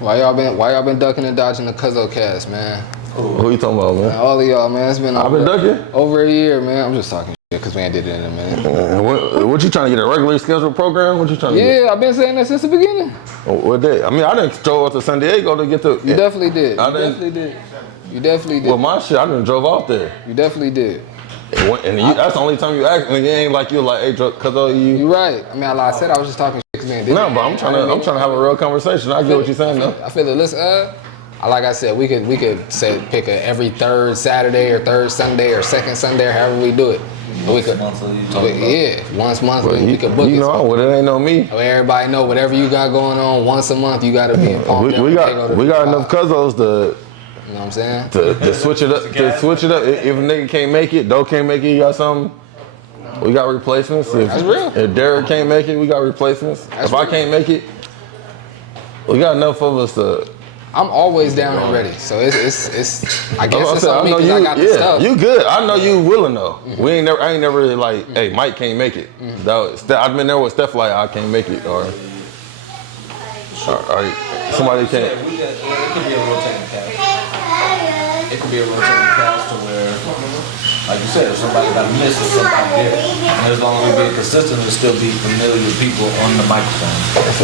Why y'all been ducking and dodging the Cuzzo Cast, man? Who you talking about, man? All of y'all, man. It's been I've been ducking? over a year, man. I'm just talking shit because we ain't did it in a minute. What you trying to get, a regularly scheduled program? What you trying to get? Yeah, I've been saying that since the beginning. What day? I mean, I didn't drove up to San Diego to get to... You definitely did. You definitely did. Well, my shit, I done drove out there. You definitely did. That's the only time you ask me. You ain't like you're like, hey, Cuzzo, you... You right. I mean, like I said, I was just talking shit because we ain't did it. No, but I'm trying to have a real conversation. I get what you're saying, though. I feel it. Listen, like I said, we could say pick every third Saturday or third Sunday or second Sunday or however we do it. We could, once monthly. We could book it. You know, well, it ain't no me. Everybody know whatever you got going on. Once a month, you got to be in Palm. We got enough Cuzzos to. You know what I'm saying? To switch it up. If a nigga can't make it, Doe can't make it, you got something. We got replacements. That's real. If Derek can't make it, we got replacements. If I can't make it, we got enough of us to. I'm always down and ready, so it's. I guess it's on me because I got the stuff. You good? I know you willing though. I ain't never really like, hey, Mike can't make it. I've been there with Steph like I can't make it, or somebody can't. It could be a rotating cast. It could be a rotating cast to where, like you said, if somebody got missed or somebody did, and as long as we be consistent, we'll still be familiar with people on the microphone.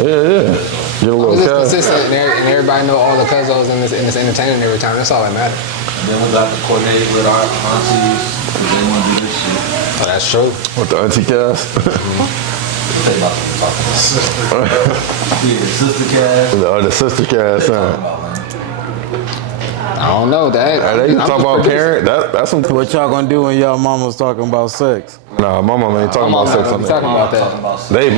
Yeah. Get a little it's consistent and everybody know all the Cuzzos in this entertainment every time. That's all that matters. And then we got to coordinate with our aunties because they want to do this shit. Oh, that's true. With the auntie cast. Sister cast. The sister cast, I don't know that. They talk about parent. That's some. What y'all gonna do when y'all mama's talking about sex? Nah, my mama ain't talking about sex. Talking about that.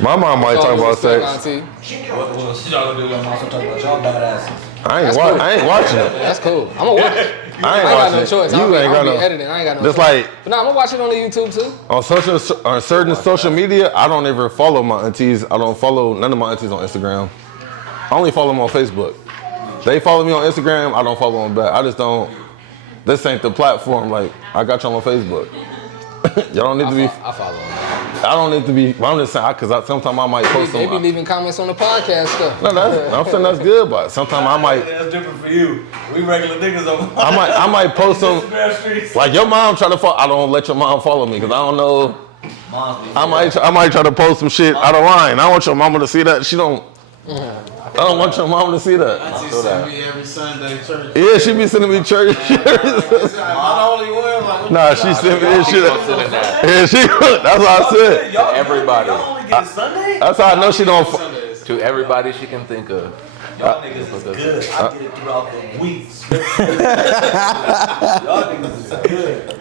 My mom might talk about sex. What y'all gonna do? Your mom talk about y'all badasses. I ain't watching it. That's cool. I'm gonna watch it. I ain't watching no choice. You ain't got no editing. I ain't got no just choice. Like, but no, I'm gonna watch it on the YouTube too. On certain social media, I don't ever follow my aunties. I don't follow none of my aunties on Instagram. I only follow them on Facebook. They follow me on Instagram. I don't follow them back. I just don't. This ain't the platform. Like, I got y'all on Facebook. Y'all don't need to be. I follow them. I don't need to be. I'm just saying because sometimes I might post. They be leaving comments on the podcast stuff. No, I'm saying that's good, but sometimes I might. That's different for you. We regular niggas on. I might post some. Like your mom try to follow. I don't let your mom follow me because I don't know. I might try to post some shit out of line. I don't want your mama to see that. She don't. I don't want your mama to see that. Auntie send me every Sunday church. Yeah, she be sending me church shirts. Am I the only one? Like, nah, she sent me this shit. Yeah, that's what I said. Everybody. Y'all only get Sunday? That's how I know she don't. To everybody she can think of. Y'all niggas is good. I get it throughout the weeks. Y'all niggas is good.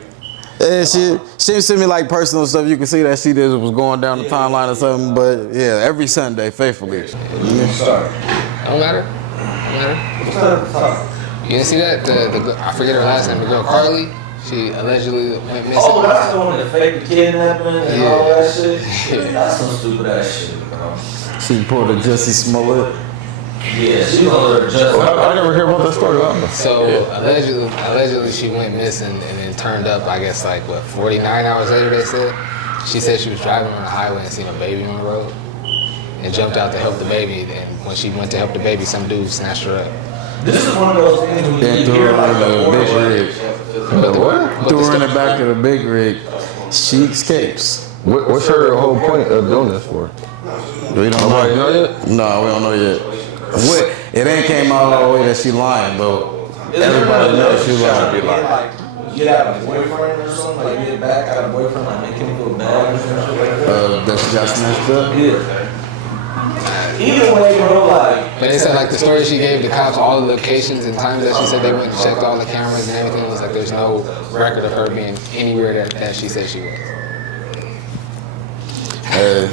And she sent me like personal stuff. You can see that she was going down the timeline or something. But yeah, every Sunday, faithfully. Don't matter. You didn't see that? The I forget her last name. The girl Carly. She allegedly went missing. Oh, that's the one that faked the kidnapping and all that shit. That's some stupid ass shit, bro. She pulled a Jussie Smollett. Yeah, she was under just. I never hear about that story. So allegedly she went missing and then turned up. I guess like 49 hours later they said. She said she was driving on the highway and seen a baby on the road and jumped out to help the baby. And when she went to help the baby, some dude snatched her up. This is one of those things when you Threw hear her like in the big rig. Threw her in the back of the big rig. She escapes. What's her whole point of doing this for? We don't know yet. No, we don't know yet. It ain't came out all the way that she lying, though. Everybody knows she lying. Like, you have a boyfriend or something, like get back, got a boyfriend, like making me feel bad or something. That she got snatched up? Yeah. Either way, bro, like. But they said like the story she gave the cops, all the locations and times that she said they went and checked all the cameras and everything, was like there's no record of her being anywhere that she said she was. Hey,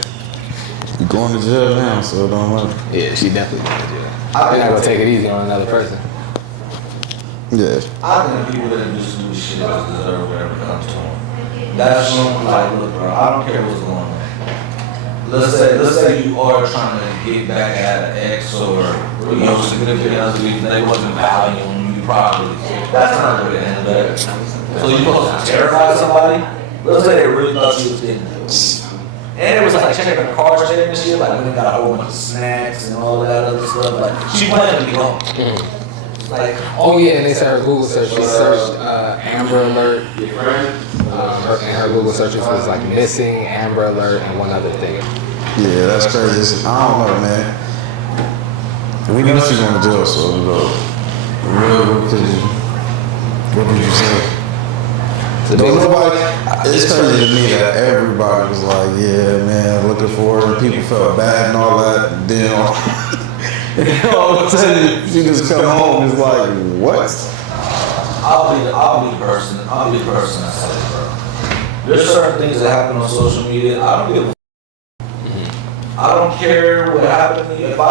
you going to jail now, so it don't matter. Yeah, she definitely going to jail. They're not gonna take it easy on another person. Yeah. I think people that do stupid shit deserve whatever comes to them. That's when, like, look, bro, I don't care what's going on. Let's say you are trying to get back at an ex or your significant other, they wasn't valuing you properly. That's not the way to handle that. So you supposed to terrify somebody? Let's say they really thought you was getting it. And it was like checking her car check and shit. Like, we got a whole bunch of snacks and all that other stuff. Like, she planned to be home. Like, oh yeah, and they said her Google search. She searched Amber Alert. And her Google searches was like missing, Amber Alert, and one other thing. Yeah, that's crazy. I don't know, man. We know she's going to jail, so what did you say? It's crazy to me that everybody was like, yeah, man, looking for her. People felt bad and all that. And then all of a sudden, she just come home and is like, what? I'll be the person that says it, bro. There's certain things that happen on social media. I don't give a I don't care what happened to me. If I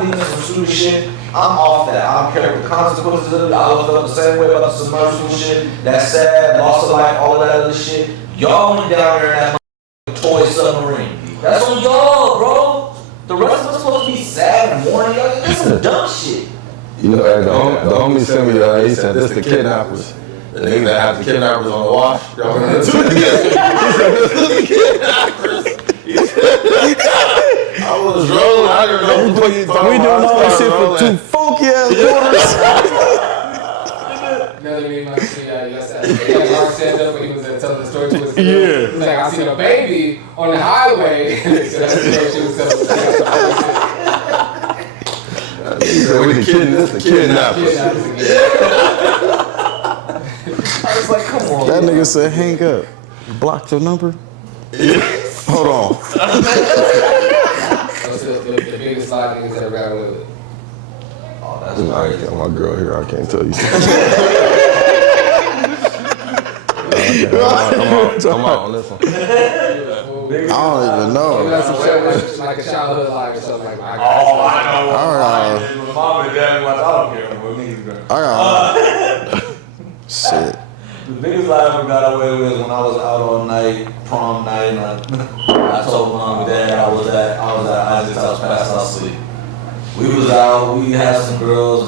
believe in some stupid shit, I'm off that. I don't care what the consequences of it. I felt the same way about the submersible shit. That's sad, loss of life, all of that other shit. Y'all went down there in that toy submarine. That's on y'all, bro. The rest of us supposed to be sad and mourning. That's some dumb shit. You know, the homie sent me, he said, this the kidnappers. The nigga that has the kidnappers on the wash. He said, this is the kidnappers. I was rolling. I didn't know what you talking We doing all this shit for 2 funky ass quarters. Another meme I see, yesterday. Mark said that when he was telling the story to us. Yeah. He was like, I seen a baby on the highway. So that's the story she was telling us. He said, we the kidnappers. I was like, come on. That nigga said, hang up. You blocked your number? Hold on. Those are the biggest lie niggas that ever got away with it. Oh, that's I ain't got my girl here, I can't tell you. I'm out on this one. I don't even know. You got some shit like a childhood lie or something like that. I know. My mom and dad watch. I don't care what niggas go. Shit. The biggest lie I ever got away with was when I was out all night, prom night, and I told mom and dad I was at Isaac's house past our sleep. We was out, we had some girls,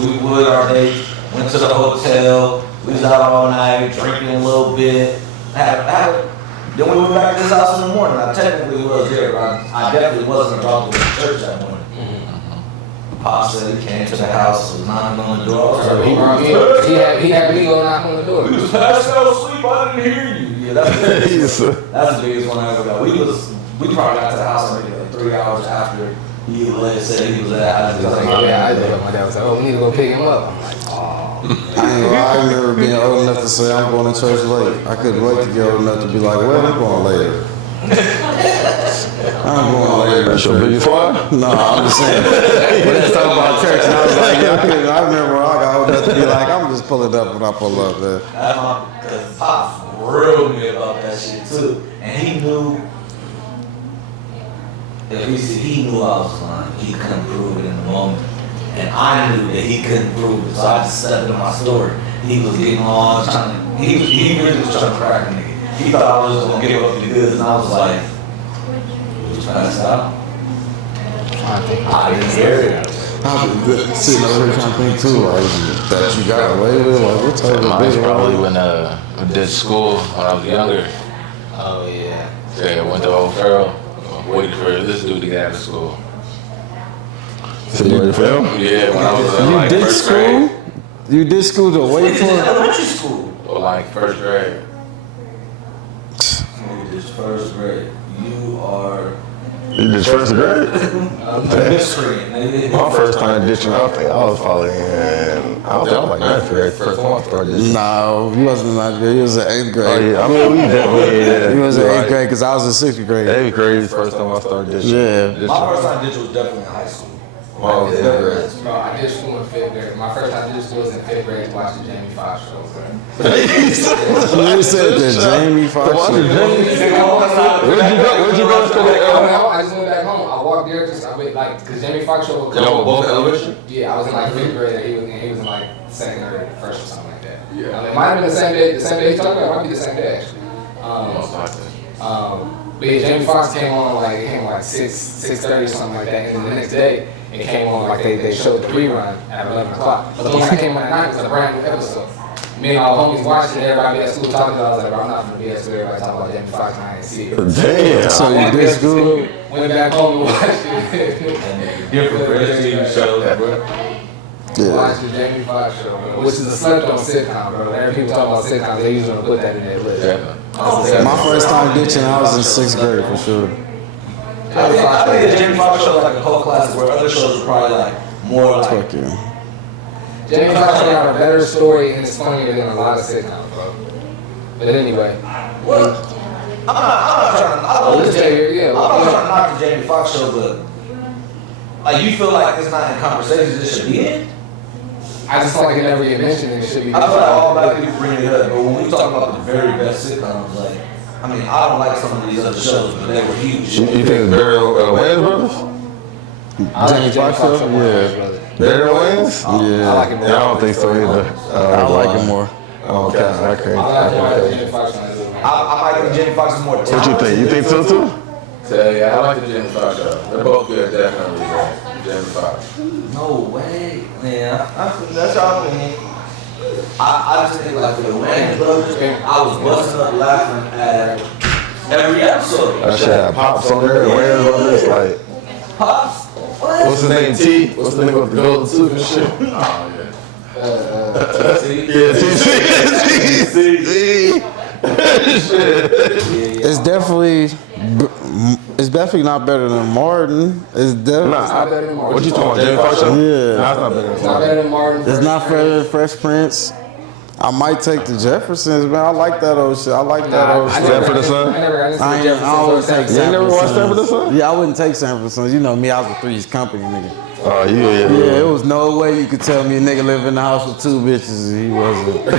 we would our dates, went to the hotel, we was out all night, drinking a little bit. Then we went back to his house in the morning. I technically was there, but I definitely wasn't about to go to church that morning. Pop said he came to the house, was knocking on the door. So he had me go knock on the door. We was passed out asleep, I didn't hear you. Yeah, that's the biggest one I ever got. We probably got to the house like 3 hours after he said he was at. My dad was like, oh, we need to go pick him up. I'm like, oh. I remember being old enough to say I'm going to church late. I couldn't wait to get old enough to be like, well, I'm going later. I'm going later. That's your biggest lie? No, I'm just saying. But let's talk about church. And I was like, yeah, I remember when I got old enough to be like, I'm just pulling up when I pull up there. That's because Pops grilled me about that shit too. And he knew, he knew I was lying. He couldn't prove it in the moment. And I knew that he couldn't prove it. So I just stepped into my story. He was getting all he really was trying to crack a nigga. He thought I was just gonna give up the goods, and I was like, passed out. I didn't hear it. I've been sitting over here trying to think too, like, that you got away with, like, what type of Mine's bitch probably when I did school when I was younger. Oh, yeah. Yeah, I went to Old Farrell, waited for this dude to get out of school. So you ready for him? Yeah, when I was You like did first school? grade. You did school to wait for it? Elementary school. Or like first grade. Nigga, this first grade. You are You did first grade? miscreant, nigga. My first time ditching, I think I was probably in, I was like 9th grade, first time I started ditching. No, you wasn't in 9th grade. You was in 8th grade. Oh yeah, I mean we definitely, yeah. You was in 8th grade because I was in 6th grade. 8th grade is the first time I started ditching. Yeah. Ditching. My first time ditch was definitely in high school. When I was in 8th grade. Bro, I did school in 5th grade. My first time I did school was in 5th grade watching the Jamie Foxx show. You said the Jamie Foxx. Where'd you go to school? I just went back home. I walked there because Jamie Foxx show was Y'all were both elementary? Yeah, I was in like 5th grade and he was in like 2nd or 1st or something like that. Yeah. It might have been the same day he's talking about. It might be the same day actually. But yeah, Jamie Foxx came on like 6:30 or something like that, and then the next day it came on like they showed the rerun at 11 o'clock. But the one that came on at 9 was a brand new episode. me and my homies watched it, everybody at school talking about it. I was like, bro, I'm not gonna be at school, everybody talking about Jamie Foxx, and I ain't see it. Damn. So you did school? Went back home and watched it. Different for TV shows, bro. Watch the Jamie Foxx show, bro, which is a slept on sitcom, bro. Whenever people talk about sitcoms, they usually put that in their list. My first time ditching, I was in 6th grade for sure. I think the Jamie Foxx show is like a cult classic where other shows are probably like more like. Fuck yeah. Jamie Foxx got a better story and it's funnier than a lot of sitcoms, bro. But anyway. Well, I'm not trying to. I'm not trying to knock the Jamie Foxx show, but like you feel like it's not in conversations it should be in. I just feel like it never get mentioned and it should be. I feel like all black people bring it up, but when we talk about the very best sitcoms, like I mean, I don't like some of these other shows, but they were huge. You think it's Barry Wayans brothers? Jamie Foxx show? Yeah. Barry Wayans? I like it more. Yeah, I don't think so either. I like it more. Oh, okay, I can't. I like Jamie Foxx on it. I might think Jamie Foxx is more talented. What you think? You think so too? So yeah, I like the Jamie Foxx show. They're both good, definitely. Jamie Foxx. No way, man. That's y'all opinion. I just think like with the Wayans brothers, I was busting up laughing at every episode. That shit had Pops on there, Wayans brothers, like, Pops. what's his name, T? What's the nigga with the golden tooth and shit? Oh yeah. Yeah, It's definitely not better than Martin. It's definitely Not better than Martin. What you talking about, Jamie Foxx show? Yeah. Nah, it's not better than It's not better than Martin. It's not better than Fresh Prince. I might take the Jeffersons, man. I like that old shit. I like that old shit. Sanford and Son? I never got into I the ain't always take Jeffersons. You ain't never watched Sanford and Son? Yeah, I wouldn't take Sanford Sons. You know me, I was a Three's Company nigga. Oh, Yeah, it was no way you could tell me a nigga live in the house with 2 bitches and he wasn't. Yeah,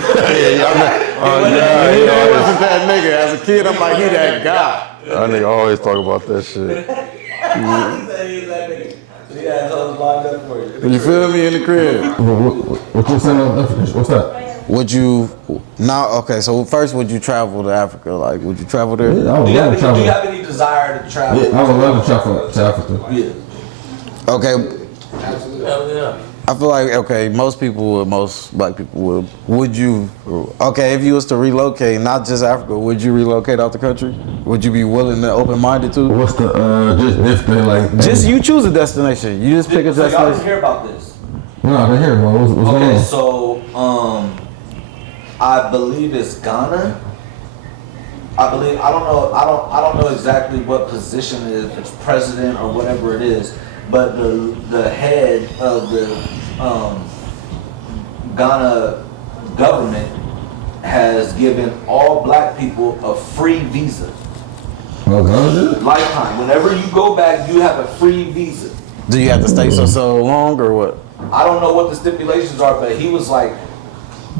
He wasn't that nigga. As a kid, I'm like, he that guy. that nigga always talk about that shit. You feel me in the crib? What you saying on Netflix? What's that? Would you now? Okay, so first, would you travel to Africa? Like, would you travel there? Yeah, I would Do you love to travel. have any desire to travel? Yeah, I would love to travel to Africa. Yeah. Okay, Yeah. I feel like most people would, most black people would. Would you? Okay, if you was to relocate, not just Africa, would you relocate out the country? Would you be willing and open-minded to? What's the just if they like? Just you choose a destination. You just pick a So y'all didn't destination. hear about this? No, I didn't hear, bro. What's going Okay, on? so I believe it's Ghana. I don't know exactly what position it is, if it's president or whatever it is, but the head of the Ghana government has given all black people a free visa. Oh, God, Lifetime. Whenever you go back, you have a free visa. Do you have to stay so long or what? I don't know what the stipulations are, but he was like,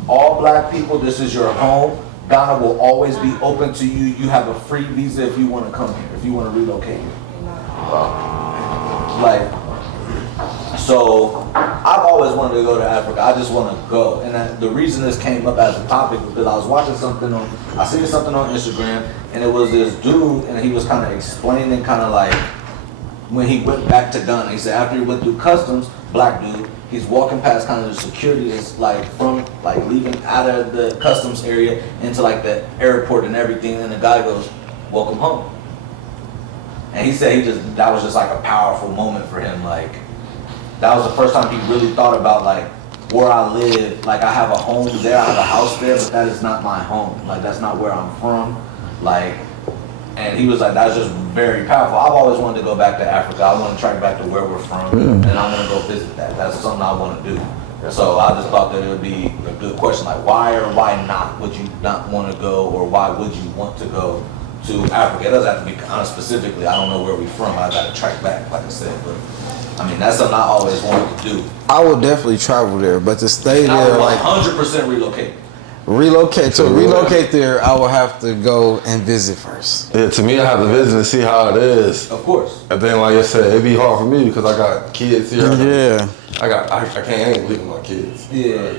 all black people, this is your home. Ghana will always be open to you. You have a free visa if you want to come here, if you want to relocate here. Like, so I've always wanted to go to Africa. I just want to go. And the reason this came up as a topic was because I was watching I seen something on Instagram, and it was this dude, and he was kind of explaining kind of like, when he went back to Ghana, he said after he went through customs, black dude, he's walking past kind of the security that's like from like leaving out of the customs area into like the airport and everything, and the guy goes, "Welcome home." And he said that was just like a powerful moment for him. Like that was the first time he really thought about like where I live. Like I have a home there, I have a house there, but that is not my home. Like that's not where I'm from. Like. And he was like, that's just very powerful. I've always wanted to go back to Africa. I want to track back to where we're from, and I want to go visit that. That's something I want to do. So I just thought that it would be a good question, like why or why not would you not want to go, or why would you want to go to Africa? It doesn't have to be kind of specifically. I don't know where we're from. I got to track back, like I said. But I mean, that's something I always wanted to do. I would definitely travel there, but to stay And I there, would like 100% relocate. relocate there, I would have to go and visit first. Yeah, to me, I have to visit and see how it is. Of course. And then, like I said, it'd be hard for me because I got kids here. Yeah. I ain't leaving my kids. Yeah.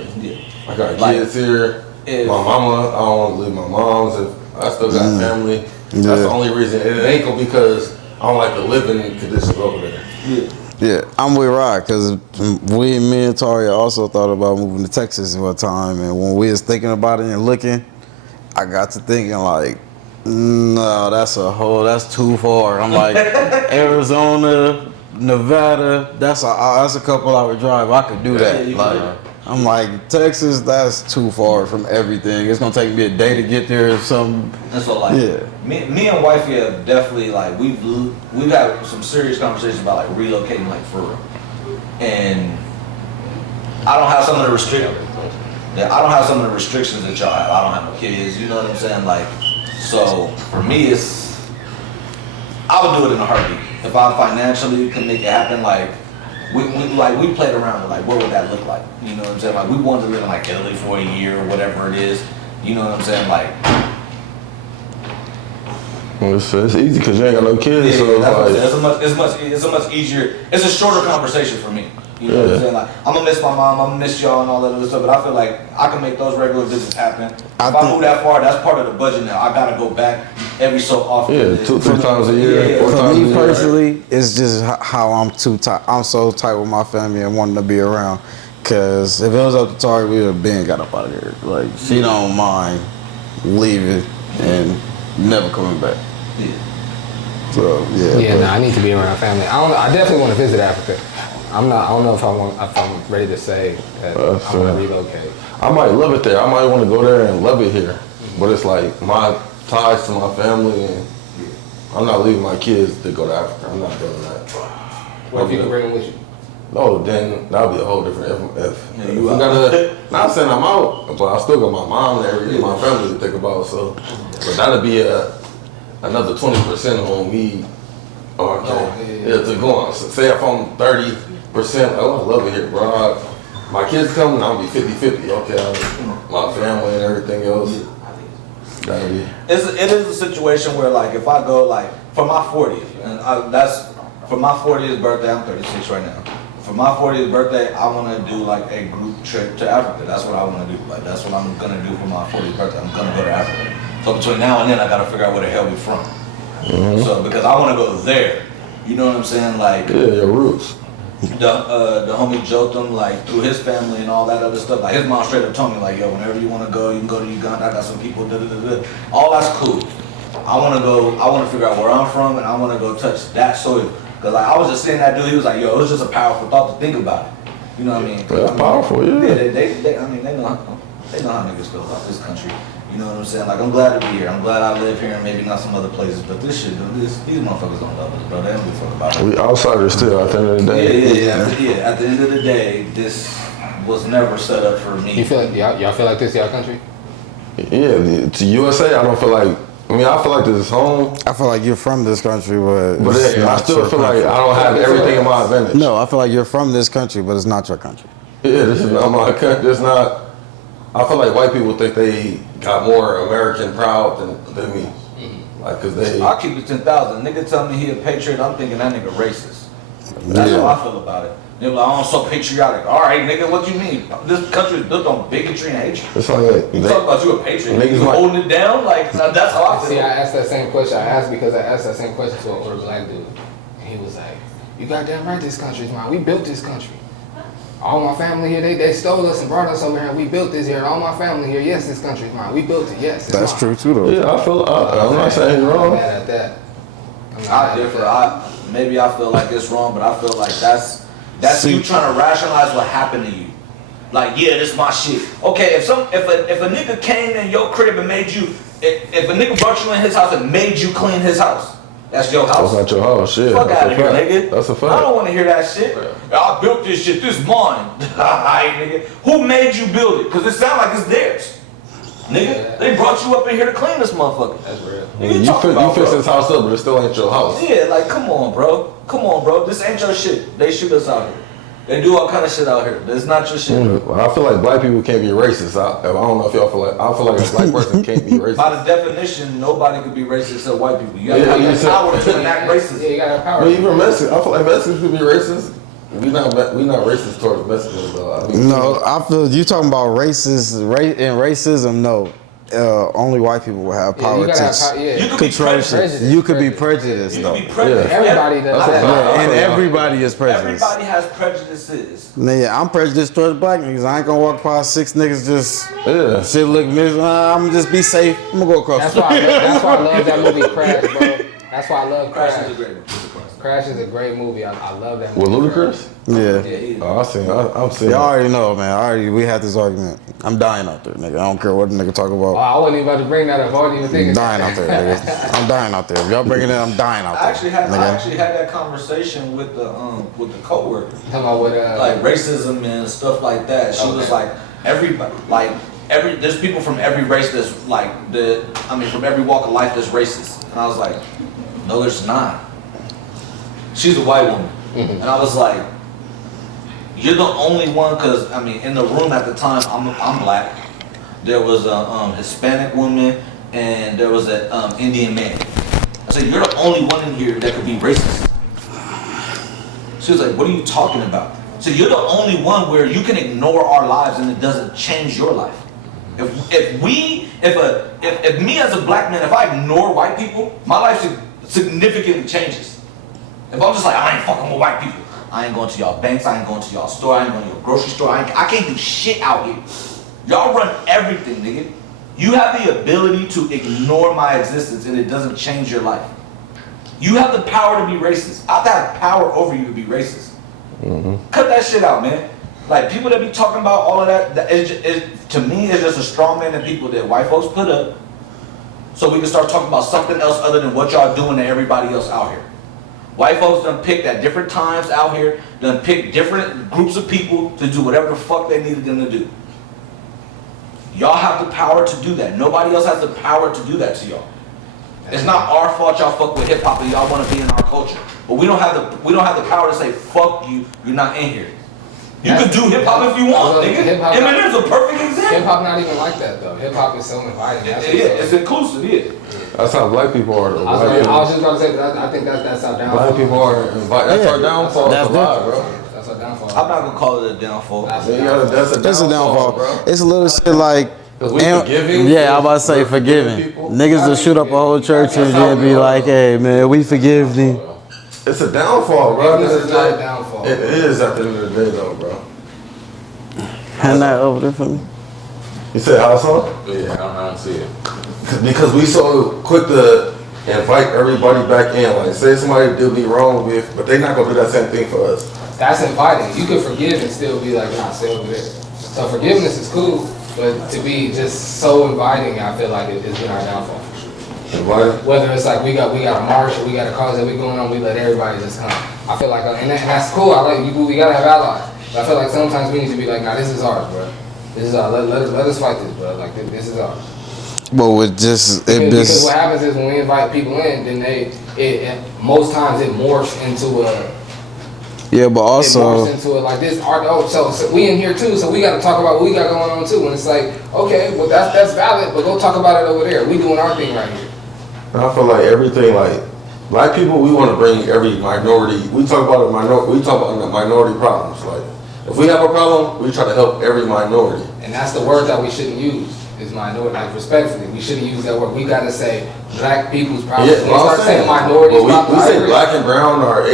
I got Like, kids here. if- My mama, I don't want to leave my mom's. If I still got family. That's Yeah. the only reason. And it ain't gonna be because I don't like the living conditions over there. Yeah. Yeah, I'm with Rod because me and Taria also thought about moving to Texas one time, and when we was thinking about it and looking, I got to thinking like, no, that's too far. I'm like, Arizona, Nevada, that's a couple hour drive. I could do that. Like, I'm like, Texas, that's too far from everything. It's gonna take me a day to get there or something. And so like, me and wifey have definitely like we've had some serious conversations about like relocating like for real. And I don't have some of the restrictions. Yeah, I don't have some of the restrictions that y'all have. I don't have no kids. You know what I'm saying? Like, so for me, I would do it in a heartbeat if I financially can make it happen. Like. We played around with like what would that look like? You know what I'm saying? Like we wanted to live in like Italy for a year or whatever it is. You know what I'm saying? Like well, it's easy because you ain't got no kids. So it's a much easier. It's a shorter conversation for me. You know what I'm saying? Like I'm gonna miss my mom, I'm gonna miss y'all and all that other stuff. But I feel like I can make those regular visits happen. If I move that far, that's part of the budget now. I gotta go back every so often. Yeah, 2-3 times a year. 4 For times me a personally, it's just how I'm too tight. I'm so tight with my family and wanting to be around. Cause if it was up to Target, we would have been got up out of here. Like she don't mind leaving and never coming back. Yeah. So yeah. Yeah, no, I need to be around family. I definitely want to visit Africa. I don't know if I'm ready to say that I'm gonna relocate. I might love it there. I might want to go there and love it here. But it's like my ties to my family, and I'm not leaving my kids to go to Africa. I'm not doing that. What if you can bring them with you? No, then that'll be a whole different if not saying I'm out, but I still got my mom and everything, my family to think about. So, but that'll be another 20% on me. To go on. Say if I'm 30%, oh, I love it here, bro. My kids come, I'll be 50-50. Okay, my family and everything else. That'll be. It is a situation where like if I go like for my 40th, and that's for my 40th birthday. I'm 36 right now. For my 40th birthday, I want to do like a group trip to Africa. That's what I want to do. Like that's what I'm gonna do for my 40th birthday. I'm gonna go to Africa. So between now and then, I gotta figure out where the hell we from. So because I want to go there. You know what I'm saying? Like your roots. The homie Jotham, like through his family and all that other stuff. Like his mom straight up told me like, yo, whenever you want to go, you can go to Uganda. I got some people. All that's cool. I want to go. I want to figure out where I'm from, and I want to go touch that soil. Cause like I was just seeing that dude. He was like, yo, it was just a powerful thought to think about it. You know what I mean? That's powerful, yeah. Yeah, they I mean, they know how niggas feel about this country. You know what I'm saying? Like, I'm glad to be here. I'm glad I live here and maybe not some other places. But these motherfuckers don't love us, bro. They don't give a fuck about us. We outsiders still at the end of the day. Yeah. At the end of the day, this was never set up for me. You feel like y'all feel like this y'all country? Yeah, to USA, I don't feel like. I mean, I feel like this is home. I feel like you're from this country, but I still feel like I don't have everything in my advantage. No, I feel like you're from this country, but it's not your country. Yeah, this is not my country. It's not. I feel like white people think they got more American proud than me. Like, cause they. I'll keep it 10,000. Nigga tell me he a patriot, I'm thinking that nigga racist. That's how I feel about it. They're like, oh, I'm so patriotic. All right, nigga, what you mean? This country is built on bigotry and hatred. It's like you talk about you a patriot. You holding it down? Like, that's how I feel. See, I asked that same question. I asked that same question to an older black dude. And he was like, you goddamn right this country's mine. We built this country. All my family here, they stole us and brought us over here. We built this here. All my family here, yes, this country's mine. We built it, yes. That's mine. true too, though. Yeah, I feel. I'm not saying you're wrong. I'm mad at that. Maybe I feel like it's wrong, but I feel like that's you trying to rationalize what happened to you. Like, yeah, this my shit. Okay, if a nigga came in your crib and made you, if a nigga brought you in his house and made you clean his house, that's your house. That's not your house, shit. Fuck out of here, nigga. That's a fact. I don't want to hear that shit. I built this shit. This mine. Alright, nigga. Who made you build it? Cause it sounds like it's theirs. Nigga, they brought you up in here to clean this motherfucker. That's real. You fix this house up, but it still ain't your house. Yeah, like, come on, bro. This ain't your shit. They shoot us out here. They do all kind of shit out here. It's not your shit. I feel like black people can't be racist. I don't know if y'all feel like. I feel like a black person can't be racist. By the definition, nobody could be racist except white people. You have to have the power to enact racism. Yeah, you gotta have power. But even Mexicans, I feel like Mexicans could be racist. We not racist towards Mexicans though. No, I feel you talking about racism. No, only white people will have Yeah, power you gotta have to You could be control shit. prejudiced. You could be prejudiced You though. could be prejudiced. Everybody does that. Yeah, and everybody is prejudiced. Everybody has prejudices. Yeah, I'm prejudiced towards black niggas. I ain't gonna walk past 6 niggas just Yeah. shit look miserable. I'm gonna just be safe. I'm gonna go across. That's why I love that movie Crash, bro. That's why I love Crash Crash. is a great movie. It's a classic. Crash is a great movie. I love that With movie. Ludacris? Yeah. Yeah, he is. Oh, I'm seeing. Y'all already know, man. We had this argument. I'm dying out there, nigga. I don't care what the nigga talk Oh, about. I wasn't even about to bring that up. I wasn't even I'm thinking. dying out there, nigga. I'm dying out there. If y'all bring it in, I'm dying out I there. actually had nigga. that conversation with the coworker. Talking about what Like racism and stuff like that. She was like, there's people from every race that's from every walk of life that's racist. And I was like, no, there's not. She's a white woman. And I was like, you're the only one, because in the room at the time, I'm black. There was a Hispanic woman and there was an Indian man. I said, you're the only one in here that could be racist. She was like, what are you talking about? So you're the only one where you can ignore our lives and it doesn't change your life. If me as a black man, if I ignore white people, my life significantly changes. If I'm just like, I ain't fucking with white people. I ain't going to y'all banks, I ain't going to y'all store, I ain't going to your grocery store, I can't do shit out here. Y'all run everything, nigga. You have the ability to ignore my existence and it doesn't change your life. You have the power to be racist. I have to have power over you to be racist. Cut that shit out, man. Like, people that be talking about all of that, to me, it's just a strong man of people that white folks put up so we can start talking about something else other than what y'all doing to everybody else out here. White folks done picked at different times out here, done picked different groups of people to do whatever the fuck they needed them to do. Y'all have the power to do that. Nobody else has the power to do that to y'all. It's not our fault y'all fuck with hip hop and y'all want to be in our culture. But we don't have the power to say, fuck you, you're not in here. You can do hip hop if you want, nigga. Eminem's a perfect example. hip hop not even like that though. Hip hop is so inviting. Yeah, it's inclusive, yeah. That's how black people are, though. I was just about to say that. I think that's our downfall. Black people are. That's our downfall. That's That's a lie, bro. That's our downfall. I'm not gonna call it a downfall. That's Yeah, that's It's a downfall. bro. It's a little shit like. Cause we forgiving. Yeah, I'm about to say We're forgiving. people. Niggas will shoot up a whole church and then be like, hey man, we forgive thee. It's a downfall, bro. Forgiveness is not a downfall. It is at the end of the day, though, bro. Hand that over there for me. You said how so? Yeah, I don't see it. Because we so quick to invite everybody back in. Like, say somebody did me wrong with, but they not gonna do that same thing for us. That's inviting. You can forgive and still be like, nah, stay over there. So forgiveness is cool, but to be just so inviting, I feel like it's been our downfall. Inviting. Whether it's like we got a march or we got a cause that we going on, we let everybody just come. I feel like, and that's cool. I like you. We gotta have allies. But I feel like sometimes we need to be like, nah, this is ours, bro. This is ours. Let us fight this, bro. Like this is ours. But with just Because what happens is when we invite people in, then most times it morphs into a. yeah, but also it morphs into it like this. So we in here too, so we got to talk about what we got going on too. And it's like, okay, well that's valid, but go talk about it over there. We doing our thing right here. And I feel like everything, like, black people, we want to bring every minority. We talk about the minority problems. Like, if we have a problem, we try to help every minority. And that's the word that we shouldn't use. Is minority, like respectfully, we shouldn't use that word. We gotta say black people's problems. Yeah, When we start saying minorities, we problems, I say agree. black and brown or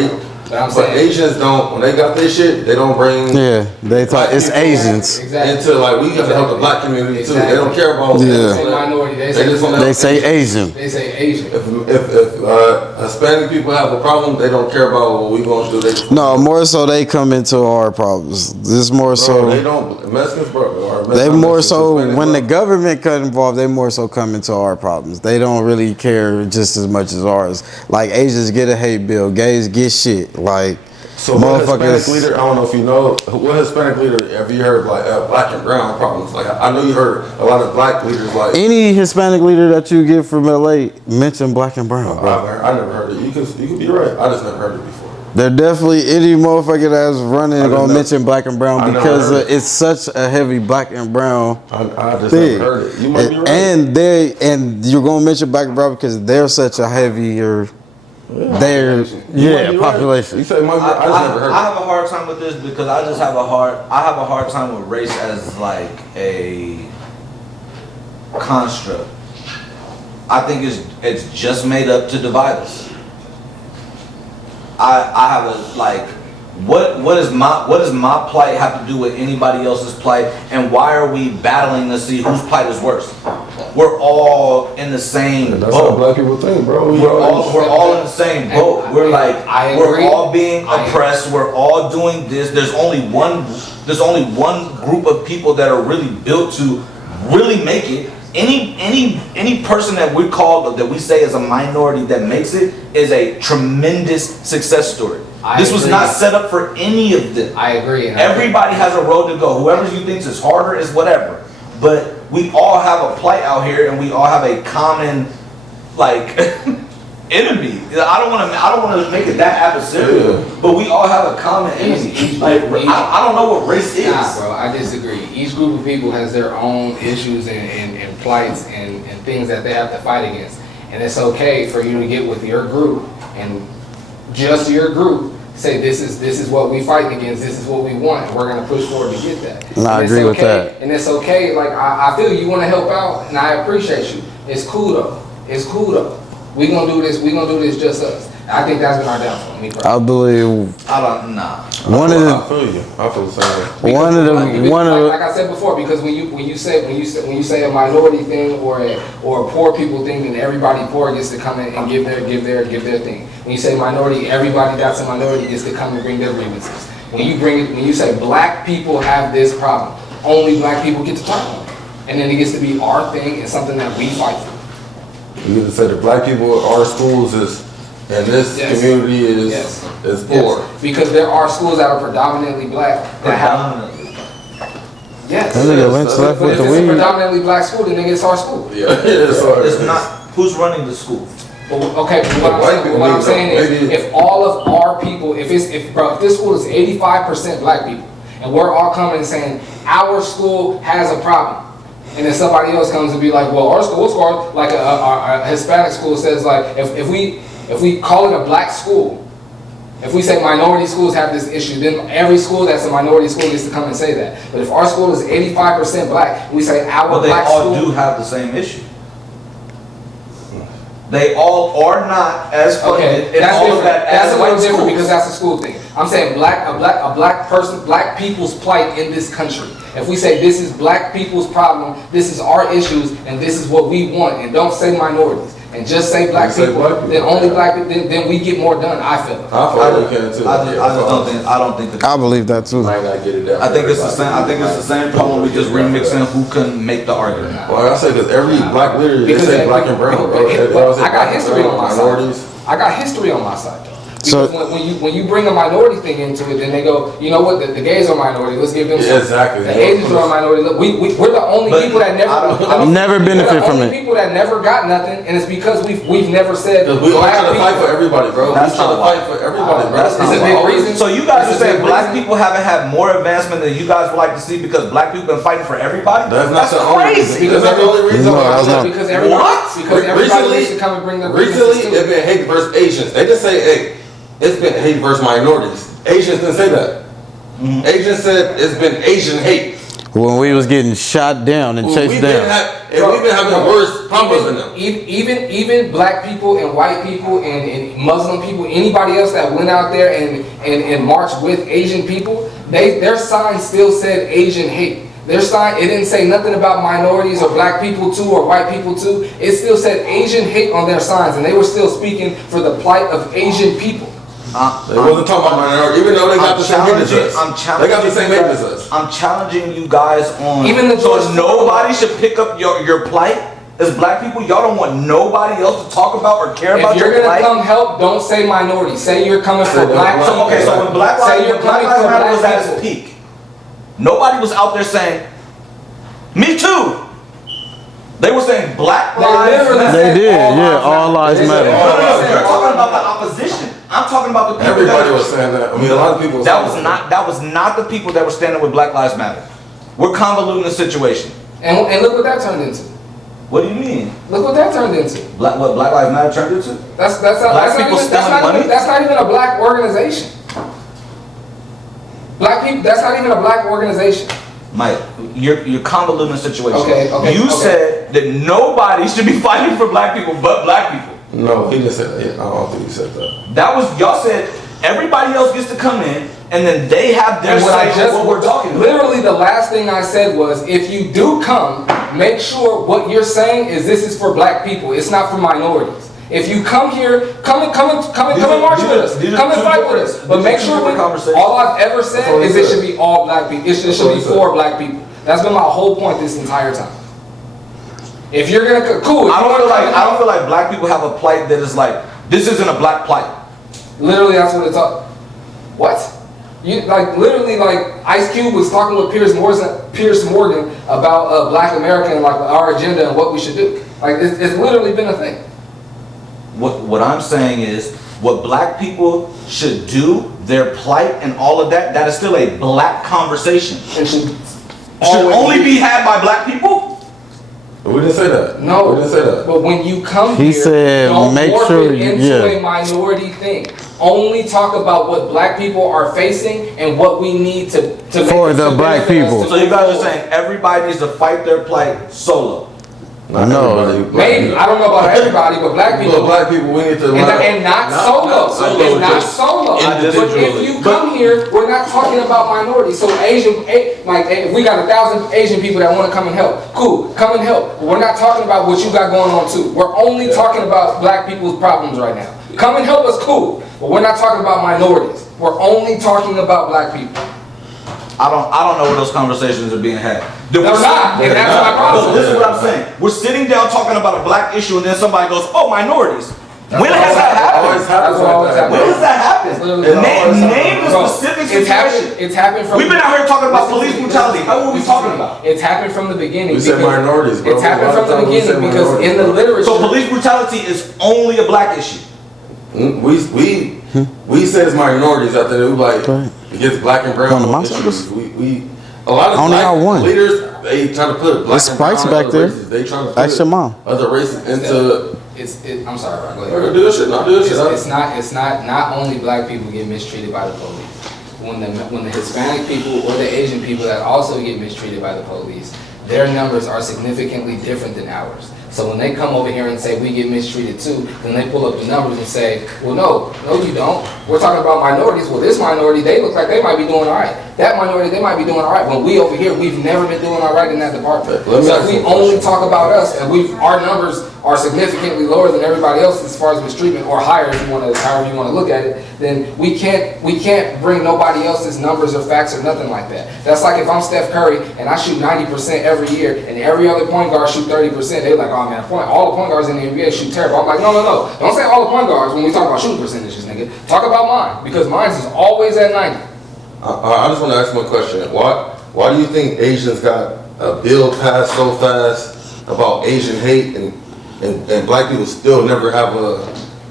but Asians don't. When they got their shit, they don't bring. yeah, they thought it's Asians. Exactly. Into like we got to help the black community too. They Exactly. don't care about. They Yeah. don't say minority. They say, just wanna They help say Asian. They say Asian. If Hispanic people have a problem, they don't care about what we going to do. No, more so they come into our problems. This more so. They don't. Mexicans, bro. They more Mexicans, so Hispanic, when bro. the government got involved, they more so come into our problems. They don't really care just as much as ours. Like Asians get a hate bill, gays get shit. Like So what Hispanic motherfuckers. leader? I don't know if you know. What Hispanic leader have you heard like black and brown problems? Like I know you heard a lot of black leaders like. Any Hispanic leader that you get from LA mention black and brown, bro. I never heard it. You could be right. I just never heard it before. They're definitely any motherfucker that's running I gonna know. mention black and I brown never because heard it. it's such a heavy black and brown I just thing. never heard it. You might be right. And you're gonna mention black and brown because they're such a heavier population. You say I just never heard I it. have a hard time with this because I have a hard time with race as like construct. I think it's just made up to divide us. I have a like, what does my plight have to do with anybody else's plight, and why are we battling to see whose plight is worse? We're all in the same That's how boat. black people think, bro. We're all in the same boat. We're like, we're all being oppressed. We're all doing this. There's only one group of people that are really built to really make it. Any person that we call, that we say is a minority that makes it, is a tremendous success story. This was not set up for any of them. I agree. Everybody has a road to go. Whoever you think is harder is whatever. But we all have a plight out here, and we all have a common, like, enemy. I don't want to make it that adversarial, but we all have a common enemy. Like, I don't know what race is. Nah, bro, I disagree. Each group of people has their own issues and plights and things that they have to fight against. And it's okay for you to get with your group and just your group say this is what we fighting against, this is what we want, and we're gonna push forward to get that. And I agree with that. And it's okay, like I feel you wanna help out and I appreciate you. It's cool though. It's cool though. We gonna do this just us. I think that's been our downfall, me personally. I believe I don't, nah. I feel you. I feel the same. Like I said before, because when you say a minority thing or a poor people thing, then everybody poor gets to come in and give their thing. When you say minority, everybody that's a minority gets to come and bring their grievances. When you say black people have this problem, only black people get to talk about it, and then it gets to be our thing and something that we fight for. You get to say the black people, our schools is, and this community is poor. Yes. Because there are schools that are predominantly black that have. Yes. that nigga Lynch left But with if the it's a weed. predominantly black school, then nigga, it's our school. Yeah, it's not. Who's running the school? Okay, but what I'm saying is, if all of our people, if this school is 85% black people, and we're all coming and saying our school has a problem, and then somebody else comes and be like, well, our school scored, like a Hispanic school says, like, if we call it a black school, if we say minority schools have this issue, then every school that's a minority school gets to come and say that. But if our school is 85% black, and we say our black school, they all do have the same issue. They all are not as funded. okay, that's different. That's a little different because that's a school thing. I'm saying black people's plight in this country. If we say this is black people's problem, this is our issues, and this is what we want, and don't say minorities, and just say black people, then only black people, then we get more done. I feel. I feel we can too. I don't think that. I believe that too. Might not get it down. I think it's the same. I think it's the same problem. We just remixing who couldn't make the argument. Well, I say because every black leader, they say black and brown, bro. I got history on my side. I got history on my side. Because when you bring a minority thing into it, then they go, you know what, the gays are minority, let's give them some. Exactly. The Asians are a minority. Look, we're the only people that never benefit from it. We're the only people that never got nothing, and it's because we've never said. We try to fight for everybody, bro. That's we try to not fight for everybody, bro. That's It's a big reason. So you guys are saying black people haven't had more advancement than you guys would like to see because black people been fighting for everybody? That's not the only reason. Because That's not the only reason. No, that's not. Because everybody needs to come and bring their Recently, grievances too. it's been hate versus Asians. They just say, hey, it's been hate versus minorities. Asians didn't say that. Asians said it's been Asian hate. When we was getting shot down and chased down. We've been having worse problems than them. Even black people and white people and Muslim people, anybody else that went out there and marched with Asian people, their sign still said Asian hate. Their sign, it didn't say nothing about minorities or black people too or white people too. It still said Asian hate on their signs, and they were still speaking for the plight of Asian people. They wasn't talking about minority, even though they got the same hate as us. They got the same hate as us. I'm challenging you guys on. Even the so nobody should pick up your plight as black people. Y'all don't want nobody else to talk about or care about If you're your gonna plight. come help, don't say minority. Say you're coming for black people. So, okay, so when Black Say you're coming for Lives Matter was black at its people. peak, nobody was out there saying, "Me too." They were saying Black Lives Matter. They did, yeah. All lives matter. You're talking about the opposition. I'm talking about the people. Everybody was saying that. I mean, a lot of people was That was not the people that were standing with Black Lives Matter. We're convoluting the situation. And look what that turned into. What do you mean? Look what that turned into. What Black Lives Matter turned into? That's not even a black organization. Black people. That's not even a black organization. Mike, you're convoluting the situation. Okay, You said that nobody should be fighting for black people but black people. No, he didn't say that. I don't think he said that. That was, y'all said everybody else gets to come in and then they have their And what I say just what we're talking about. literally the last thing I said was, if you do come, make sure what you're saying is this is for black people. It's not for minorities. If you come here, come and march with us. Come and fight with us. But make sure all I've ever said is it should be all black people. It should be for black people. That's been my whole point this entire time. If you're gonna cool, I don't feel like black people have a plight that is like, this isn't a black plight. Literally, that's what it's up. What? You like literally like Ice Cube was talking with Pierce Morgan about Black America and like our agenda and what we should do. Like it's literally been a thing. What I'm saying is, what black people should do, their plight and all of that, that is still a black conversation. It should only be had by black people? We didn't say that. No, we didn't say that. But when you come He here, said, don't make morph sure it you- into yeah. a minority thing. Only talk about what black people are facing and what we need to make For it the to black benefit us people. to So you move guys are forward. saying everybody needs to fight their plight solo. Not No. everybody. Maybe I don't know about everybody, but black people. But black people, we need to And not solo. And not solo. But if you come here, we're not talking about minorities. So like if we got 1,000 Asian people that want to come and help, cool, come and help. But we're not talking about what you got going on too. We're only talking about black people's problems right now. Come and help us, cool. But we're not talking about minorities. We're only talking about black people. I don't know where those conversations are being had. They're not, and that's my problem. No, this is what I'm saying. We're sitting down talking about a black issue and then somebody goes, oh, minorities. When has that happened? That's what always happens. When has that happened? Name the specific situation. It's happened from. We've been out here talking about police brutality. What were we talking about? It's happened from the beginning. We said because- minorities, bro. It's happened from the beginning because in the literature. So police brutality is only a black issue. We said it's minorities out there. We like against black and brown On the mouse issues. We a lot of Only black got one. leaders, they try to put black There's and brown Sprites and back other there. races. They trying to Ask your mom. put other races into. I'm sorry, Rob, go Go ahead. do this shit. Not do this shit. It's not only black people get mistreated by the police. When the Hispanic people or the Asian people that also get mistreated by the police, their numbers are significantly different than ours. So when they come over here and say we get mistreated too, then they pull up the numbers and say, well, no, you don't. We're talking about minorities. Well, this minority, they look like they might be doing all right. That minority, they might be doing all right. When we over here, we've never been doing all right in that department. Let me So ask if you we a only question. talk about us, and our numbers are significantly lower than everybody else as far as mistreatment, or higher if you want to, however you want to look at it, then we can't bring nobody else's numbers or facts or nothing like that. That's like if I'm Steph Curry and I shoot 90% every year, and every other point guard shoot 30%. They're like, oh man, all the point guards in the NBA shoot terrible. I'm like, no. Don't say all the point guards when we talk about shooting percentages, nigga. Talk about mine, because mine is always at 90. I just want to ask one question. Why do you think Asians got a bill passed so fast about Asian hate and black people still never have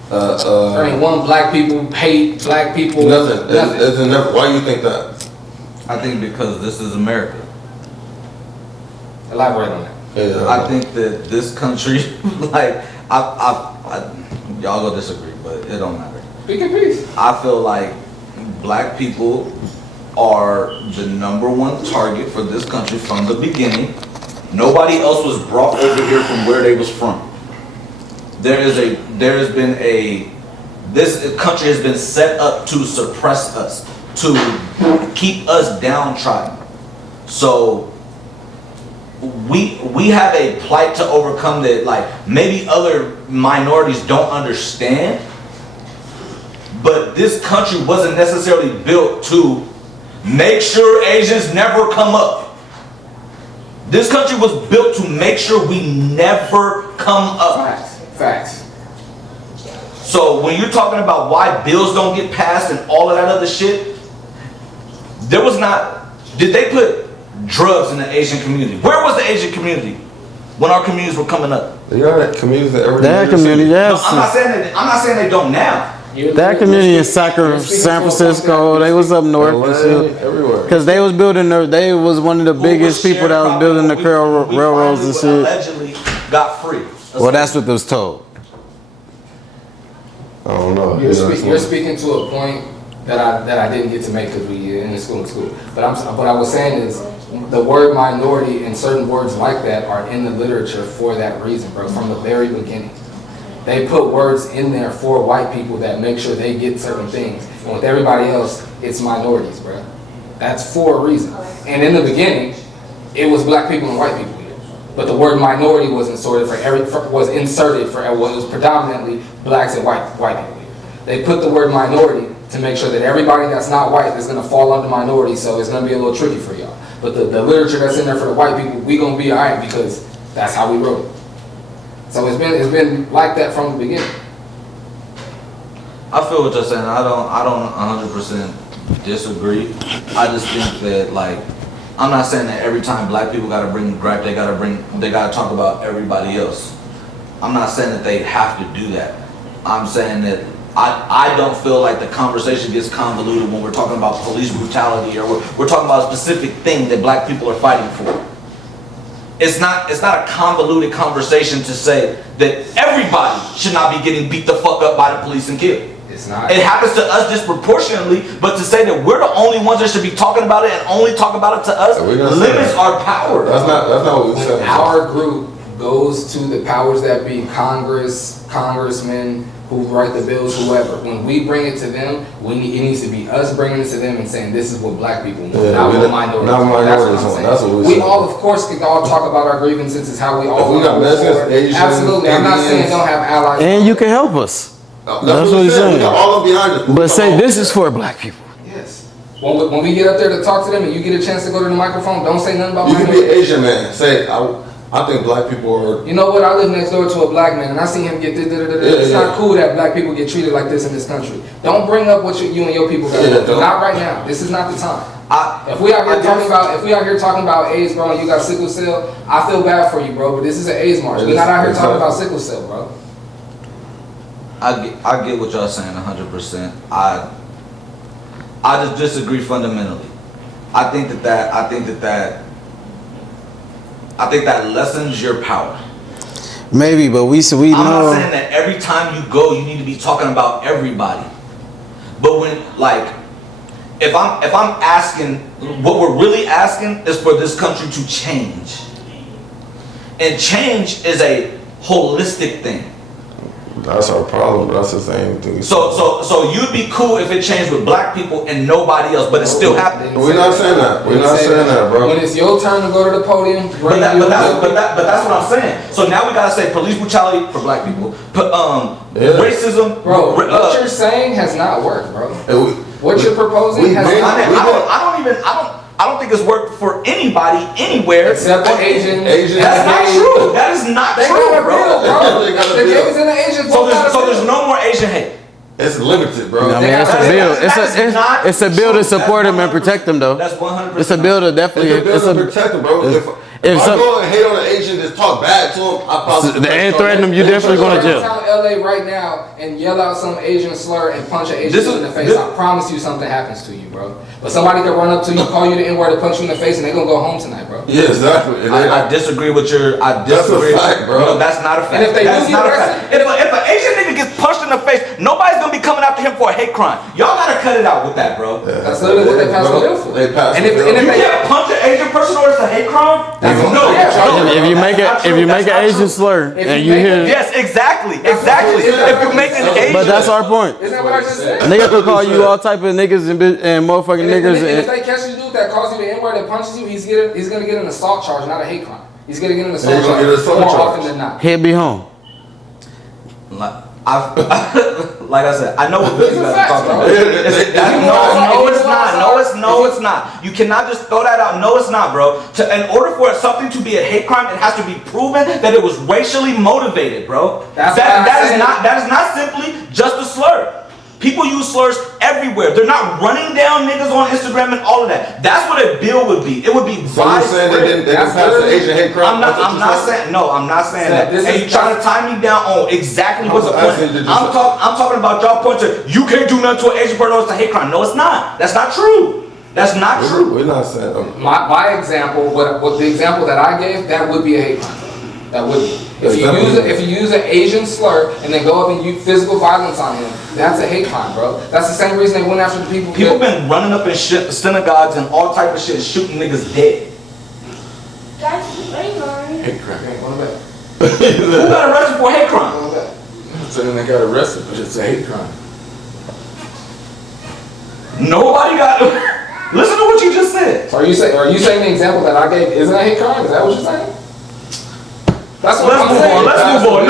There ain't one black people hate black people. nothing? It's never. Why do you think that? I think because this is America. Elaborate on that. Yeah, I think that this country, like, y'all gonna disagree, but it don't matter. Speak in peace. I feel like black people are the number1 target for this country from the beginning. Nobody else was brought over here from where they was from. This country has been set up to suppress us, to keep us downtrodden. So we have a plight to overcome that, like, maybe other minorities don't understand. But this country wasn't necessarily built to make sure Asians never come up. This country was built to make sure we never come up. Facts. So when you're talking about why bills don't get passed and all of that other shit, did they put drugs in the Asian community? Where was the Asian community when our communities were coming up? You know that communities that every That community, No, yes. I'm not saying they don't now. That community in San Francisco, they was up north and shit. everywhere. Cause they was they was one of the biggest people that was building the railroads and shit. Allegedly got free. Well, that's what they was told. I don't know. You're speaking to a point that I didn't get to make because we in the school. But what I was saying is, The word minority and certain words like that are in the literature for that reason, bro, from the very beginning. They put words in there for white people that make sure they get certain things. And with everybody else, it's minorities, bro. That's for a reason. And in the beginning, it was black people and white people here. But the word minority was inserted for what was predominantly blacks and white people here. They put the word minority to make sure that everybody that's not white is going to fall under minority, so it's going to be a little tricky for y'all. But the literature that's in there for the white people, we going to be all right because that's how we wrote it. So it's been like that from the beginning. I feel what you're saying. I don't 100% disagree. I just think that, like, I'm not saying that every time black people gotta bring gripe, they gotta talk about everybody else. I'm not saying that they have to do that. I'm saying that I don't feel like the conversation gets convoluted when we're talking about police brutality or we're talking about a specific thing that black people are fighting for. It's not a convoluted conversation to say that everybody should not be getting beat the fuck up by the police and killed. It's not. It happens to us disproportionately, but to say that we're the only ones that should be talking about it and only talk about it to us limits our power. That's not what we said. Our group goes to the powers that be, Congress, congressmen who write the bills, whoever. When we bring it to them, it needs to be us bringing it to them and saying this is what black people want, not what minorities want. That's what we all, of course, can all talk about our grievances. It's how we all. We got Mexicans, Asians, absolutely. I'm not saying don't have allies. And you can help us. That's what he's saying. All behind us. But say this is for black people. Yes. When we get up there to talk to them and you get a chance to go to the microphone, don't say nothing about you can be an Asian man. Say I think black people are. You know what? I live next door to a black man, and I see him get this. It's not cool that black people get treated like this in this country. Don't bring up what you and your people got. Not right now. This is not the time. If we out here talking about AIDS, bro, and you got sickle cell, I feel bad for you, bro. But this is an AIDS march. We're not out here talking about sickle cell, bro. I get what y'all saying 100%. I just disagree fundamentally. I think that lessens your power. Maybe, but we know. I'm not saying that every time you go, you need to be talking about everybody. But when, like, if I'm asking, what we're really asking is for this country to change. And change is a holistic thing. That's our problem, but that's the same thing. So you'd be cool if it changed with black people and nobody else, but it's still happening. We're not saying that. We're not saying that, bro. When it's your turn to go to the podium, but that's what I'm saying. So now we gotta say police brutality for black people, racism, bro. What you're saying has not worked, bro. What you're proposing has not. I don't think it's worked for anybody anywhere except the Asians. That's not true. That is not true, bro. The gays and the Asians. So there's no more Asian hate. It's limited, bro. I mean, it's a bill. It's a bill to support them and protect them, though. That's 100%. It's a bill to definitely. It's a bill to protect them, bro. If I go and hate on an Asian, just talk bad to him, I probably and threaten them. You definitely going to jail. Downtown LA right now and yell out some Asian slur and punch an Asian in the face. I promise you something happens to you, bro. But somebody can run up to you, call you the N-word, and punch you in the face, and they're gonna go home tonight, bro. Yeah, exactly. I disagree with your. I disagree. That's a fact, bro. No, that's not a fact. And if they that's do not get a fact. If an Asian nigga gets punched in the face, nobody's gonna be coming after him for a hate crime. Y'all gotta cut it out with that, bro. Yeah, that's literally what they passed the bill for. And if you can't punch an Asian person or it's a hate crime, no. If you make an Asian slur and you hear, yes, exactly. If you make an Asian, but that's our point. Isn't that what I just said? Nigga could call you all type of niggas and motherfucking niggas. And if they catch you dude that calls you the N-word and punches you, he's gonna get an assault charge, not a hate crime. He's gonna get an assault charge more often than not. He'll be home. Like I said, I know what you guys are talking about. No, it's not. You cannot just throw that out. No, it's not, bro. In order for something to be a hate crime, it has to be proven that it was racially motivated, bro. That is not simply just a slur. People use slurs everywhere. They're not running down niggas on Instagram and all of that. That's what a bill would be. It would be widespread. So you're saying they didn't pass the Asian hate crime? I'm not saying that. And you trying to tie me down on exactly what's the point. I'm talking about y'all point to you can't do nothing to an Asian person or it's a hate crime. No, it's not. That's not true. That's not true. We're not saying that. My example, what the example that I gave, that would be a hate crime. That would be. If you use an Asian slur and then go up and use physical violence on him, that's a hate crime, bro. That's the same reason they went after the people. People been running up in synagogues and all type of shit, shooting niggas dead. Hate crime. Who got arrested for hate crime? Saying they got arrested, but it's a hate crime. Nobody got. Listen to what you just said. So are you saying the example that I gave isn't a hate crime? Is that what you're saying? That's what Let's I'm move saying. on. Let's move on.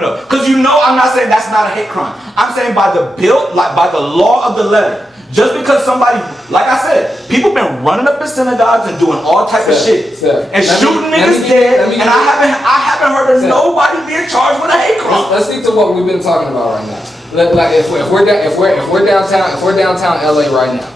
No. Because you know I'm not saying that's not a hate crime. I'm saying by the bill, like by the law of the letter. Just because somebody, like I said, people been running up in synagogues and doing all type of shit and shooting niggas dead, and I haven't heard of nobody being charged with a hate crime. Let's stick to what we've been talking about right now. Like if we're downtown LA right now,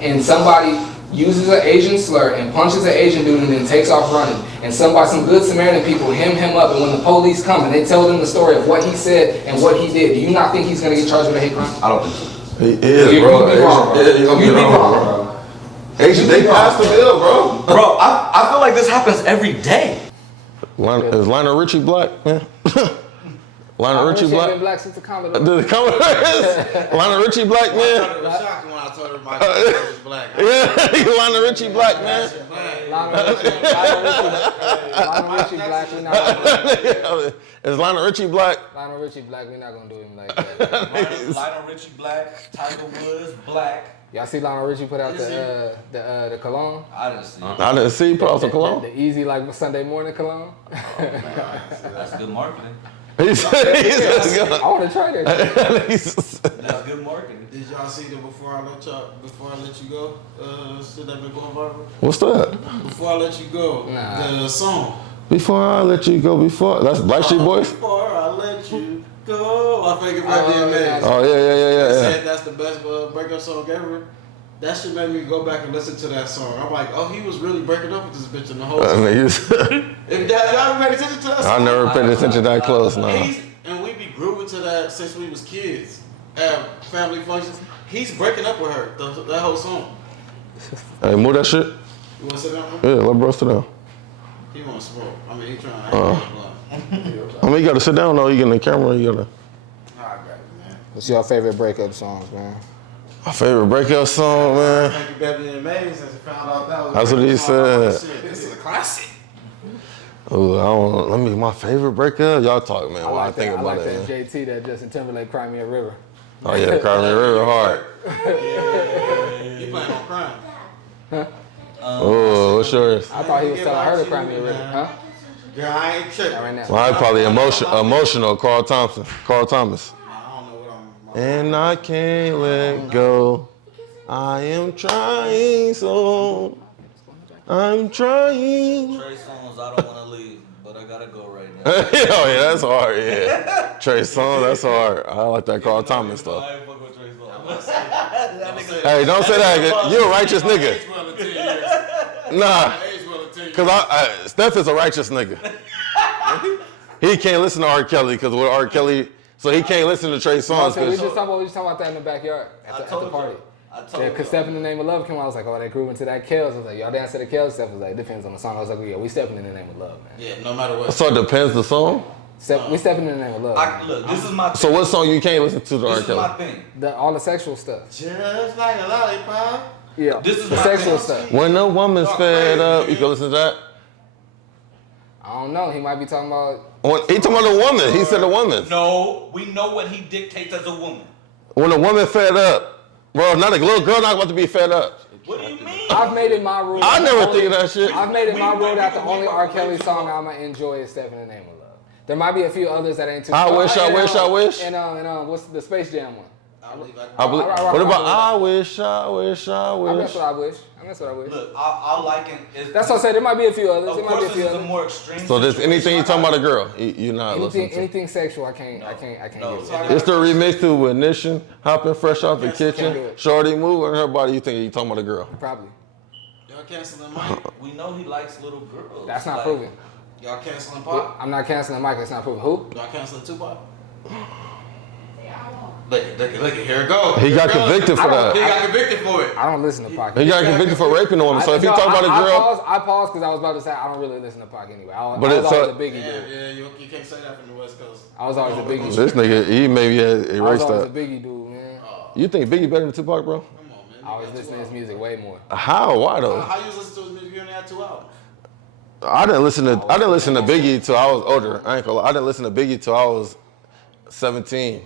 and somebody uses an Asian slur and punches an Asian dude and then takes off running, and some good Samaritan people hem him up, and when the police come and they tell them the story of what he said and what he did, do you not think he's gonna get charged with a hate crime? I don't think so. He is, bro. You'd be wrong, bro. You'd be wrong, bro. Asian, they passed the bill, bro. Bro, I feel like this happens every day. Is Lionel Richie black, man? Lionel Richie black? Been black since the Commodore. Lionel Richie black, man? I was shocked when I told everybody he was black. Yeah, Lionel Richie black, man. Lionel Richie black. We not. Is Lionel Richie black? Lionel Richie black. We're not gonna do him like that. Lionel Richie black, Tiger Woods black. Y'all see Lionel Richie put out the cologne? I didn't see. I didn't see. Put out some cologne. The easy like Sunday morning cologne. That's good marketing. I want to try that. That's good marketing. Did y'all see the before I let you go? Shit that been going viral. What's that? Before I let you go, the song. Before I let you go. That's Black Street Boys. Before I let you go, I think about DMX. Oh yeah. They said that's the best breakup song ever. That shit made me go back and listen to that song. I'm like, oh, he was really breaking up with this bitch in the whole song. If y'all ever paid attention to that song? I never paid attention that close, no. And we be grooving to that since we was kids at family functions. He's breaking up with her, that whole song. Hey, move that shit. You want to sit down? Yeah, let bro sit down. He want to smoke. I mean, he trying to I mean, you gotta sit down though. You get in the camera, you gotta. I got it, man. What's your favorite breakup songs, man? My favorite breakup song, man. Thank you, Beverly and Mays, since he found out that was That's what he said. This is a classic. Oh, I don't. Let me. My favorite breakup. Y'all talk, man. While I think I about like it. that JT, that Justin Timberlake, Cry Me a River. Oh yeah, Cry Me a River hard. You playing on crime. Oh, what's yours? I thought he was telling her to Cry Me a River, huh? Yeah, I ain't tripping. Not right now. Mine probably emotional. Carl Thomas. I don't know what I'm. And I can't let go. I am trying so. I'm trying. Trey Songz, I don't want to leave, but I gotta go right now. Oh yeah, that's hard. Yeah, Trey Songz, that's hard. I like that Carl Thomas stuff. I ain't fuck with Trey Songz. Hey, don't say that. You a righteous nigga. Nah, cause Steph is a righteous nigga. He can't listen to R. Kelly because with R. Kelly, so he can't listen to Trey Songz. We just talking about that in the backyard at the party. Yeah, cause Step in the Name of Love came out. I was like, oh, they grew into that Kells. I was like, y'all dance to the Kells. Steph was like, depends on the song. I was like, yeah, we stepping in the name of love, man. Yeah, no matter what. So it depends the song. We stepping in the name of love. Look, this is my. So what song you can't listen to the R. This is my Kelly? thing. All the sexual stuff. Just like a lollipop. Yeah, This is the my sexual thing. stuff. When a woman's fed up, you can listen to that. I don't know. He might be talking about. He talking about a woman. He said a woman. No, we know what he dictates as a woman. When a woman fed up, bro, not a little girl not about to be fed up. What do you mean? I've made it my rule. I never think of that shit. I've made it my rule that the only R. Kelly song I'ma enjoy is "Step in the Name of Love." There might be a few others that ain't too. I wish. And what's the Space Jam one? I believe. What about I wish? I mess what I wish. Look, I like it. That's what I said. There might be a few others. Of There might be course, a few this is a others. more extreme. So there's situation. anything you talking about a girl, you're not listening to. Anything sexual, I can't No. get it. It's the remix to Ignition, hopping fresh out the Can't do kitchen, it. shorty moving her body. You think you talking about a girl? Probably. Y'all canceling Mike? We know he likes little girls. That's not Like, proven. Y'all canceling Pop? I'm not canceling Mike. It's not proven. Who? Y'all canceling Tupac? Look, here it go. He got convicted for He that. got convicted for it. I don't listen to Pac. He got convicted for raping a woman. So if he talking about a girl, I paused because I was about to say I don't really listen to Pac anyway. I But was it's always a- a Biggie dude. Yeah, you can't say that from the West Coast. I was always a Biggie dude. this nigga, he maybe I was erased always a that. Biggie dude, man. You think Biggie better than Tupac, bro? Come on, man. I was listening to his music way more. How? Why though? How you listen to his music? You only had 2 albums. I didn't listen to Biggie till I was older. I ain't gonna lie. I didn't listen to Biggie till I was 17.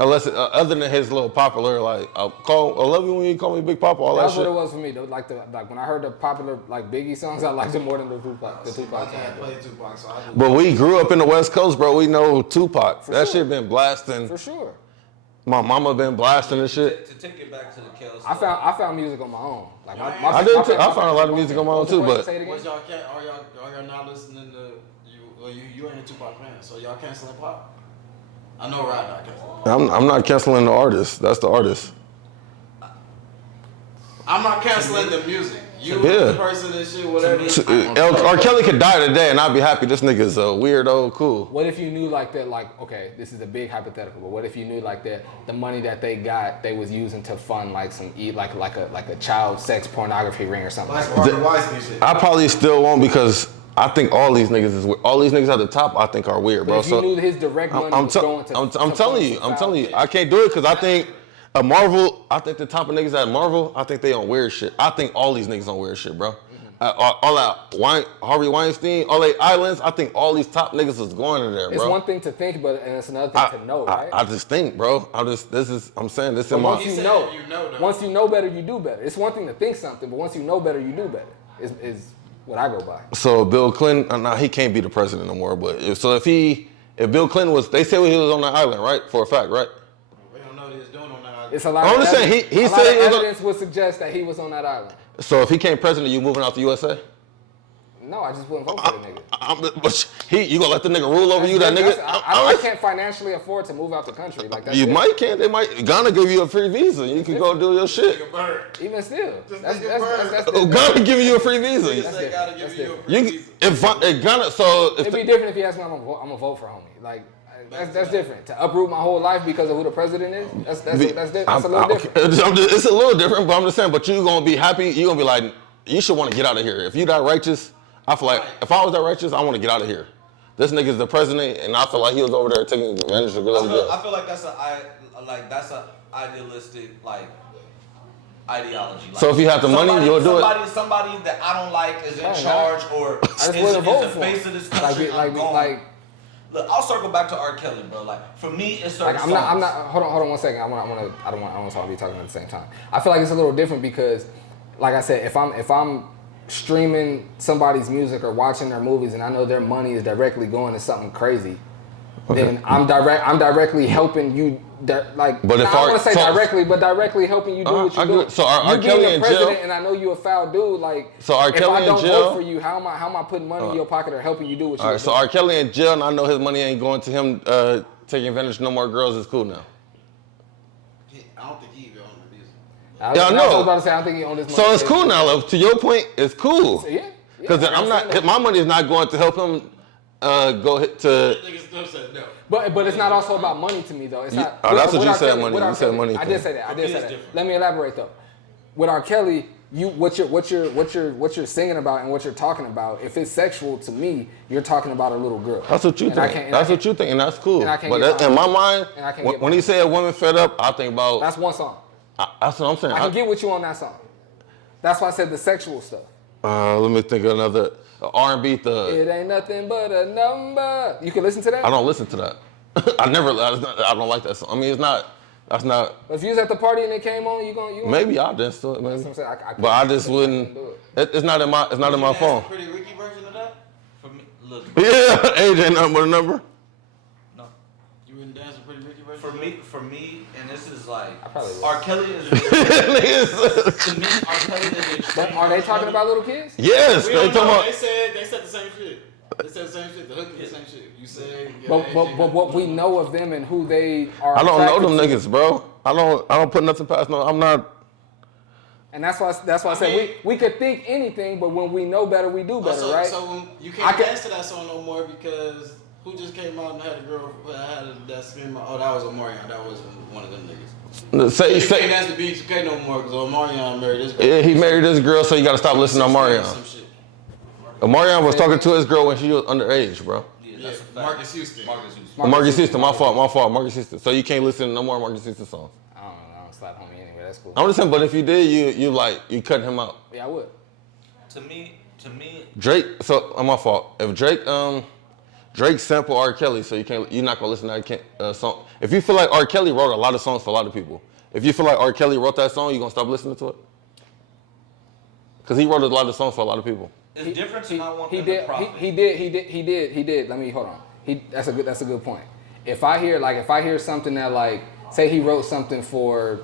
Unless other than his little popular, like I love you when you call me Big Papa, all that That's shit. what it was for me. Though. Like when I heard the popular like Biggie songs, I liked it more than the Tupac. My dad played Tupac, so I do. But we grew up in the West Coast, bro. We know Tupac. For that sure. shit been blasting. For sure. My mama been blasting this shit. To take it back to the Kels. I found music on my own. Like I did too. I found a lot of music on my own too, but What y'all can't? Are y'all not listening to you? Well, you ain't a Tupac fan, so y'all canceling Pop. I know Rod not canceling. I'm not canceling the artist. That's the artist. I'm not canceling the music. You, Yeah. the person and shit, whatever. R. Kelly could die today, and I'd be happy. This nigga's a weirdo. Cool. What if you knew like that? Like, okay, this is a big hypothetical, but what if you knew like that the money that they got, they was using to fund like some like a child sex pornography ring or something? Like Harvey Weinstein shit. I probably still won't because I think all these niggas is weird. All these niggas at the top, I think are weird, bro. But if you knew his direct money was going to, I'm telling you, I can't do it because I think a Marvel. I think the top of niggas at Marvel, I think they on weird shit. I think all these niggas on weird shit, bro. All that Harvey Weinstein, all they islands. I think all these top niggas is going in there, bro. It's one thing to think, but and it's another thing to know, right? I just think, bro. I'm saying this in once my. you know, once you know better, you do better. It's one thing to think something, but once you know better, you do better. Is what I go by. So Bill Clinton, nah, he can't be the president no more. But if Bill Clinton was, they said he was on the island, right? For a fact, right? We don't know what he was doing on that island. It's a lot. I'm just saying he said evidence would suggest that he was on that island. So if he came president, you moving out the USA? No, I just wouldn't vote for the nigga. You gonna let the nigga rule over you? That nigga? I can't financially afford to move out the country like that. You can't. They might. Ghana give you a free visa. You can go do your shit. Even still, that's Ghana giving you a free visa. If Ghana, so it'd be different if he asked me, I'm gonna vote for homie. Like that's different. To uproot my whole life because of who the president is, that's a little different. It's a little different, but I'm just saying. But you gonna be happy. You gonna be like, you should want to get out of here. If you that righteous, I feel like if I was that righteous, I want to get out of here. This nigga's the president, and I feel like he was over there taking advantage of it. I feel like that's a idealistic ideology. So if you have the money, you'll do it. Somebody that I don't like is in charge or is the face of this country. Look, I'll circle back to R. Kelly, bro. Like for me, it's certain songs. I'm not. Hold on 1 second. I don't want to be talking at the same time. I feel like it's a little different because, like I said, if I'm streaming somebody's music or watching their movies and I know their money is directly going to something crazy, then I'm directly helping you. But I don't want to say directly, but directly helping you do what you do. So R. Kelly in jail, and I know you a foul dude. Like, so R. Kelly if I don't in jail, vote for you, how am I putting money in your pocket or helping you do what you do? So R. Kelly in jail, and I know his money ain't going to him taking advantage of no more girls. It's cool now. I don't think he even owned the music. I was about to say, I don't think he owned this money. So it's cool now, love. To your point, it's cool. So, yeah. Because my money is not going to help him go hit to. But it's not also about money to me though. It's not. That's what you said, money. You said money. I did say that. Let me elaborate though. With R. Kelly, what you're singing about and what you're talking about, if it's sexual to me, you're talking about a little girl. That's what you think. That's what you think, and that's cool. But in my mind, when he said "woman fed up," I think about. That's one song. That's what I'm saying. I can get with you on that song. That's why I said the sexual stuff. Let me think of another R&B thug. It ain't nothing but a number. You can listen to that? I don't listen to that. I don't like that song. I mean, that's not. If you was at the party and it came on, you gonna maybe I'll dance to it, maybe. That's what I'm saying. But I just wouldn't. It's not in my phone. Pretty Ricky version of that? For me, look. Yeah, age ain't nothing but a number. No. You wouldn't dance to Pretty Ricky version? For me, and this is like probably R. Kelly is. To me, R. Kelly is. But are they talking about little kids? Yes, they talking about. They said the same shit. They said the same shit. The hook is the same shit. You say. But what we know of them and who they are. I don't know them niggas, bro. I don't put nothing past no. I'm not. And that's why I said we could think anything, but when we know better, we do better, right? So you can't dance to that song no more because who just came out and had a girl that screamed, oh, that was Omarion. That wasn't one of them niggas. You can't dance to B2K no more because Omarion married this girl. Yeah, he married this girl, so you got to stop listening to Omarion. Omarion was talking to his girl when she was underage, bro. Yeah, Marcus Houston. Marcus Houston, my fault, Marcus Houston. So you can't listen to no more Marcus Houston songs. I don't know. I don't slap homie anyway. That's cool. I'm just saying, but if you did, you cut him out. Yeah, I would. To me, To me, Drake. So, my fault. If Drake sample R. Kelly, so you're not gonna listen to that song. If you feel like R. Kelly wrote a lot of songs for a lot of people, if you feel like R. Kelly wrote that song, you gonna stop listening to it? Because he wrote a lot of songs for a lot of people. it's different to not want them did, to profit. he did. Let me hold on. That's a good point. If I hear something that like, say he wrote something for.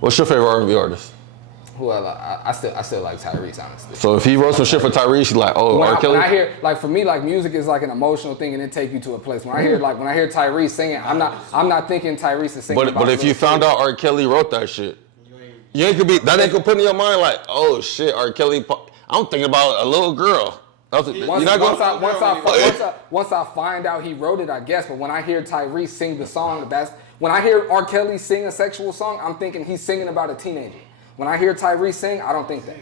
What's your favorite R&B artist? Who I still like Tyrese, honestly. So if he wrote some shit for Tyrese, you like, oh, R. Kelly? When I hear, like, for me, like, music is like an emotional thing and it take you to a place. When I hear Tyrese singing, I'm not thinking Tyrese is singing. But if you found out R. Kelly wrote that shit, you ain't gonna put in your mind like, oh shit, R. Kelly. I'm thinking about a little girl. Once I find out he wrote it, I guess. But when I hear Tyrese sing the song, when I hear R. Kelly sing a sexual song, I'm thinking he's singing about a teenager. When I hear Tyrese sing, I don't think that.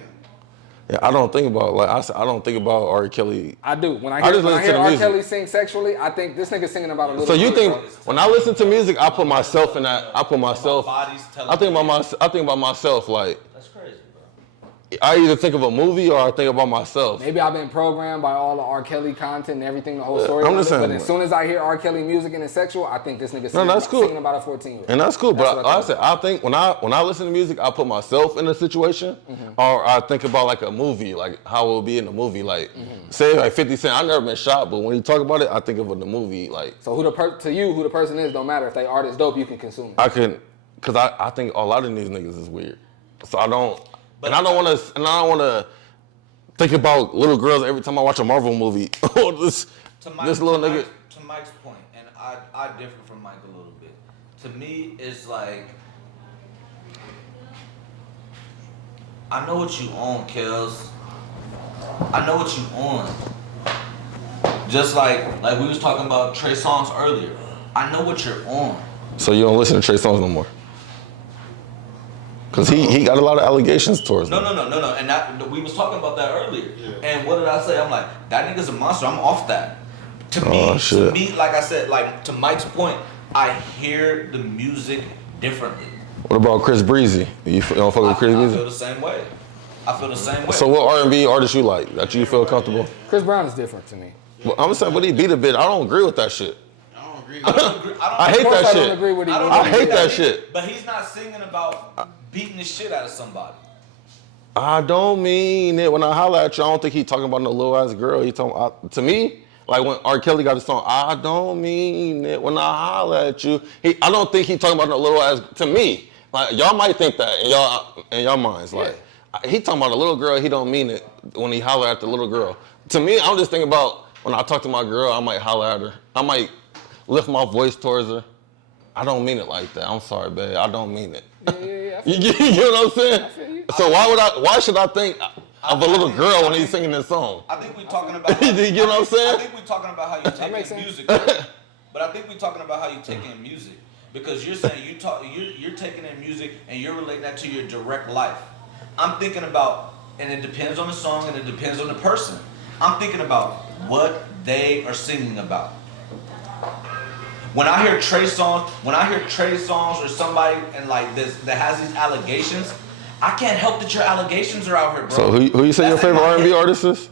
Yeah, I don't think about I don't think about R. Kelly. I do. When I hear R. Kelly sing sexually, I think this nigga singing about a little. So you think when I listen to music, I put myself in that. I think about myself like. That's crazy, bro. I either think of a movie or I think about myself. Maybe I've been programmed by all the R. Kelly content and everything, the whole story. I'm just saying, but as soon as I hear R. Kelly music and it's sexual, I think this nigga singing about a 14-year-old. And that's cool. But I think when I listen to music, I put myself in a situation, or I think about like a movie, like how it would be in the movie. Like say like 50 Cent, I've never been shot, but when you talk about it, I think of the movie. Like so, who the person is don't matter. If they artist dope, you can consume it. Because I think a lot of these niggas is weird. So I don't want to think about little girls every time I watch a Marvel movie. Oh, this little nigga. To Mike's point, and I differ from Mike a little bit. To me, it's like, I know what you own, Kels. I know what you own. Just like we was talking about Trey Songz earlier. I know what you're on. So you don't listen to Trey Songz no more? Because he got a lot of allegations towards me. No. And we was talking about that earlier. Yeah. And what did I say? I'm like, that nigga's a monster. I'm off that. To me, like I said, like to Mike's point, I hear the music differently. What about Chris Breezy? You don't fuck with Chris Breezy? I feel the same way. So what R&B artist you like that you feel comfortable? Chris Brown is different to me. Well, I'm saying, but he beat a bit. I don't agree with that shit. I hate that shit. But he's not singing about beating the shit out of somebody. I don't mean it. When I holler at you, I don't think he talking about no little ass girl. He talking to me, like when R. Kelly got the song, I don't mean it. When I holler at you, I don't think he talking about no little ass. To me, like y'all might think that in y'all minds, like he talking about a little girl. He don't mean it when he holler at the little girl. To me, I'm just thinking about when I talk to my girl, I might holler at her. I might lift my voice towards her. I don't mean it like that. I'm sorry, babe. I don't mean it. Yeah. You know what I'm saying? So why should I think of a little girl when he's singing this song? I think we're talking about. You know what I'm saying? I think we're talking about how you take in music. But I think we're talking about how you take in music because you're saying you're taking in music and you're relating that to your direct life. I'm thinking about, and it depends on the song and it depends on the person. I'm thinking about what they are singing about. When I hear Trey Songz or somebody and like this that has these allegations, I can't help that your allegations are out here, bro. So who you say your favorite R&B artist is?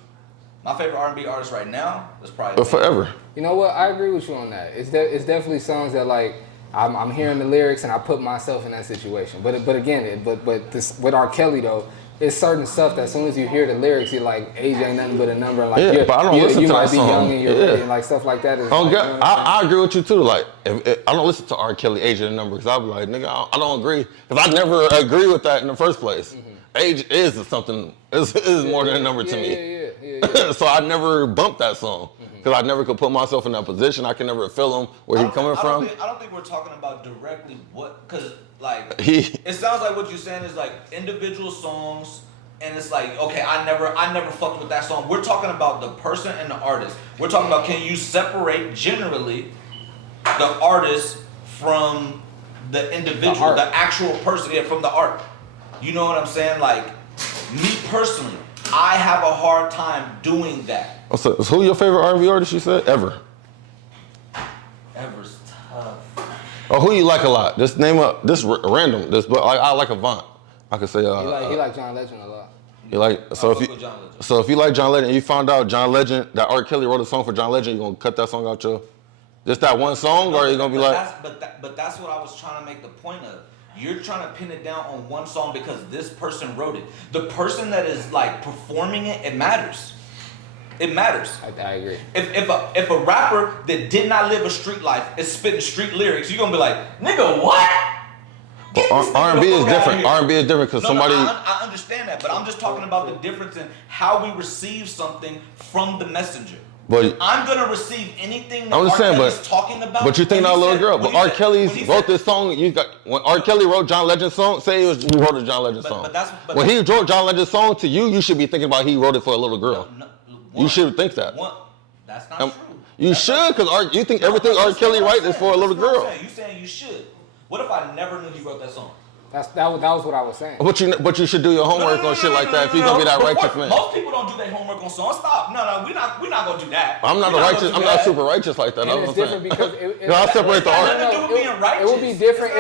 My favorite R&B artist right now is probably. But forever. You know what? I agree with you on that. It's definitely songs that like I'm hearing the lyrics and I put myself in that situation. But again, this with R. Kelly though. It's certain stuff that as soon as you hear the lyrics, you're like, age ain't nothing but a number. Like, but I don't listen to that song. You might be young and you're ready, and like stuff like that. I agree with you too. Like, if I don't listen to R. Kelly, age ain't a number, because I'll be like, nigga, I don't agree. Because I never agree with that in the first place. Age is something, is more than a number to me. Yeah. So I never bumped that song. Because I never could put myself in that position. I can never feel him where he's coming from. I don't think we're talking about directly what, because like it sounds like what you're saying is like individual songs, and it's like okay, I never fucked with that song. We're talking about the person and the artist. We're talking about can you separate generally the artist from the individual, the actual person, from the art. You know what I'm saying? Like me personally, I have a hard time doing that. So who your favorite R&B artist you said? Ever? Ever's tough. Or who you like a lot? Just name up, random. But I like Avant. I could say. He like John Legend a lot. You like so if you like John Legend and you found out John Legend that R. Kelly wrote a song for John Legend, you gonna cut that song out your just that one song, or are you gonna be like? But that's what I was trying to make the point of. You're trying to pin it down on one song because this person wrote it. The person that is like performing it, it matters. It matters. I agree. If a rapper that did not live a street life is spitting street lyrics, you're gonna be like, nigga, what? R&B is different. R&B is different because somebody. I understand that, but I'm just talking about the difference in how we receive something from the messenger. But I'm gonna receive anything that I'm just R. saying, Kelly's talking about. But you think that little girl? But R. Kelly wrote this song. When R. Kelly wrote John Legend's song, say he wrote a John Legend song. When he wrote John Legend's song to you, you should be thinking about he wrote it for a little girl. You should think that. That's not true. You should, because you think everything R. Kelly writes is for a little girl. You saying you should? What if I never knew he wrote that song? That was what I was saying. But you should do your homework on shit like that if you're gonna be that righteous man. Most people don't do their homework on songs. Stop. No, we're not gonna do that. I'm not super righteous like that. And it's different because I'll separate the art. It would be different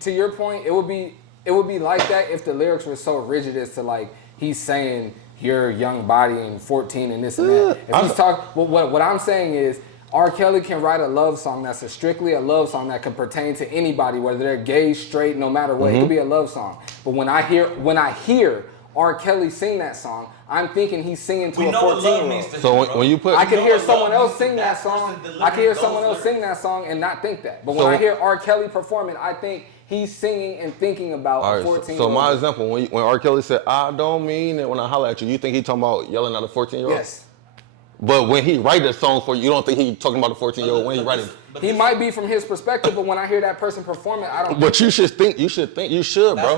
to your point. It would be like that if the lyrics were so rigid as to like he's saying you're a young body and 14 and this and that. If he's what I'm saying is R. Kelly can write a love song that's strictly a love song that can pertain to anybody, whether they're gay, straight, no matter what. It could be a love song. But when I hear R. Kelly sing that song, I'm thinking he's singing to a 14-year-old. So when you put, I can hear someone else sing that song. I can hear someone else sing that song and not think that. But when I hear R. Kelly perform it, I think he's singing and thinking about a 14-year-old. So my example, when R. Kelly said, "I don't mean it when I holler at you," you think he talking about yelling at a 14-year-old? Yes. But when he write a song for you, don't think he talking about a 14-year-old when he writing? He might be from his perspective, but when I hear that person perform it, I don't. But you should, bro. That's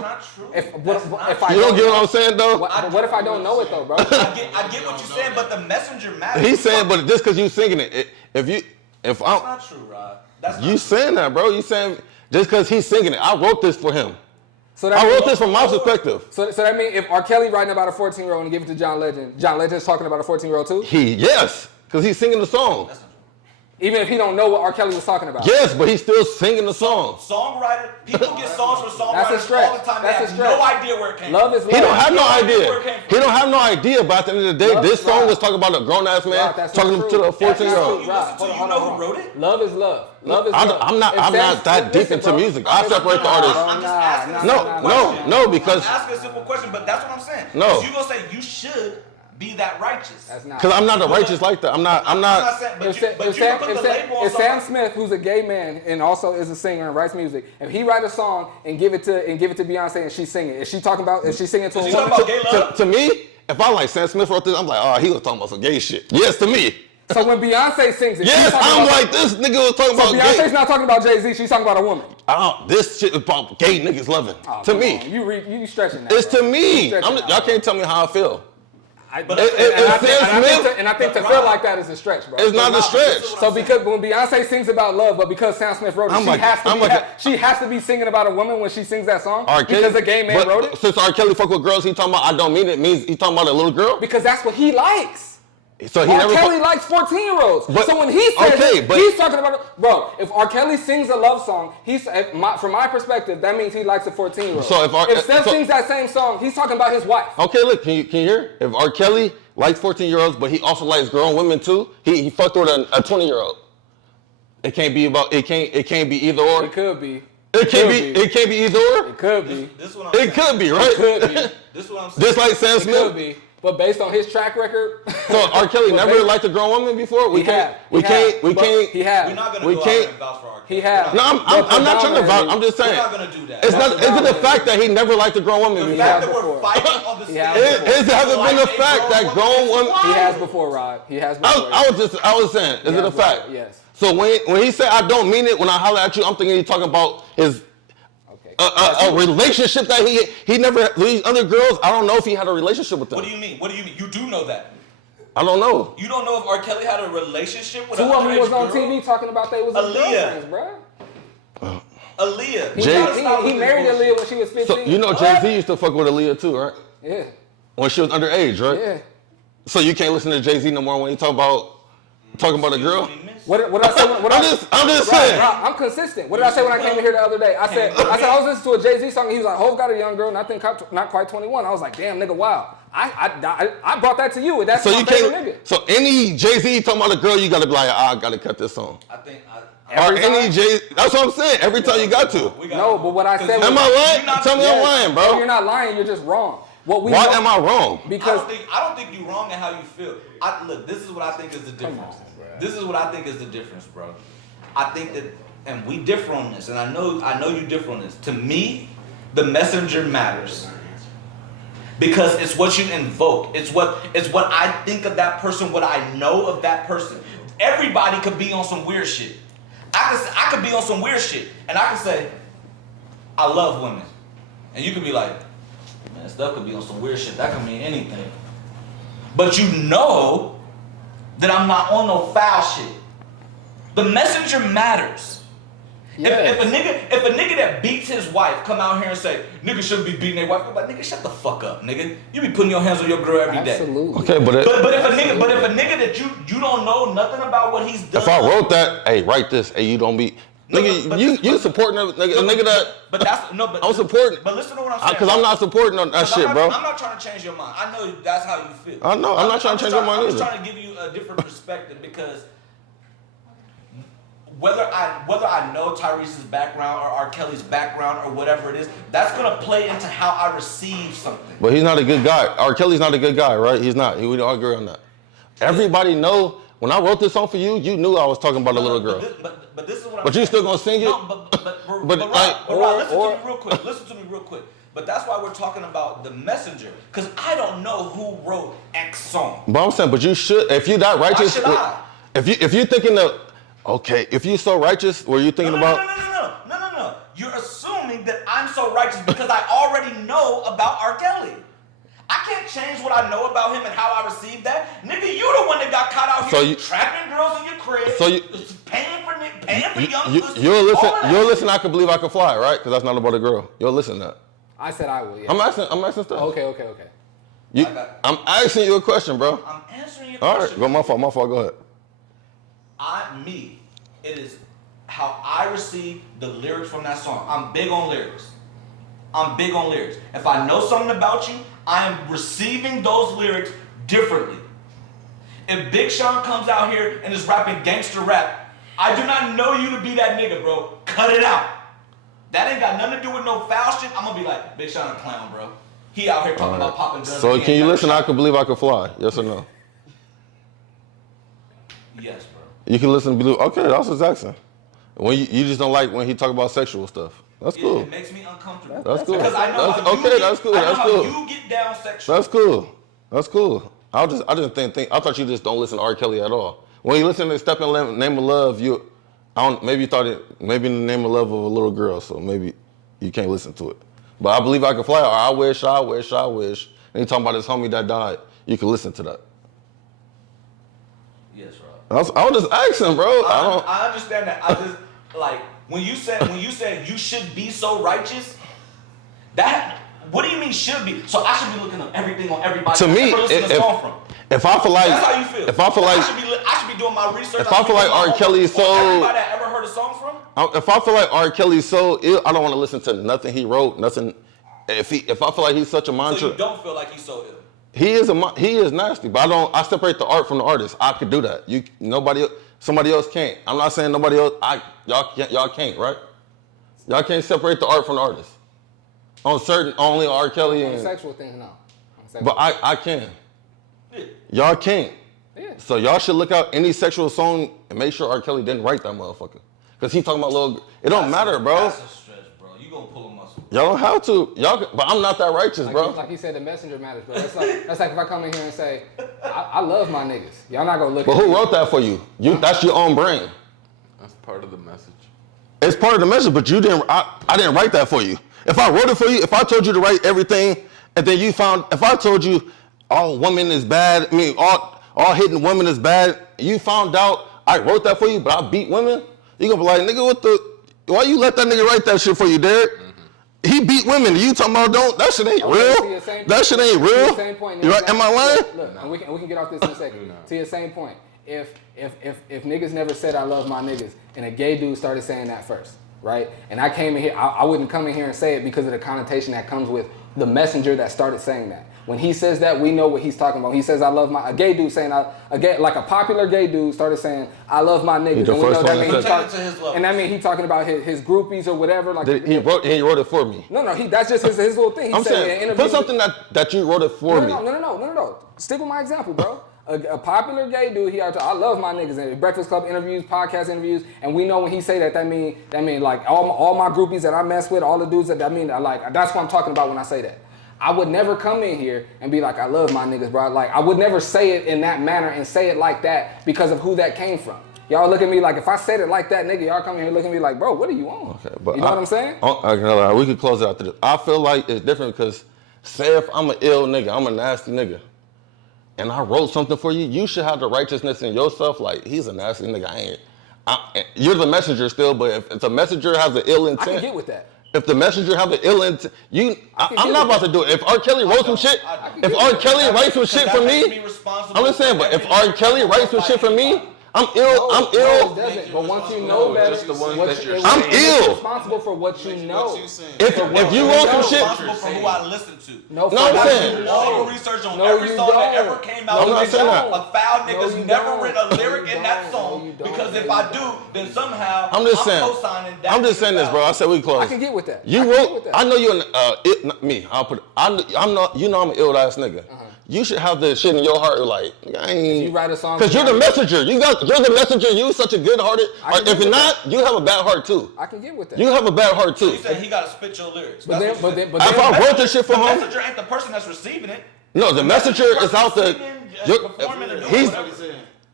not true. If I you don't get what I'm saying, though? What if I don't know it, though, bro? I get what you're saying, but the messenger matters. He's saying, but just because you singing it, That's not true, Rod. That's not you saying that, bro. You saying just because he's singing it. I wrote this for him. So I wrote this from my perspective. So that means if R. Kelly writing about a 14-year-old and give it to John Legend's talking about a 14-year-old too? Yes, because he's singing the song. Even if he don't know what R. Kelly was talking about. Yes, but he's still singing the song. Songwriter, people get songs from songwriters all the time. That's a stretch. No idea where it came Love from. is love. He don't have no idea. He don't have no idea. But at the end of the day, this song was talking about a grown-ass man talking to a 14-year-old. You know who wrote it? Love is love. Love is love. I'm not that deep into music. I separate the artists. I'm just asking. No, because I'm asking a simple question, but that's what I'm saying. No. You gonna say you should be that righteous? That's not. Because I'm not a righteous like that. I'm not. If Sam Smith, who's a gay man and also is a singer and writes music, if he write a song and give it to Beyonce and she's singing, is she singing to a woman? To me, if I like Sam Smith wrote this, I'm like, oh, he was talking about some gay shit. Yes, to me. So when Beyonce sings it, yes, I'm like, this nigga was talking about Beyonce's gay. not talking about Jay-Z, she's talking about a woman. This shit is about gay niggas loving. To me. You stretching that. It's to me. Y'all can't tell me how I feel. I think to feel like that is a stretch, bro. It's not a stretch. So because when Beyonce sings about love, but because Sam Smith wrote it, she has to be singing about a woman when she sings that song because a gay man wrote it. Since R. Kelly fuck with girls, he talking about I don't mean it means he talking about a little girl? Because that's what he likes. So R. Kelly likes 14-year-olds. So when he says he's talking about it, bro. If R. Kelly sings a love song, from my perspective, that means he likes a 14-year-old. So if Steph sings that same song, he's talking about his wife. Okay, look, can you hear? If R. Kelly likes 14-year-olds, but he also likes grown women too, he fucked with a 20-year-old. It can't be either or. It could be. It can't be either or. It could be. It could be, right? It could be. This is what I'm saying. Just like Sam Smith. It could be. But based on his track record, so R. Kelly never liked a grown woman before. We can't. He have. We're not gonna go out and vouch for R. Kelly. He have. No, I'm not trying to vouch. I'm just saying. We're not gonna do that. It's the fact that he never liked a grown woman. The fact that we're fighting on the stage. It hasn't been a fact that grown women. He has before, Rod. He has before. I was saying, is it a fact? Yes. So when he said I don't mean it when I holler at you, I'm thinking he's talking about his a relationship that he never, these other girls, I don't know if he had a relationship with them. What do you mean? You do know that. I don't know. You don't know if R. Kelly had a relationship with Two of them was on TV talking about they was his girlfriends, bro. Aaliyah. He married Aaliyah when she was 15. So, you know Jay-Z used to fuck with Aaliyah too, right? Yeah. When she was underage, right? Yeah. So you can't listen to Jay-Z no more when he talk about Talking about a girl? What did I say? I'm just saying. I'm consistent. What did I say when I came in here the other day? I said I was listening to a Jay-Z song and he was like, Hov got a young girl and I think not quite 21. I was like, damn, nigga, wow. I brought that to you. That's so my you favorite can't. nigga. So any Jay-Z talking about a girl, you gotta be like, I gotta cut this song. I think Or any Jay. That's what I'm saying. Every time you got to. No, but what I said was. Am I lying? Tell me I'm lying, bro. No, you're not lying. You're just wrong. Why am I wrong? Because I don't think you're wrong in how you feel. Look, this is what I think is the difference. This is what I think is the difference, bro. I think that, and we differ on this, and I know you differ on this. To me, the messenger matters because it's what you invoke. It's what I think of that person, what I know of that person. Everybody could be on some weird shit. I could be on some weird shit, and I could say, I love women, and you could be like, man, stuff could be on some weird shit. That could mean anything. But you know that I'm not on no foul shit. The messenger matters. Yes. If a nigga that beats his wife come out here and say, nigga shouldn't be beating their wife, I'm like, nigga, shut the fuck up, nigga. You be putting your hands on your girl every day. Absolutely. Okay, but if a nigga that you don't know nothing about what he's done. If I wrote that, hey, write this, hey, you don't be. Nigga, you supporting a nigga that. But that's no. But I'm supporting. But listen to what I'm saying. Because I'm not supporting that shit, bro. I'm not trying to change your mind. I know that's how you feel. I know. I'm not trying to change your mind either. I'm just trying to give you a different perspective because whether I know Tyrese's background or R. Kelly's background or whatever it is, that's gonna play into how I receive something. But he's not a good guy. R. Kelly's not a good guy, right? He's not. We don't agree on that. Everybody know. When I wrote this song for you, you knew I was talking about a little girl. But this is what I'm But you still gonna sing it? No, but Rob, listen to me real quick. Listen to me real quick. But that's why we're talking about the messenger. Because I don't know who wrote X song. But I'm saying, but you should, if you're that righteous. Why should I? If you're thinking of, okay, if you're so righteous, were you thinking about? No. You're assuming that I'm so righteous because I already know about R. Kelly. I can't change what I know about him and how I received that. Nigga, you the one that got caught out here trapping girls in your crib, paying for young pussy. You'll listen, I Could Believe I Could Fly, right? Because that's not about a girl. You'll listen to that. I said I will, yeah. I'm asking stuff. Okay. I'm asking you a question, bro. I'm answering your All question. right, my fault, go ahead. It is how I receive the lyrics from that song. I'm big on lyrics. If I know something about you, I am receiving those lyrics differently. If Big Sean comes out here and is rapping gangster rap, I do not know you to be that nigga, bro. Cut it out. That ain't got nothing to do with no foul shit. I'm gonna be like, Big Sean a clown, bro. He out here talking about popping guns. So can you listen to I Could Believe I Could Fly? Yes or no? Yes, bro. You can listen to Blue. Okay, that's what Jackson. When you just don't like when he talk about sexual stuff. That's cool. It makes me uncomfortable. That's cool. Because I know that's cool. how you get down sexually. That's cool. I just think I thought you just don't listen to R. Kelly at all. When you listen to Step in the Name of Love, maybe you thought it maybe in the name of love of a little girl, so maybe you can't listen to it. But I Believe I Could Fly, or I wish. And he talking about his homie that died. You can listen to that. Yes, Rob. I was just asking, bro. I understand that. I just like when you said you should be so righteous. That what do you mean should be? So I should be looking up everything on everybody. To me, if I feel like that's how you feel. If I feel like I should be doing my research. If I feel like R. Kelly's so everybody that ever heard a song from. If I feel like R. Kelly's so ill, I don't want to listen to nothing he wrote. Nothing. If I feel like he's such a mantra. So you don't feel like he's so ill. He is nasty, but I separate the art from the artist. I could do that. Somebody else can't. I'm not saying nobody else. Y'all can't, right? Y'all can't separate the art from the artist. Only R. Kelly and sexual things, no. But I can. Y'all can't. Yeah. So y'all should look out any sexual song and make sure R. Kelly didn't write that motherfucker. Cause he talking about little. It don't matter, bro. That's a stretch, bro. You gonna pull a muscle. Y'all don't have to. But I'm not that righteous, bro. Like he said, the messenger matters, bro. That's like if I come in here and say, I love my niggas. Y'all not gonna look. But who wrote that for you? That's your own brain. That's part of the message. It's part of the message, but you didn't. I didn't write that for you. If I wrote it for you, if I told you to write everything, and then if I told you all women is bad, all hitting women is bad, you found out I wrote that for you, but I beat women, you gonna be like, nigga, why you let that nigga write that shit for you, Derek? Mm-hmm. He beat women. You talking about that shit ain't real? That shit ain't real. Same point. Am I lying? Look, and we can get off this in a second. To your same point. if niggas never said I love my niggas and a gay dude started saying that first, right? And I came in here, I wouldn't come in here and say it because of the connotation that comes with the messenger that started saying that. When he says that, we know what he's talking about. He says I love a gay dude saying like a popular gay dude started saying I love my niggas. And we know that means and that means he talking about his groupies or whatever. Like he wrote it for me. No, that's just his little thing. I'm saying put something that you wrote it for me. No. Stick with my example, bro. A popular gay dude, I love my niggas in Breakfast Club interviews, podcast interviews, and we know when he say that mean like all my groupies that I mess with, all the dudes that mean like that's what I'm talking about when I say that. I would never come in here and be like I love my niggas, bro. Like I would never say it in that manner and say it like that because of who that came from. Y'all look at me like if I said it like that, nigga, y'all come in here looking at me like, bro, what are you on? Okay, but you know what I'm saying? We could close it after this. I feel like it's different because say if I'm an ill nigga, I'm a nasty nigga. And I wrote something for you, you should have the righteousness in yourself. Like, he's a nasty nigga. You're the messenger still, but if the messenger has an ill intent. I can get with that. If the messenger have an ill intent, I'm not about to do it. If R. Kelly wrote some shit, if R. Kelly writes some shit for me, I'm just saying, but if R. Kelly writes some shit for me, I'm ill. I'm ill. No, it doesn't. But once you know better, I'm ill. Responsible for what you know. If you wrote some shit, responsible for who I listen to. No, I'm saying all the research on every song that ever came out. I'm not saying that. A foul nigga's never read a lyric in that song because if I do, then somehow I'm co-signing that. I'm just saying this, bro. I said we close. I can get with that. You wrote. I know you're not me. I'm not. You know I'm an ill ass nigga. You should have the shit in your heart, like I ain't. You write a song because you're the messenger. You're the messenger. You such a good hearted. If you're not, you have a bad heart too. I can get with that. You have a bad heart too. So you said he gotta spit your lyrics. But if I wrote this shit for him, the messenger ain't the person that's receiving it. No, the messenger is out the.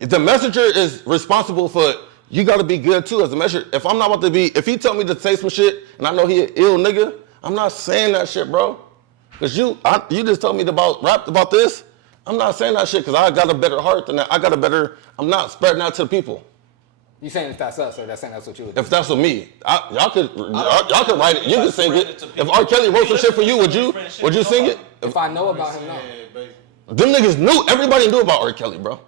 The messenger is responsible for. You got to be good too as a messenger. If I'm not about to be, if he tell me to say some shit and I know he an ill nigga, I'm not saying that shit, bro. Cause you just told me rap about this. I'm not saying that shit because I got a better heart than that. I'm not spreading that to the people. You saying that's us or that's what you would do? If that's with me, y'all could write it. You can sing it. If R. Kelly wrote some shit for you, would you sing it? If I know about him, no. Them niggas knew. Everybody knew about R. Kelly, bro.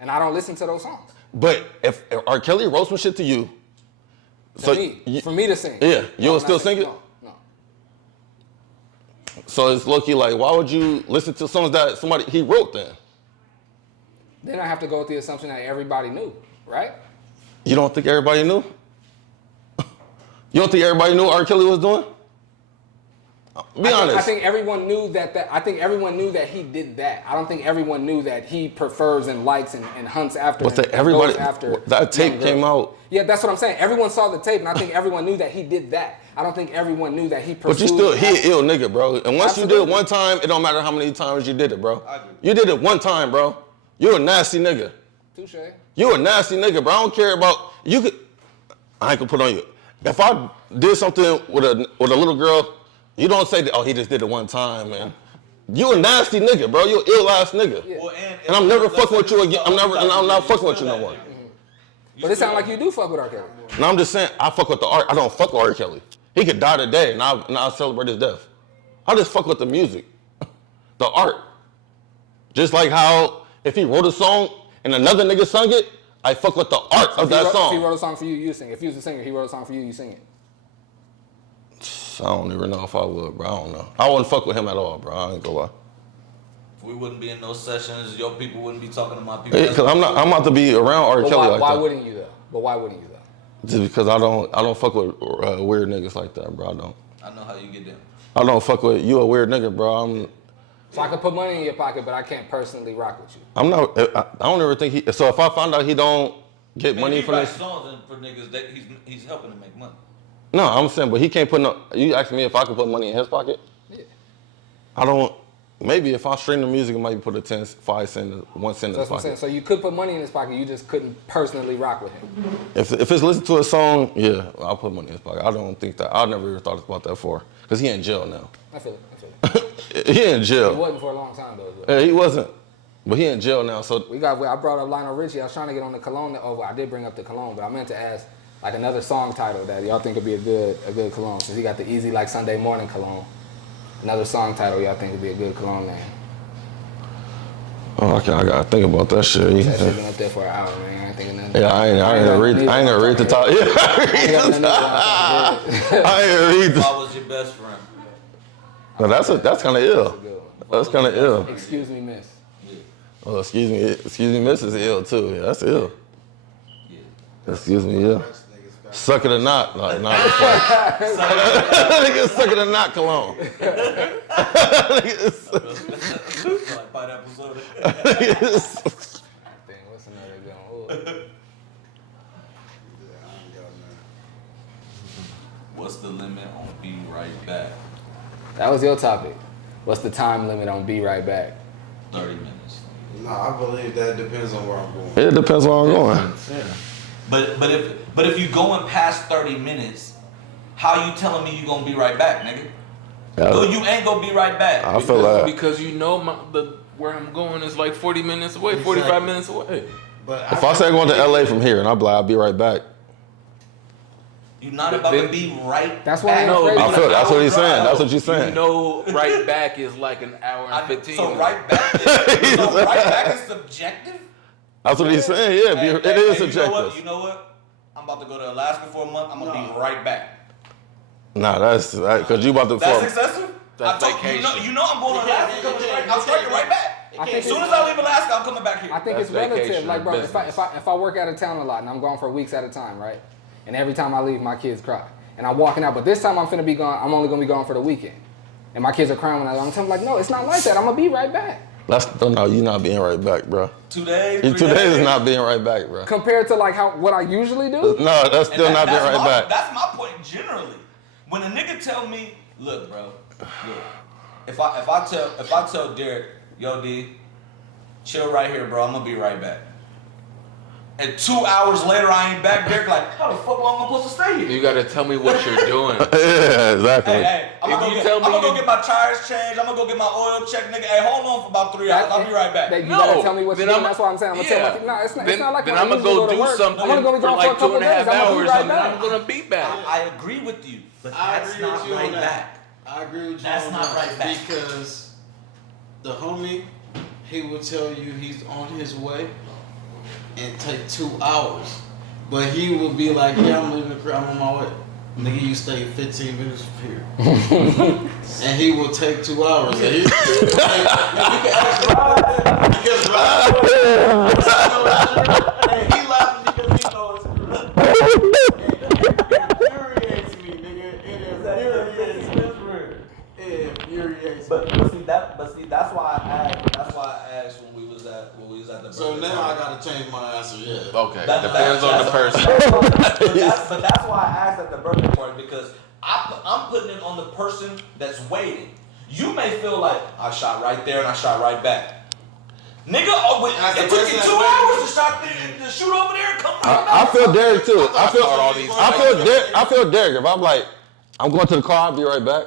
And I don't listen to those songs. But if R. Kelly wrote some shit to you, for me to sing, yeah, you'll still sing it. No. So it's low-key like, why would you listen to songs that he wrote then? Then I have to go with the assumption that everybody knew, right? You don't think everybody knew? You don't think everybody knew what R. Kelly was doing? Be honest. I think everyone knew that. I think everyone knew that he did that. I don't think everyone knew that he prefers and likes and hunts after. But everybody after that tape came out. Yeah, that's what I'm saying. Everyone saw the tape, and I think everyone knew that he did that. I don't think everyone knew that he pursued. But he an ill nigga, bro. And once you did it one time, it don't matter how many times you did it, bro. You did it one time, bro. You're a nasty nigga. Touche. You a nasty nigga, bro. I don't care about you. I ain't gonna put on you. If I did something with a little girl, you don't say that. Oh, he just did it one time, man. You a nasty nigga, bro. You an ill ass nigga. Yeah. Well, and I'm never fucking with you again. I'm not fucking with you no more. Mm-hmm. But it sounds like you do fuck with R. Kelly. No, I'm just saying I fuck with the art. I don't fuck with R. Kelly. He could die today, and I'll celebrate his death. I just fuck with the music, the art. Just like how if he wrote a song and another nigga sung it, I fuck with the art of that song. If he wrote a song for you, you sing it. If he was a singer, he wrote a song for you, you sing it. I don't even know if I would, bro. I don't know. I wouldn't fuck with him at all, bro. I ain't gonna lie. We wouldn't be in those sessions. Your people wouldn't be talking to my people. Because I'm about to be around R. Kelly like that. Why wouldn't you though? But why wouldn't you though? Just because I don't fuck with weird niggas like that, bro. I don't. I know how you get them. I don't fuck with you. A weird nigga, bro. So I could put money in your pocket, but I can't personally rock with you. I'm not. I don't ever think he. So if I find out he don't get money from this, songs for niggas that he's helping to make money. No, I'm saying, but he can't put no. You asked me if I could put money in his pocket. Yeah. I don't. Maybe if I stream the music, I might put a 5 cent, 1 cent in his pocket. That's what I'm saying. So you could put money in his pocket, you just couldn't personally rock with him. If it's listen to a song, yeah, I'll put money in his pocket. I don't think that. I never even thought about that before, because he in jail now. I feel it. He in jail. He wasn't for a long time though. Yeah, he wasn't. But he in jail now. So I brought up Lionel Richie. I was trying to get on the cologne. Oh, I did bring up the cologne, but I meant to ask like another song title that y'all think would be a good cologne. Since he got the Easy Like Sunday Morning cologne. Another song title y'all think would be a good cologne name. Oh, okay, I gotta think about that shit. That Yeah, shit been up there for an hour, man. I ain't thinking nothing. I ain't gonna read the top. Yeah, I ain't read If the. I was your best friend. No, that's kind of ill. That's kind of ill. Excuse me, miss. Oh, excuse me, miss is ill too. Yeah, that's ill. Excuse me, yeah. Suck it or not, like not the fuck. Nigga, suck it or not, cologne. Like pineapple soda. Dang, what's another good one? What's the limit on be right back? That was your topic. What's the time limit on be right back? 30 minutes. Nah, I believe that depends on where I'm going. It depends on where I'm going. Yeah. But if you going past 30 minutes, how you telling me you gonna be right back, nigga? No, you ain't gonna be right back. I feel that. Because you know where I'm going is like 40 minutes away, 45 minutes away. But If I say I'm going to LA from here and I'm like, I'll be right back. You're not about to be right That's why back. I'm afraid. I feel that's what he's saying. That's what you're saying. You know, right back is like an hour and 15. So right back is subjective? That's what he's saying. Yeah, it is subjective. You know what? I'm about to go to Alaska for a month. I'm gonna be right back. Nah, that's because you about to. That's excessive. That's vacation. You know I'm going to Alaska. I'm striking right back. As soon as I leave Alaska, I'm coming back here. I think That's it's relative. vacation Like, or bro, business. if I work out of town a lot and I'm gone for weeks at a time, right? And every time I leave, my kids cry. And I'm walking out, but this time I'm finna be gone. I'm only gonna be gone for the weekend. And my kids are crying when I'm telling them, like, no, it's not like that. I'm gonna be right back. No, you're not being right back, bro. 2 days. 2 days is not being right back, bro. Compared to like what I usually do. No, that's still not being right back. That's my point generally. When a nigga tell me, look, bro, if I tell Derek, yo D, chill right here, bro, I'm gonna be right back. And 2 hours later, I ain't back. Derek like, how the fuck long am I supposed to stay here? You gotta tell me what you're doing. Yeah, exactly. Hey, I'm gonna go get my tires changed. I'm gonna go get my oil checked, nigga. Hey, hold on for about 3 hours. I'll be right back. You gotta tell me what you're doing. That's why I'm saying. I'm gonna tell my kids, no, it's not like then when I'm I gonna usually go to do work. something I'm gonna go be for gone like for a couple 2.5 days. I'm gonna hours be right and then I'm back. gonna be back. I agree with you, but I that's agree not with you right on that. back. I agree with you That's on not that right back. because the homie, he will tell you he's on his way and take 2 hours, but he will be like, yeah, I'm leaving the crib, I'm on my way. Nigga, you stay 15 minutes from here. And he will take 2 hours. And you can ask Ryan, because Ryan he laughing because he knows it's true. It infuriates me, nigga. It infuriates me. It infuriates me. But see, that's why I asked when we was at the. So birthday now I party. gotta change my answer, yeah. Okay, That- depends on the person. But that's why I asked at the birthday party because I'm putting it on the person that's waiting. You may feel like I shot right there and I shot right back. Nigga, it took you 2 hours to shoot over there and come right back. I feel Derek too. I feel Derek. If I'm like, I'm going to the car, I'll be right back.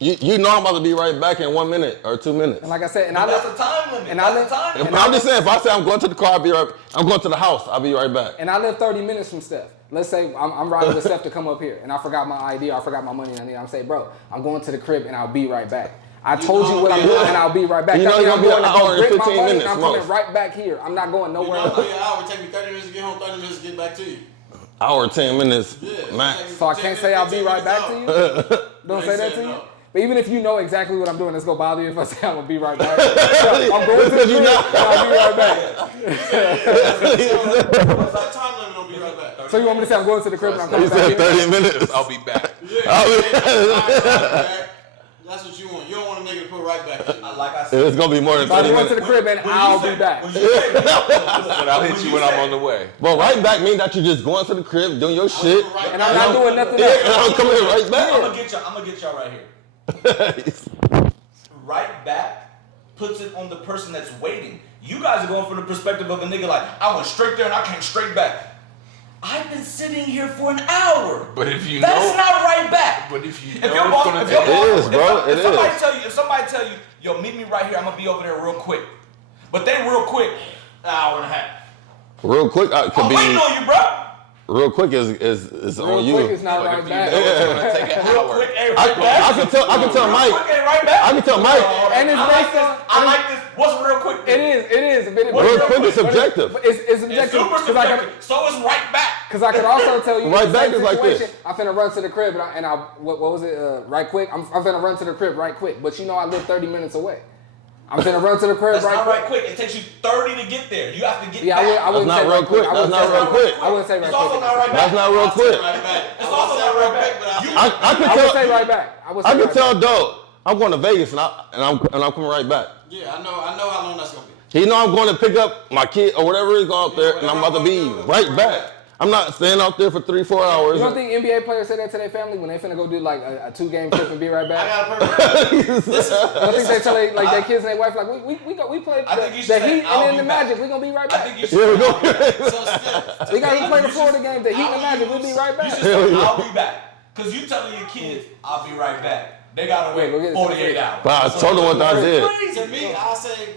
You know I'm about to be right back in 1 minute or 2 minutes. And like I said, That's a time limit. And That's a time limit. I'm just saying, if I say I'm going to the car, I'm going to the house, I'll be right back. And I live 30 minutes from Steph. Let's say I'm riding with Steph to come up here, and I forgot my ID, or I forgot my money, and I'm saying, bro, I'm going to the crib, and I'll be right back. I told you what I'm doing, and I'll be right back. You know That means you're I'm gonna be going an to hour go and grip my 15 money, minutes and I'm coming most. right back here. I'm not going nowhere You know, else. an hour would take me 30 minutes to get home, 30 minutes to get back to you. Hour, 10 minutes, Yeah. max. So I can't say I'll be right back to you? Don't say that to you? But even if you know exactly what I'm doing, it's gonna bother you if I say I'm gonna be right back. I'm going to the crib, and I'll be right back. What's that time limit on be right back? So you want me to say I'm going to the crib and I'm He coming back said here? 30 minutes. I'll be back. That's what you want. You don't want a nigga to put right back in. Like I said, It's going to be more than So I'm 30 going to minutes. the crib and I'll be back. But I'll hit you when I'm on the way. But right back means that you're just going to the crib, doing your shit. And I'm not doing nothing Yeah, else. and I'm coming right back. I'm gonna get y'all right here. Right back puts it on the person that's waiting. You guys are going from the perspective of a nigga like, I went straight there and I came straight back. I've been sitting here for an hour. But if you That's know, not right back. but if you If know your it's boss, gonna if your take, boss, It is, bro. if It somebody is. if somebody tell you, yo, meet me right here, I'm gonna be over there real quick. But they real quick, an hour and a half. Real quick, I'm waiting on you, bro. real quick is on you. Real quick is not right back. Take an hour. Quick, hey, I can tell Mike. right back. I can tell Mike. And it's based on. I like this. What's real quick? It is. Real quick is subjective. It's It's subjective. super subjective. So it's right back. Because I could also tell you, Right back is like this. I'm finna run to the crib, and I what was it? Right quick. I'm finna run to the crib right quick. But you know I live 30 minutes away. I'm finna run to the crib That's right not quick. right quick. It takes you 30 to get there. You have to get Yeah, back. I wouldn't That's say not real right quick. quick. That's not real quick. I wouldn't say right It's also quick. not right back. That's not real quick. It's also not right back. I can I would say tell. right back. I can tell Doug. I'm going to Vegas and I'm coming right back. Yeah, I know how long that's gonna be. He know I'm going to pick up my kid or whatever he's going out there, and I'm about to be right back. I'm not staying out there for 3-4 hours. You don't think NBA players say that to their family when they finna go do like a 2-game trip and be right I back? got a perfect. You don't think they tell their kids and their wife like we play I think the you should say, Heat "I'll and then be the back." Magic. We gonna be right I back. think you should. Here we go. So still, We gotta play the Florida game. The Heat and the Magic. We'll be right You back. should say, I'll be back. Because you telling your kids, I'll be right back. They gotta Wait, wait go get it. 48 hours. But I told him what I did. to me, I say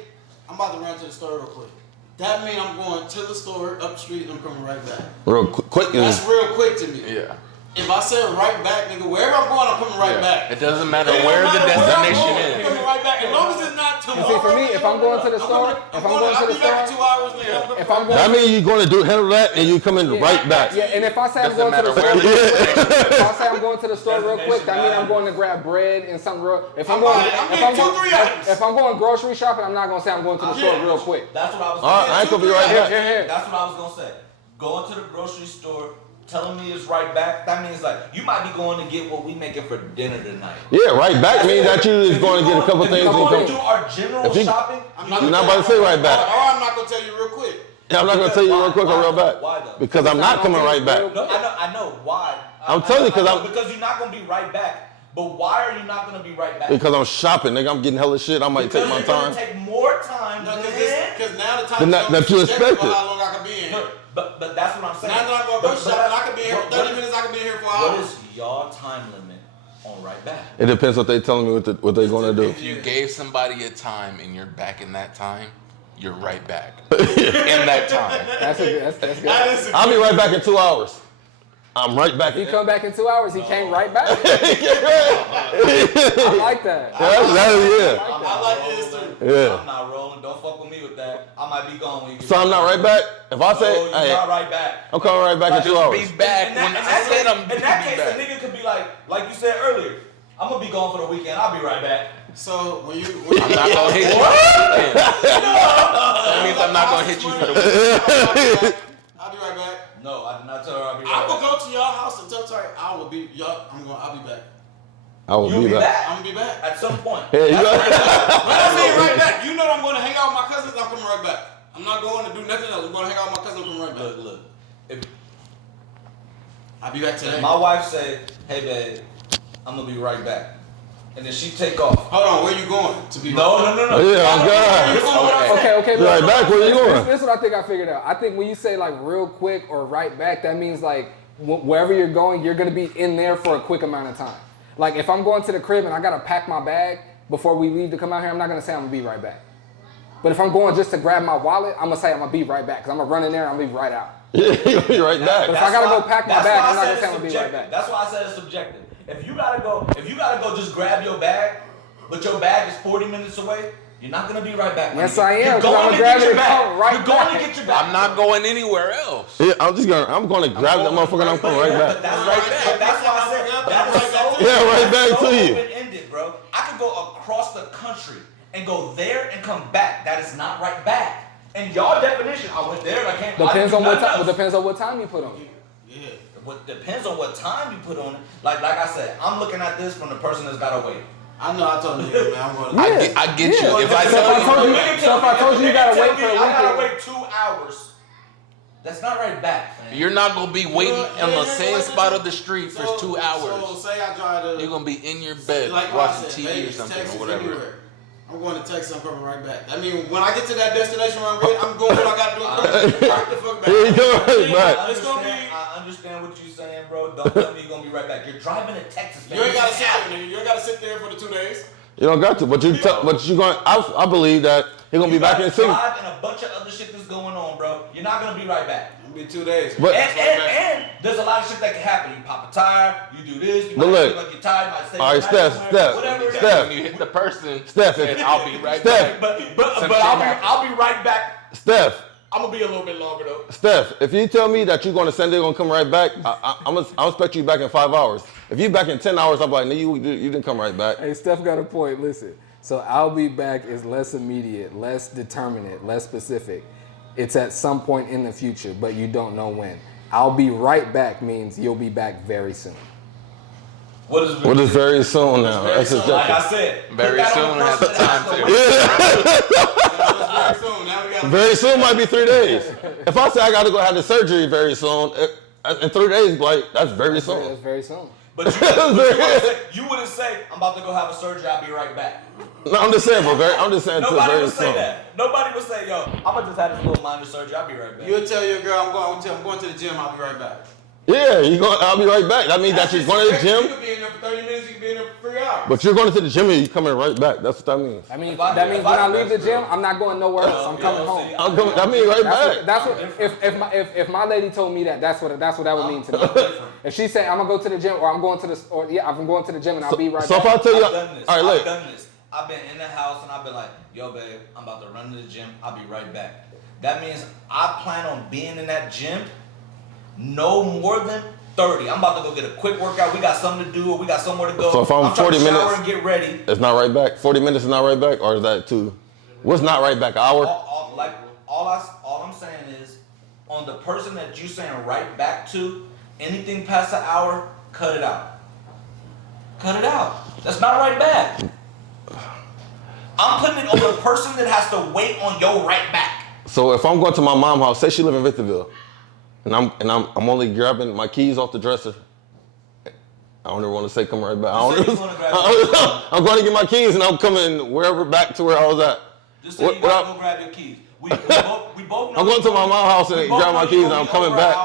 I'm about to run to the store real quick. That means I'm going to the store up the street and I'm coming right back. Real quick. That's real quick to me. Yeah. If I said right back, nigga, wherever I'm going, I'm coming right back. It doesn't matter It don't where the matter where I'm destination going, I'm is. coming right back. As long as it's not And tomorrow. see, for me, if I'm going to the store, I'll be back in 2 hours, nigga. if I'm That going, means you're going to handle that, and you coming right back. yeah, and if I say I'm Doesn't going to the matter store, where if I say I'm going to the store real quick, that means I'm going to grab bread and something real. If I'm going, I'm if I'm getting going, 2-3 items. if I'm going grocery shopping, I'm not gonna say I'm going to the store real quick. That's what I was All right, I ain't gonna be right back. Here. That's what I was gonna say. Going to the grocery store, telling me it's right back, that means like you might be going to get what we making for dinner tonight. Yeah, right back means that you is going to get a couple things. If and you're going to come. do our general If you- shopping, You're not about to say right back. Or I'm not gonna tell you real quick. Yeah, I'm not going to tell you real quick or real back. Why though? Because I'm not coming right back. No, I know why. I'm telling you, 'cause I know, I'm- because you're not gonna be right back. But why are you not gonna be right back? Because I'm shopping, nigga. I'm getting hella shit. I might take my Because you're time. gonna take more time No, than because now the But time not- that you expected. how long I can be in here. But that's what I'm saying. Now that I'm going grocery shopping, I can be here for 30 minutes. I can be here for What hours. is y'all time limit on right back? It depends what they telling me what they going to do. If you gave somebody a time and you're back in that time, you're right back in that time. That's good. That is I'll be right back in 2 hours. I'm right back. If he come back in 2 hours, he came right back. I like that. Yeah. I like this too. Yeah. I'm not rolling. Don't fuck with me with that. I might be gone when you get So I'm not right back. If I say, No, you're hey, not right back. I'm coming right back in 2 hours. Be back In when that I said I'm in that case, back. the nigga could be like you said earlier. I'm gonna be gone for the weekend. I'll be right back. So when you I'm not gonna hit you for the weekend. That means I'm not gonna hit you for the weekend. I'll be right back. No, I did not tell her I'll be right I will back. go to y'all house and tell her I will be y'all. I'll be back. I will You'll be back. I'm gonna be back. at some point. Here you go. When I say right back, you know I'm going to hang out with my cousins. I'm coming right back. I'm not going to do nothing else. I'm going to hang out with my cousins. I'm coming right back. Look. If I'll be back today. my wife say, "Hey babe, I'm gonna be right back," and then she take off. Hold on, where you going to be? No. Oh, yeah, I'm God. Listen to what I say. Okay. Be right back. Where you going? This is what I think I figured out. I think when you say like real quick or right back, that means like wherever you're going, you're gonna be in there for a quick amount of time. Like if I'm going to the crib and I gotta pack my bag before we leave to come out here, I'm not gonna say I'm gonna be right back. But if I'm going just to grab my wallet, I'm gonna say I'm gonna be right back because I'm gonna run in there and I'm gonna be right out. Yeah, you'll be right back. But if I gotta go pack my That's bag, why I'm not I gonna said say I'm gonna it's be right subjective. back. That's why I said it's subjective. If you gotta go just grab your bag, but your bag is 40 minutes away, you're not gonna be right back. Yes, nigga. I am, You're 'cause going I'ma to grab get it your and bag. come right You're going back. to get your bag. I'm not going anywhere else. Yeah, I'm going to grab that motherfucker and I'm coming right But back. that's right back. But that's why I said that is so. Yeah, right back so to you. open-ended, bro. I could go across the country and go there and come back. That is not right back. And y'all definition, I went there and I can't. Depends I on do what nothing time. else. Depends on what time you put on it. Yeah. What depends on what time you put on it. Like I said, I'm looking at this from the person that's gotta wait. I know. I told you, man. I'm going. I get you. If I So if I tell told you, you- so if I told you you gotta wait for a I gotta weekend. wait 2 hours. That's not right back, man. you're not gonna be waiting Yeah, on the yeah, same yeah, spot yeah. of the street for So- 2 So hours. say I drive to. You're gonna be in your bed like I watching said, TV or Vegas, something Texas, or whatever. anywhere. I'm going to Texas. I'm coming right back. I mean, when I get to that destination where I'm going what I gotta do. I'm coming right the fuck back. Here you go, right back. It's gonna be. I understand what you're saying, bro. Don't tell me you're gonna be right back. You're driving to Texas, man. You ain't gotta sit there. You ain't gotta sit there for the 2 days. You don't got to, but you going. I believe that He gonna be back in 6. And a bunch of other shit that's going on, bro. You're not gonna be right back. It'll be 2 days. But And there's a lot of shit that can happen. You pop a tire, you do this, you might look, feel like you're tired, might stay all right, whatever it is. Steph. When you hit the person, Steph, says, I'll be right Steph. back. But I'll be right back. Steph. I'm gonna be a little bit longer though. Steph, if you tell me that you're going to San Diego and come right back, I'll expect you back in 5 hours. If you back in 10 hours, I'm like, no, you didn't come right back. Hey, Steph got a point. Listen, so I'll be back is less immediate, less determinate, less specific. It's at some point in the future, but you don't know when. I'll be right back means you'll be back very soon. What is very soon now? Very That's soon, subjective. like I said. Very soon has the time too. Very soon might be 3 days. If I say I got to go have the surgery very soon, in 3 days, like that's very soon. That's very soon. But you wouldn't say, I'm about to go have a surgery, I'll be right back. No, I'm just saying, I'm just saying Nobody very would say soon. that. Nobody would say, yo, I'm gonna just have this little minor surgery, I'll be right back. You'll tell your girl, I'm going to the gym, I'll be right back. Yeah, I'll be right back. That means that you're going to the You gym, could be in there for 30 minutes, you could be in there for 3 hours. but you're going to the gym and you're coming right back. That's what that means. That means when I leave the gym, I'm not going nowhere else. I'm coming home. That means right back. That's what. If my lady told me that, that's what that would mean to me. If she said I'm gonna go to the gym or I'm going to I'm going to the gym and I'll be right So back. if I tell you, I've done this. all right, look. I've done this. I've been in the house and I've been like, yo, babe, I'm about to run to the gym. I'll be right back. That means I plan on being in that gym no more than 30. I'm about to go get a quick workout. We got something to do or we got somewhere to go. So if I'm 40 trying to shower minutes, and get ready. It's not right back. 40 minutes is not right back, or is that 2? What's not right back? An hour? All I'm saying is, on the person that you're saying right back to, anything past an hour, cut it out. Cut it out. That's not right back. I'm putting it on the person that has to wait on your right back. So if I'm going to my mom's house, say she live in Victorville, and I'm only grabbing my keys off the dresser. I don't ever want to say come right back. I'm going to get my keys and I'm coming wherever back to where I was at. Just say you gotta go grab your keys. We both know. I'm going to my mom's house and grab my keys and I'm coming back.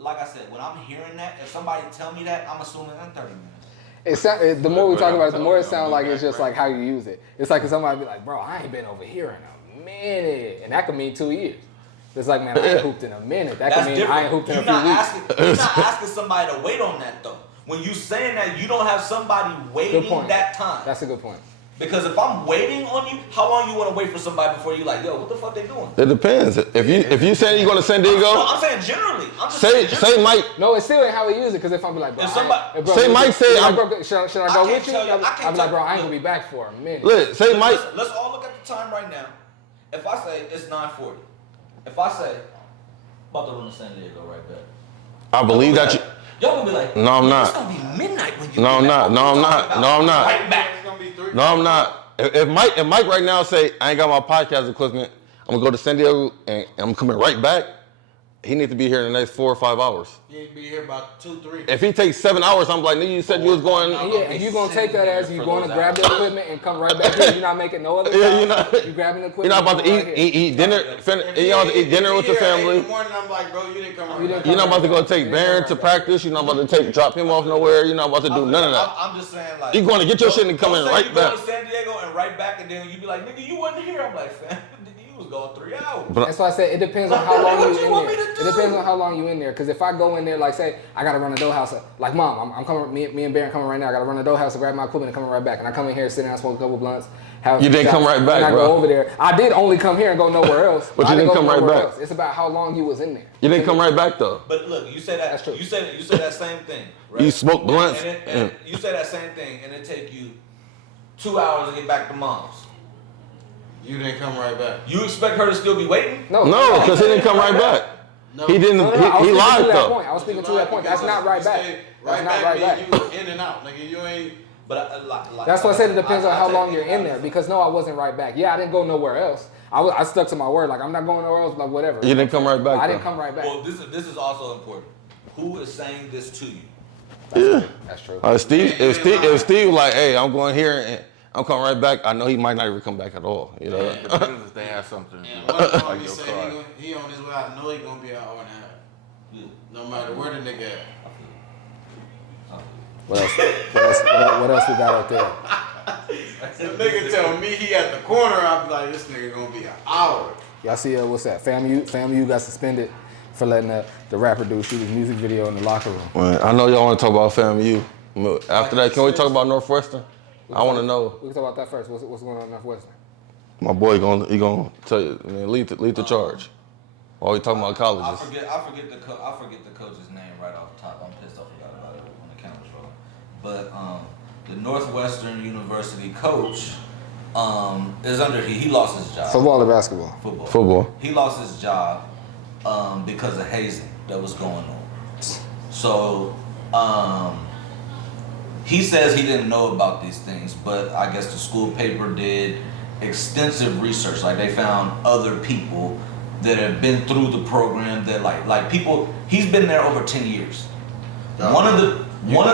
Like I said, when I'm hearing that, if somebody tell me that, I'm assuming that's 30 minutes. The more we talk about it, the more it sounds like it's just like how you use it. It's like if somebody be like, bro, I ain't been over here in a minute. And that could mean 2 years. It's like, man, I ain't hooped in a minute. That could mean different. I ain't hooped in a few weeks. You're not asking somebody to wait on that though. When you saying that, you don't have somebody waiting that time. That's a good point. Because if I'm waiting on you, how long you want to wait for somebody before you like, yo, what the fuck they doing? It depends. If you saying you're going to San Diego, I'm saying generally. Say Mike. No, it's still ain't how we use it. Because if I'm like, bro, say Mike say should I go with you? I'll be like, bro, I ain't gonna be back for a minute. Look, say Mike. Let's all look at the time right now. If I say it's 9:40, if I say about to run to San Diego right back, I believe that you. Y'all gonna be like, no, I'm not. It's gonna be midnight when you. No, I'm not. No, I'm not. No, I'm not. Right back. No, I'm not. If Mike right now say I ain't got my podcast equipment, I'm gonna go to San Diego and I'm coming right back. He needs to be here in the next 4 or 5 hours. He need to be here about 2, 3. If he takes 7 hours, I'm like, nigga, you said you was going. Yeah, and you gonna take that as you going to grab the equipment and come right back here. You're not making no other. Yeah, you're not. You grabbing the equipment. You're not about to eat dinner. You know, eat dinner with the family. In the morning, I'm like, bro, you didn't come. You're not about to go take Baron to practice. You're not about to drop him off nowhere. You're not about to do none of that. I'm just saying, like, you're going to get your shit and come in right back. You go to San Diego and right back, and then you be like, nigga, you wasn't here. I'm like, fam, you was gone 3 hours. That's why I said it depends on how long you in there. It depends on how long you in there. Because if I go in there, like say I gotta run a dough house, like mom, I'm coming. Me and Baron coming right now. I gotta run a dough house and grab my equipment and coming right back. And I come in here, sit down, smoke a couple blunts. You didn't come right back, and I bro. go over there. I did only come here and go nowhere else. But you didn't come right back. Else. It's about how long you was in there. You didn't come right back though. But look, you say that. That's true. You say that same thing. Right? You smoke blunts. And you say that same thing, and it take you 2 hours to get back to mom's. You didn't come right back. You expect her to still be waiting? No, because he didn't come right back. No. He didn't. He lied though. I was speaking to that point. That's not right back. Right back. You was in and out, nigga. You ain't. But that's why I said it depends on how long you're in there. Because no, I wasn't right back. Yeah, I didn't go nowhere else. I stuck to my word. Like I'm not going nowhere else. Like whatever. You didn't come right back. I didn't come right back. Well, this is also important. Who is saying this to you? That's true. If Steve like, hey, I'm going here and I'm coming right back, I know he might not even come back at all. You know. It depends if they have something. And one time he said he on his way. I know he gonna be an hour and a half. Yeah. No matter where the nigga at. What else we got out there? The nigga tell me he at the corner, I be like, this nigga gonna be an hour. Y'all see what's that? FAMU got suspended for letting the rapper dude shoot his music video in the locker room. Man, I know y'all want to talk about FAMU. After that, can we talk about Northwestern? I want to know. We can talk about that first. What's going on in Northwestern? My boy gonna tell you, man, lead the charge. While we talking about colleges. I forget the coach's name right off the top. I'm pissed off about it when the camera's rolling. But the Northwestern University coach is under he lost his job. Football or basketball? Football. He lost his job because of hazing that was going on. So he says he didn't know about these things, but I guess the school paper did extensive research. Like they found other people that have been through the program that like people. He's been there over 10 years. One of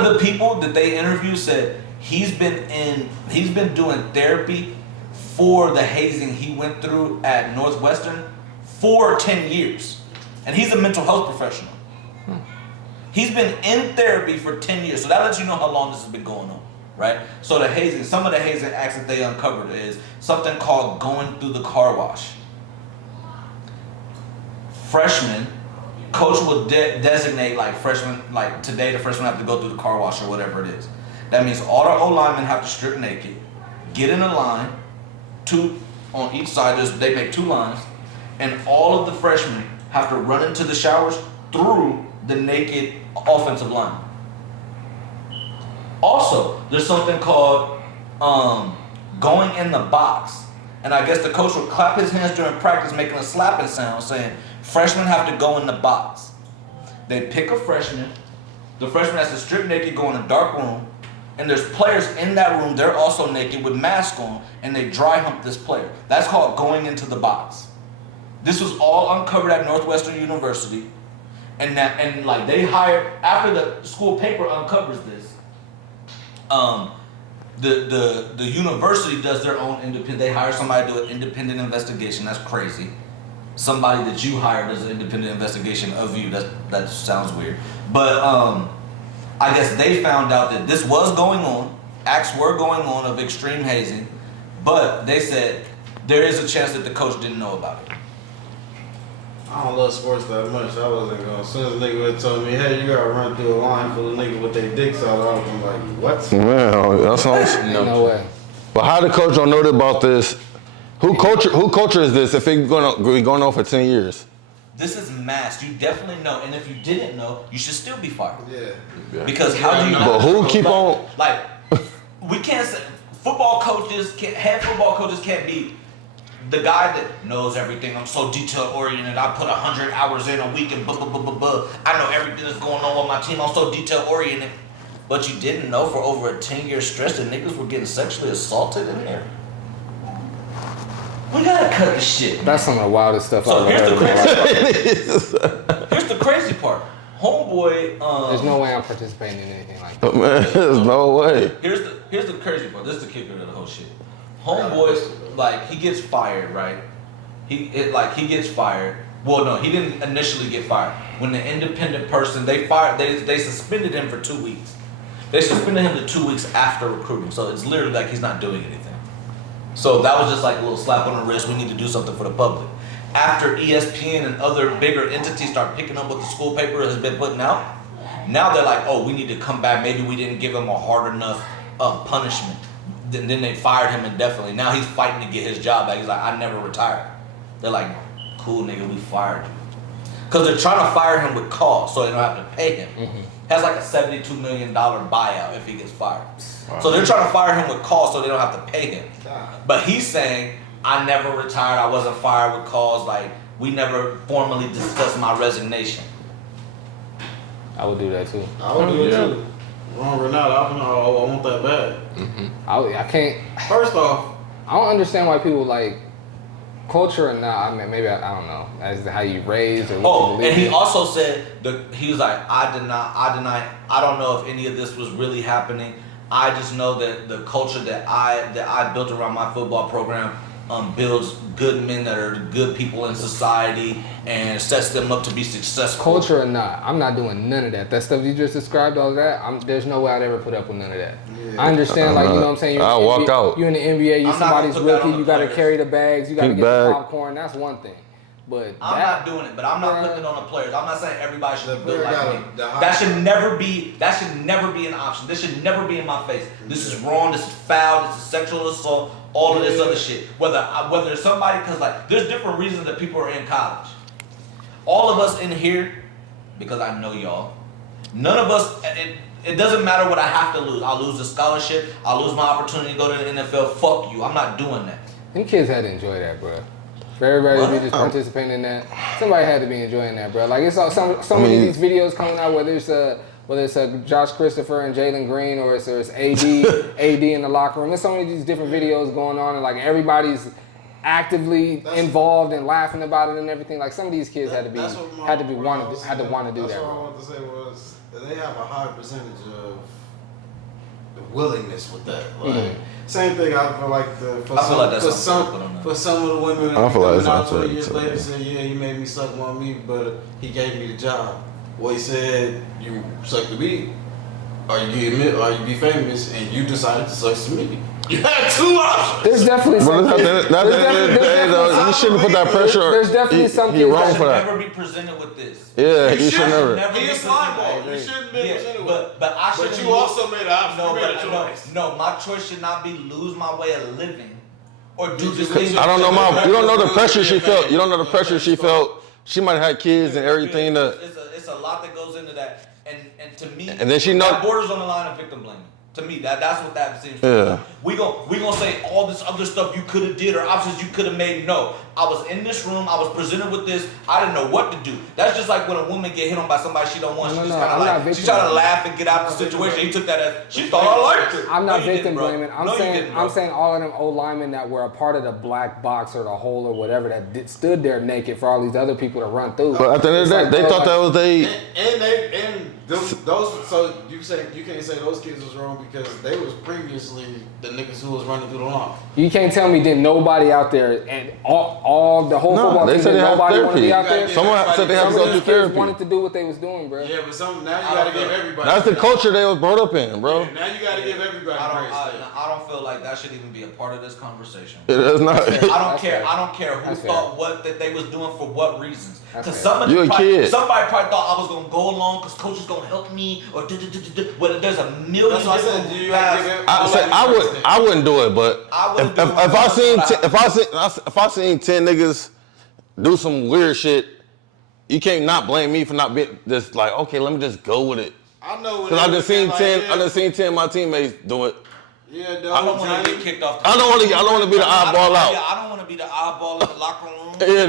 the people that they interviewed said he's been doing therapy for the hazing he went through at Northwestern for 10 years, and he's a mental health professional. He's been in therapy for 10 years, so that lets you know how long this has been going on, right? So the hazing, some of the hazing acts that they uncovered is something called going through the car wash. Freshmen, coach will designate like freshmen, like today the freshmen have to go through the car wash or whatever it is. That means all the O-linemen have to strip naked, get in a line, two on each side, they make 2 lines, and all of the freshmen have to run into the showers through the naked offensive line. Also, there's something called going in the box. And I guess the coach will clap his hands during practice, making a slapping sound, saying, freshmen have to go in the box. They pick a freshman. The freshman has to strip naked, go in a dark room. And there's players in that room, they're also naked with masks on, and they dry hump this player. That's called going into the box. This was all uncovered at Northwestern University. And like they hired, after the school paper uncovers this, the university does their own independent, they hire somebody to do an independent investigation. That's crazy. Somebody that you hired does an independent investigation of you. That sounds weird. But I guess they found out that this was going on, acts were going on of extreme hazing, but they said there is a chance that the coach didn't know about it. I don't love sports that much. I wasn't going. As soon as a nigga would tell me, hey, you gotta run through a line full of niggas with their dicks out, I was like, what? Well, that sounds No way. But how the coach don't know about this? Who culture is this if it's going on for 10 years? This is mass. You definitely know. And if you didn't know, you should still be fired. Yeah. Because how do you know? But who keep on? Like, we can't say, head football coaches can't be the guy that knows everything. I'm so detail oriented. I put 100 hours in a week and I know everything that's going on with my team. I'm so detail oriented. But you didn't know for over a 10-year stretch that niggas were getting sexually assaulted in there. We gotta cut the shit. That's some of the wildest stuff So I've here's ever heard. Here's the crazy part. Homeboy. There's no way I'm participating in anything like that. Man, there's no way. Here's the crazy part. This is the kicker of the whole shit. Homeboy, like he gets fired, right? He gets fired. Well, no, he didn't initially get fired. When the independent person they suspended him for 2 weeks. They suspended him to 2 weeks after recruiting. So it's literally like he's not doing anything. So that was just like a little slap on the wrist. We need to do something for the public. After ESPN and other bigger entities start picking up what the school paper has been putting out, now they're like, oh, we need to come back. Maybe we didn't give him a hard enough punishment. Then they fired him indefinitely. Now he's fighting to get his job back. He's like, I never retired. They're like, cool, nigga, we fired you. Because they're trying to fire him with cause so they don't have to pay him. Mm-hmm. Has like a $72 million buyout if he gets fired. Wow. So they're trying to fire him with cause so they don't have to pay him. But he's saying, I never retired, I wasn't fired with cause, like, we never formally discussed my resignation. I would do that too. I would do it too. Ron Ronaldo, I want that bad. Mm-hmm. I can't. First off, I don't understand why people like culture or not. I mean, maybe I don't know. As to how you raised or what you believe and he in. also said he was like, I deny. I don't know if any of this was really happening. I just know that the culture that I built around my football program builds good men that are good people in society and sets them up to be successful. Culture or not, I'm not doing none of that. That stuff you just described, all of that, there's no way I'd ever put up with none of that. Yeah. I understand, like, you know what I'm saying? I'll walk out. You in the NBA, you somebody's rookie, you got to carry the bags, you got to get the popcorn, that's one thing. But I'm not doing it, but I'm not putting it on the players. I'm not saying everybody should be built like me. That should never be an option. This should never be in my face. This is wrong, this is foul, this is sexual assault, all of this other shit. Whether somebody, because like there's different reasons that people are in college. All of us in here, because I know y'all, none of us, it doesn't matter what I have to lose. I'll lose the scholarship, I'll lose my opportunity to go to the NFL. Fuck you, I'm not doing that. Them kids had to enjoy that, bro. For everybody to be just participating in that, somebody had to be enjoying that, bro. Like it's all, so many of these videos coming out, whether it's Josh Christopher and Jalen Green, or it's AD in the locker room. There's so many of these different videos going on, and like everybody's actively involved and laughing about it and everything. Like some of these kids had to want to do that. That's what I wanted to say was that they have a high percentage of the willingness with that. Like, same thing. I feel like for some of the women, I feel like it's out 20 years later, say, yeah, he made me suck on me, but he gave me the job. Well, he said you suck the meat, or you be famous, and you decided to suck some meat. You had two options. There's definitely some kids. You shouldn't put that pressure on. There's definitely some kids that should never be presented with this. Yeah, you should never. He is slime ball. You shouldn't be presented with. But you also made an option. You made a choice. No, my choice should not be lose my way of living or do this thing. I don't know, you don't know the pressure she felt. You don't know the pressure she felt. She might have had kids and everything. It's a lot that goes into that, and to me, and then that borders on the line of victim blaming. To me, that's what that seems to be. We gonna say all this other stuff you could have did or options you could have made. No, I was in this room. I was presented with this. I didn't know what to do. That's just like when a woman get hit on by somebody she don't want. She just kind of like she try to laugh and get out of the situation. He took that as she thought I liked her. I'm not victim blaming. I'm saying all of them old linemen that were a part of the black box or the hole or whatever that stood there naked for all these other people to run through. But at the end of the day, they thought that was those. So you can't say those kids was wrong because they was previously the niggas who was running through the line. You can't tell me didn't nobody out there and all the whole football team did nobody want to be out there. Someone said they had to go through therapy. Wanted to do what they was doing, bro. Yeah, but now you gotta give everybody. That's the culture they was brought up in, bro. Yeah, now you gotta give everybody. I don't feel like that should even be a part of this conversation. It is not. I don't care who thought what that they was doing for what reasons. Because somebody probably thought I was gonna go along because coach is gonna help me or whether there's a million different paths. I wouldn't do it, but if I seen 10 niggas do some weird shit, you can't not blame me for not being just like, okay, let me just go with it. I know. Because I done seen 10 of my teamteammates do it. Yeah, I don't want to get kicked off. I don't want to be the oddball out. I don't want to be the oddball in the locker room. Yeah,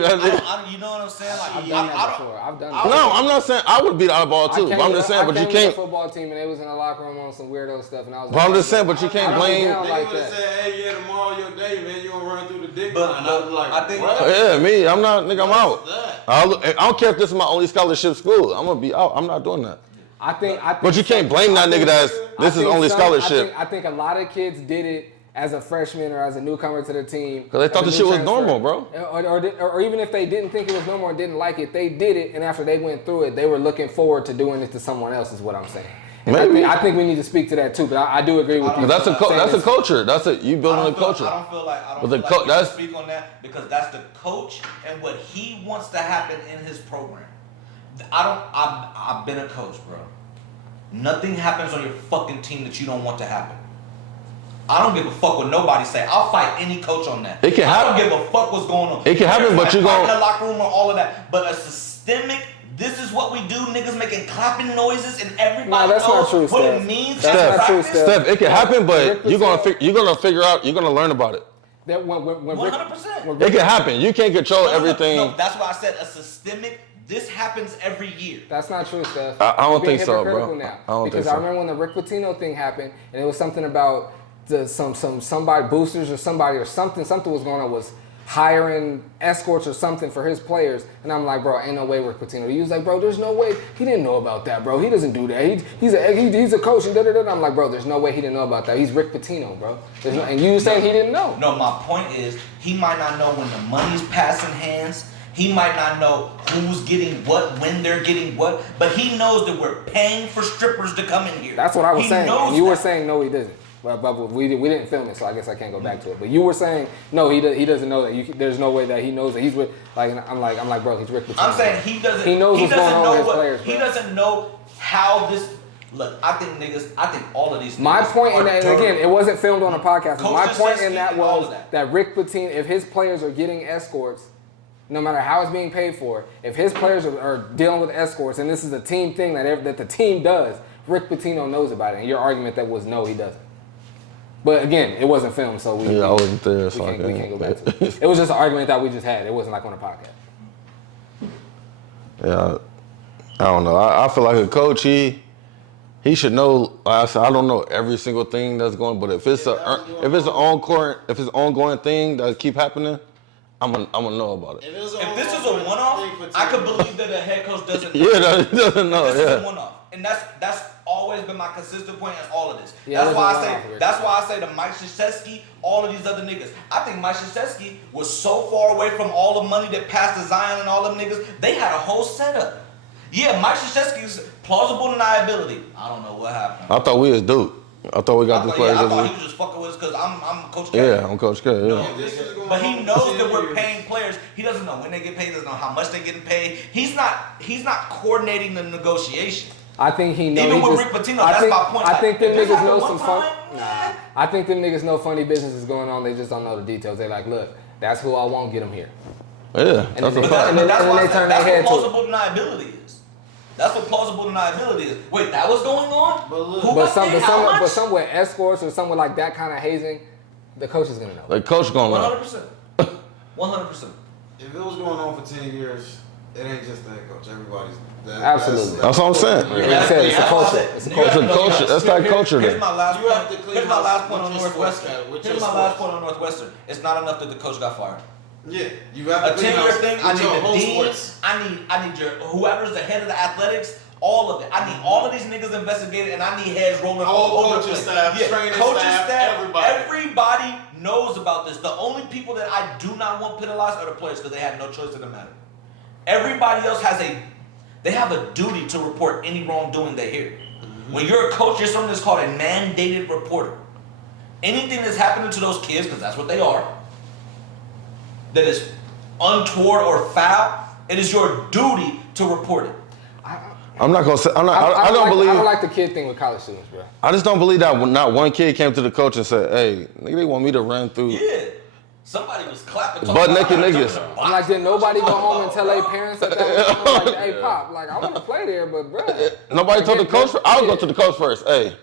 you know what I'm saying? Like, I've done that before. I've done that. No, I'm not saying I would be the oddball too. But I'm just saying, but you can't. A football team and they was in the locker room on some weirdo stuff, and I was. But I'm just saying, but you can't blame. They would have said, "Hey, yeah, tomorrow your day, man. You gonna run through the dick line." I was like, I think, yeah, me. I'm not, nigga. I'm out. I don't care if this is my only scholarship school. I'm gonna be out. I'm not doing that. I think but you can't blame that nigga that this is only scholarship. I think a lot of kids did it as a freshman or as a newcomer to the team. Because they thought the shit was normal, bro. Or even if they didn't think it was normal or didn't like it, they did it, and after they went through it, they were looking forward to doing it to someone else, is what I'm saying. And maybe. I think we need to speak to that too, but I do agree with you. That's a culture. You building a culture. I don't feel like we should speak on that because that's the coach and what he wants to happen in his program. I've been a coach, bro. Nothing happens on your fucking team that you don't want to happen. I don't give a fuck what nobody say. I'll fight any coach on that. It can happen. I don't give a fuck what's going on. It can happen, but you go in the locker room or all of that. But a systemic, this is what we do. Niggas making clapping noises and everybody that's knows not true, what Steph. it means. That's not true, Steph. Steph, it can happen, but you're gonna figure out. You're gonna learn about it. That when 100%. It can happen. You can't control everything. No, that's why I said a systemic. This happens every year. That's not true, Steph. I don't think so, bro. Now. I don't because think so. I remember when the Rick Pitino thing happened, and it was something about somebody boosters or somebody or something was going on was hiring escorts or something for his players. And I'm like, bro, ain't no way Rick Pitino. He was like, bro, there's no way. He didn't know about that, bro. He doesn't do that. He's a coach and da-da-da. I'm like, bro, there's no way he didn't know about that. He's Rick Pitino, bro. And you saying he didn't know. No, my point is, he might not know when the money's passing hands. He might not know who's getting what, when they're getting what, but he knows that we're paying for strippers to come in here. That's what I was saying. And you were that. saying, no, he doesn't. But we didn't film it, so I guess I can't go back to it. But you were saying, no, he doesn't know that. There's no way that he knows that he's with. Like I'm like, bro, he's Rick Pitino. I'm saying he doesn't. He knows what's going on with his players. He doesn't know how this. Look, I think all of these. My point in that, and again, it wasn't filmed on a podcast. Coach My point in that all was of that. that Rick Pitino, if his players are getting escorts, no matter how it's being paid for, if his players are dealing with escorts, and this is a team thing that the team does, Rick Pitino knows about it. And your argument that was no, he doesn't. But again, it wasn't filmed, so I wasn't there, so we can't go back to it. It was just an argument that we just had. It wasn't like on a podcast. Yeah, I don't know. I feel like a coach, he should know. Like I said, I don't know every single thing that's going, but if it's an ongoing thing that keep happening, I'm gonna know about it. If this is a one-off, I could believe that a head coach doesn't. Doesn't know. This is a one-off, and that's always been my consistent point in all of this. Yeah, That's why I say to Mike Krzyzewski, all of these other niggas. I think Mike Krzyzewski was so far away from all the money that passed to Zion and all them niggas. They had a whole setup. Yeah, Mike Krzyzewski's plausible deniability. I don't know what happened. I thought we was Duke. I thought we got this player. I thought he was just fucking with us because I'm Coach K. Yeah, I'm Coach K. Yeah. No, but he knows that we're paying players. He doesn't know when they get paid. He doesn't know how much they're getting paid. He's not coordinating the negotiation. I think he knows. Even with Rick Pitino, that's my point. I think them If this niggas know happened some one fun. time, Nah, I think them niggas know funny business is going on. They just don't know the details. They like, look, that's who I want. Get him here. Yeah, And that's a then fact. and then they turn their head That's to what plausible deniability is. That's what plausible deniability is. Wait, that was going on? But look, Who got paid? How much? But some with escorts or somewhere like that kind of hazing, the coach is gonna know. Like coach gonna know. 100%. 100%. if it was going on for 10 years, it ain't just the head coach. Everybody's Absolutely. That's what I'm saying. Like I said, it's a culture. It's a culture. That's that culture Here's there. my last You have point. to clean Here's my house last point on with your sports Northwestern. guy, with Here's your my last sports. point on Northwestern. It's not enough that the coach got fired. Yeah, you have A to clean 10-year house thing. I with need your the whole dean. sports. I need your whoever's the head of the athletics. All of it. I need all of these niggas investigated, and I need heads rolling Whole all over the coaching place. staff, training staff, everybody. Everybody knows about this. The only people that I do not want penalized are the players because they had no choice in the matter. Everybody else they have a duty to report any wrongdoing they hear. Mm-hmm. When you're a coach, you're something that's called a mandated reporter. Anything that's happening to those kids, because that's what they are, that is untoward or foul, it is your duty to report it. I'm not gonna say. I don't like the kid thing with college students, bro. I just don't believe that not one kid came to the coach and said, "Hey, nigga, they want me to run through." Yeah. Somebody was clapping. Butt naked niggas. I'm like, did nobody go home and tell their parents that was like, hey, Pop, like, I want to play there, but, bro. Nobody told the coach. I would go to the coach first. Hey,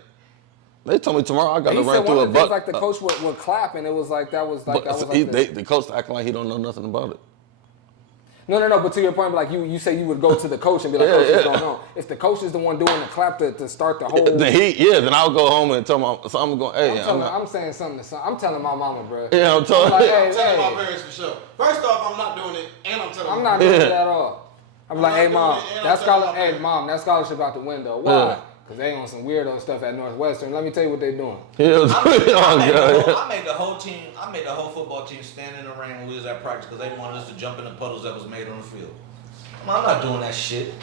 they told me tomorrow I got to run through a butt. Like the coach would clap, and it was like that was like. The coach acting like he don't know nothing about it. No. But to your point, like you say you would go to the coach and be like, coach, what's going on? If the coach is the one doing the clap to start the whole. Then I'll go home and tell my. So I'm going. Hey, I'm saying something to some. I'm telling my mama, bro. Yeah, I'm telling. Like, I'm telling my parents for sure. First off, I'm not doing it, and I'm telling. I'm not doing it at all. I'm like, hey mom, that scholarship out the window. Why? Yeah. Cause they on some weirdo stuff at Northwestern. Let me tell you what they doing. I made the whole team. I made the whole football team stand in the rain when we was at practice because they wanted us to jump in the puddles that was made on the field. I'm not doing that shit.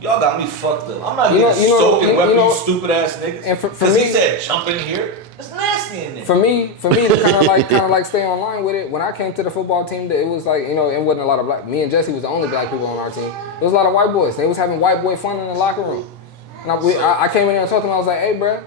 Y'all got me fucked up. I'm not getting soaking wet, you stupid ass niggas. And for Cause me, he said jump in here. It's nasty in there. For me to kind of like stay online with it. When I came to the football team, it was like, it wasn't a lot of black. Me and Jesse was the only black people on our team. There was a lot of white boys. They was having white boy fun in the locker room. And I came in there and talked to him. I was like, hey, bro,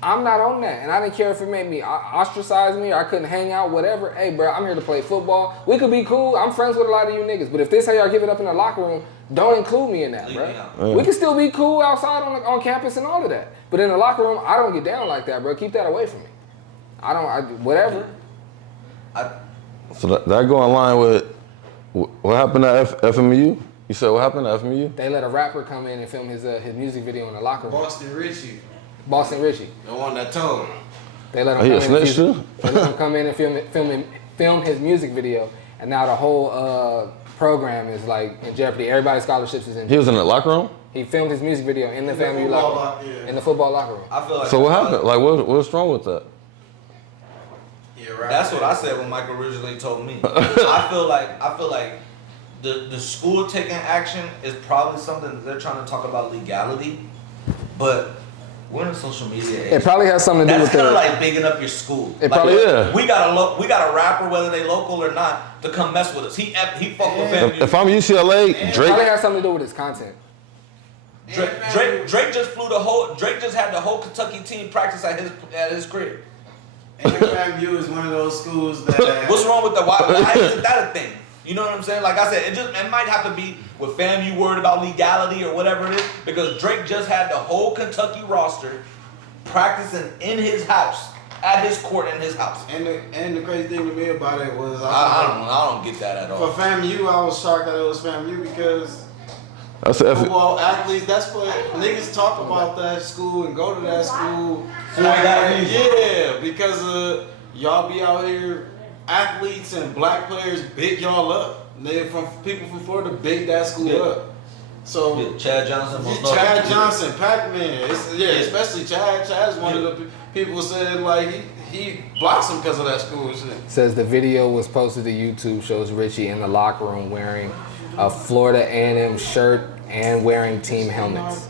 I'm not on that. And I didn't care if it made me ostracize me or I couldn't hang out, whatever. Hey, bro, I'm here to play football. We could be cool. I'm friends with a lot of you niggas. But if this how y'all give it up in the locker room, don't include me in that, bro. Yeah. We can still be cool outside on campus and all of that. But in the locker room, I don't get down like that, bro. Keep that away from me. Whatever. So that go in line with what happened at FMU? You said what happened at FMU? They let a rapper come in and film his music video in the locker room. Boston Richie. The one that told. They let him come in and film his music video and now the whole program is like in jeopardy. Everybody's scholarships is in jeopardy. He was in the locker room? He filmed his music video in the FAMU locker room. In the football locker room. I feel like So what happened? Like, what's wrong with that? That's what I said when Mike originally told me. I feel like the school taking action is probably something that they're trying to talk about legality, but we're in social media age. It probably has something to do with that's kind of like bigging up your school. It probably we got a rapper, whether they local or not, to come mess with us. He fucked with FAMU. If I'm UCLA, It Drake probably has something to do with his content. Drake just Drake just had the whole Kentucky team practice at his crib. And FAMU is one of those schools that. What's wrong with why isn't that a thing? You know what I'm saying? Like I said, it might have to be with FAMU worried about legality or whatever it is, because Drake just had the whole Kentucky roster practicing in his house, at his court in his house. And the crazy thing to me about it was I don't get that at all. For FAMU, I was shocked that it was FAMU because football athletes, that's what niggas talk about that school and go to that school. Yeah, because y'all be out here, athletes and black players big y'all up. They from people from Florida big that school up. So Chad Johnson, Pac-Man, especially Chad. Chad's one of the people who said like he blossomed because of that school and shit. Says the video was posted to YouTube, shows Richie in the locker room wearing a Florida A&M shirt and wearing team helmets.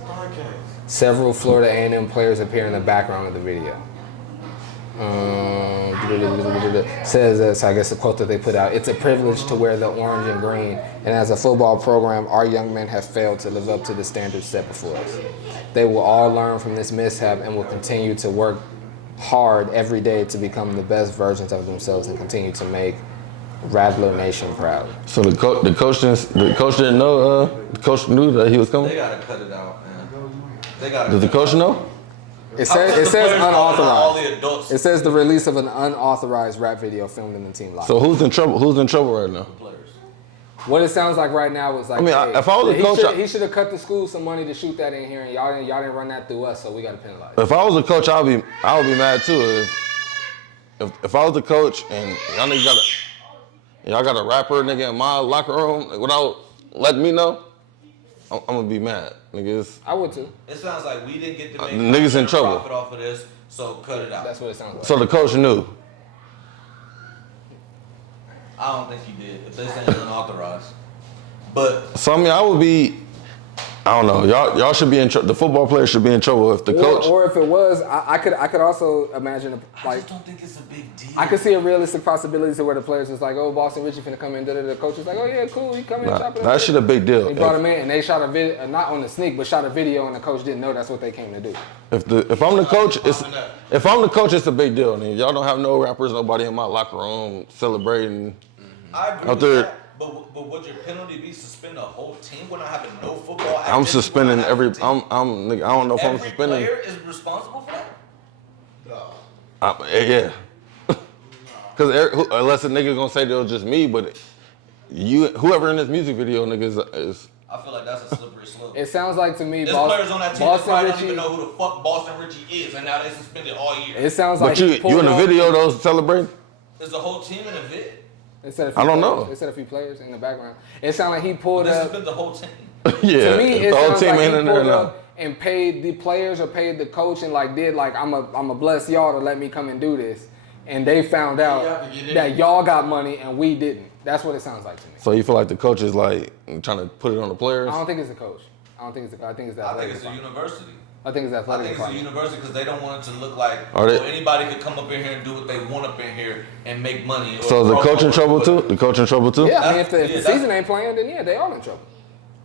Several Florida A&M players appear in the background of the video. Says this, I guess the quote that they put out, "It's a privilege to wear the orange and green, and as a football program, our young men have failed to live up to the standards set before us. They will all learn from this mishap and will continue to work hard every day to become the best versions of themselves and continue to make Rattler Nation proud." So the coach didn't know. The coach knew that he was coming. They gotta cut it out, man. Does the coach know? It says unauthorized. All the adults. It says the release of an unauthorized rap video filmed in the team locker. So who's in trouble? Who's in trouble right now? What it sounds like right now is like, I mean, if I was a coach, he should have cut the school some money to shoot that in here, and y'all didn't run that through us, so we got to penalize. If I was a coach, I would be mad too. If I was a coach and y'all got a rapper nigga in my locker room without letting me know, I'm gonna be mad, niggas. I would too. It sounds like we didn't get to make niggas in trouble. profit off of this, so cut it out. That's what it sounds like. So the coach knew. I don't think he did. If they say it's unauthorized, but so I mean, I would be. I don't know. Y'all should be in trouble. The football players should be in trouble if the coach. Or if it was, I could also imagine I just don't think it's a big deal. I could see a realistic possibility to where the players was like, "Oh, Boston Richie finna come in." The coach was like, "Oh yeah, cool, he come in." That shit a big deal. He brought him in, and they shot a video, not on the sneak, but shot a video, and the coach didn't know that's what they came to do. If I'm the coach, it's a big deal. And y'all don't have no rappers, nobody in my locker room celebrating. I agree with that. But would your penalty be suspend the whole team? We're not having no football. I'm suspending every. I don't know if I'm suspending. Every player is responsible for that. Yeah. Because unless a nigga gonna say that it was just me, but whoever in this music video, nigga is. I feel like that's a slippery slope. It sounds like to me, there's players on that team that probably don't even know who the fuck Boston Richie is, and now they suspended all year. It sounds like. But you in the video though celebrating? There's a whole team in the vid. I don't know. It said a few players in the background. It sounded like he pulled up. This has been the whole team. Yeah, to me, it the whole sounds team like ain't in there now. And paid the players or paid the coach and like I'm a bless y'all to let me come and do this. And they found out that y'all got money and we didn't. That's what it sounds like to me. So you feel like the coach is like trying to put it on the players? I don't think it's the coach. I think it's the university. I think it's athletic. I think it's a university because they don't want it to look like anybody could come up in here and do what they want up in here and make money. So is the coach in trouble too? The coach in trouble too? Yeah, I mean, if the season ain't playing, then yeah, they all in trouble.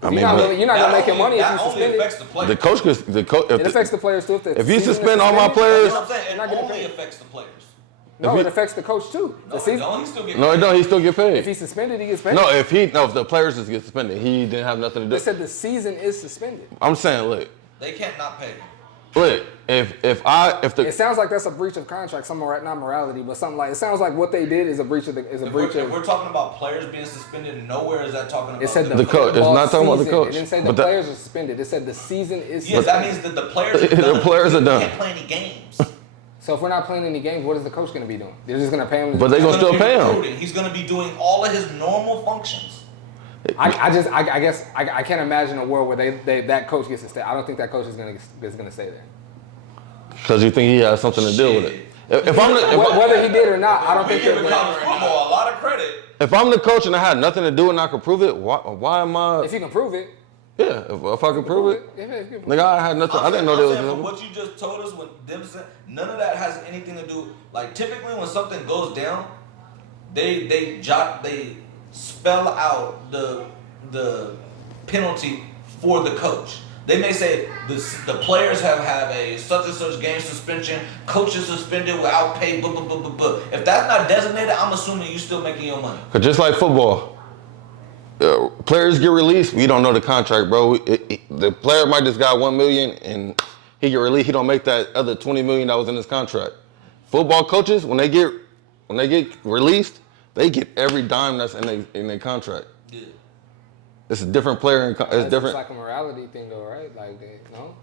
You're not gonna make your money if you suspend it. The coach it affects the players too. If you suspend all my players, it only affects the players. No, it affects the coach too. No, he still get paid. No, he still get paid. If he's suspended, he gets paid. No, if the players just get suspended, he didn't have nothing to do. They said the season is suspended. I'm saying, look. They can't not pay. Look, if it sounds like that's a breach of contract, not morality, but something like it sounds like what they did is a breach of If we're talking about players being suspended, nowhere is that talking about. It said the coach. It's not talking about the coach. It didn't say the players are suspended. It said the season is. Yeah, that means that the players. The players are done. Can't play any games. So if we're not playing any games, what is the coach going to be doing? They're just going to pay him. But they're gonna still pay him. He's gonna be doing all of his normal functions. I guess I can't imagine a world where that coach gets to stay. I don't think that coach is gonna stay there. Because you think he has something to do with it. Whether he did or not, I don't think we give college football a lot of credit. If I'm the coach and I had nothing to do and I could prove it, why am I? If you can prove it. Yeah, if I could prove it. Like I had nothing. I didn't know there was. From what you just told us, when them said, none of that has anything to do. Like typically, when something goes down, they spell out the penalty for the coach. They may say the players have a such and such game suspension, coach is suspended without pay, blah, blah, blah, blah, blah. If that's not designated, I'm assuming you still making your money. Cause just like football, players get released, we don't know the contract, bro. The player might just got $1 million and he get released, he don't make that other $20 million that was in his contract. Football coaches, when they get released, they get every dime that's in their contract. Yeah. It's a different player. It's different. It's like a morality thing, though, right? Like, no.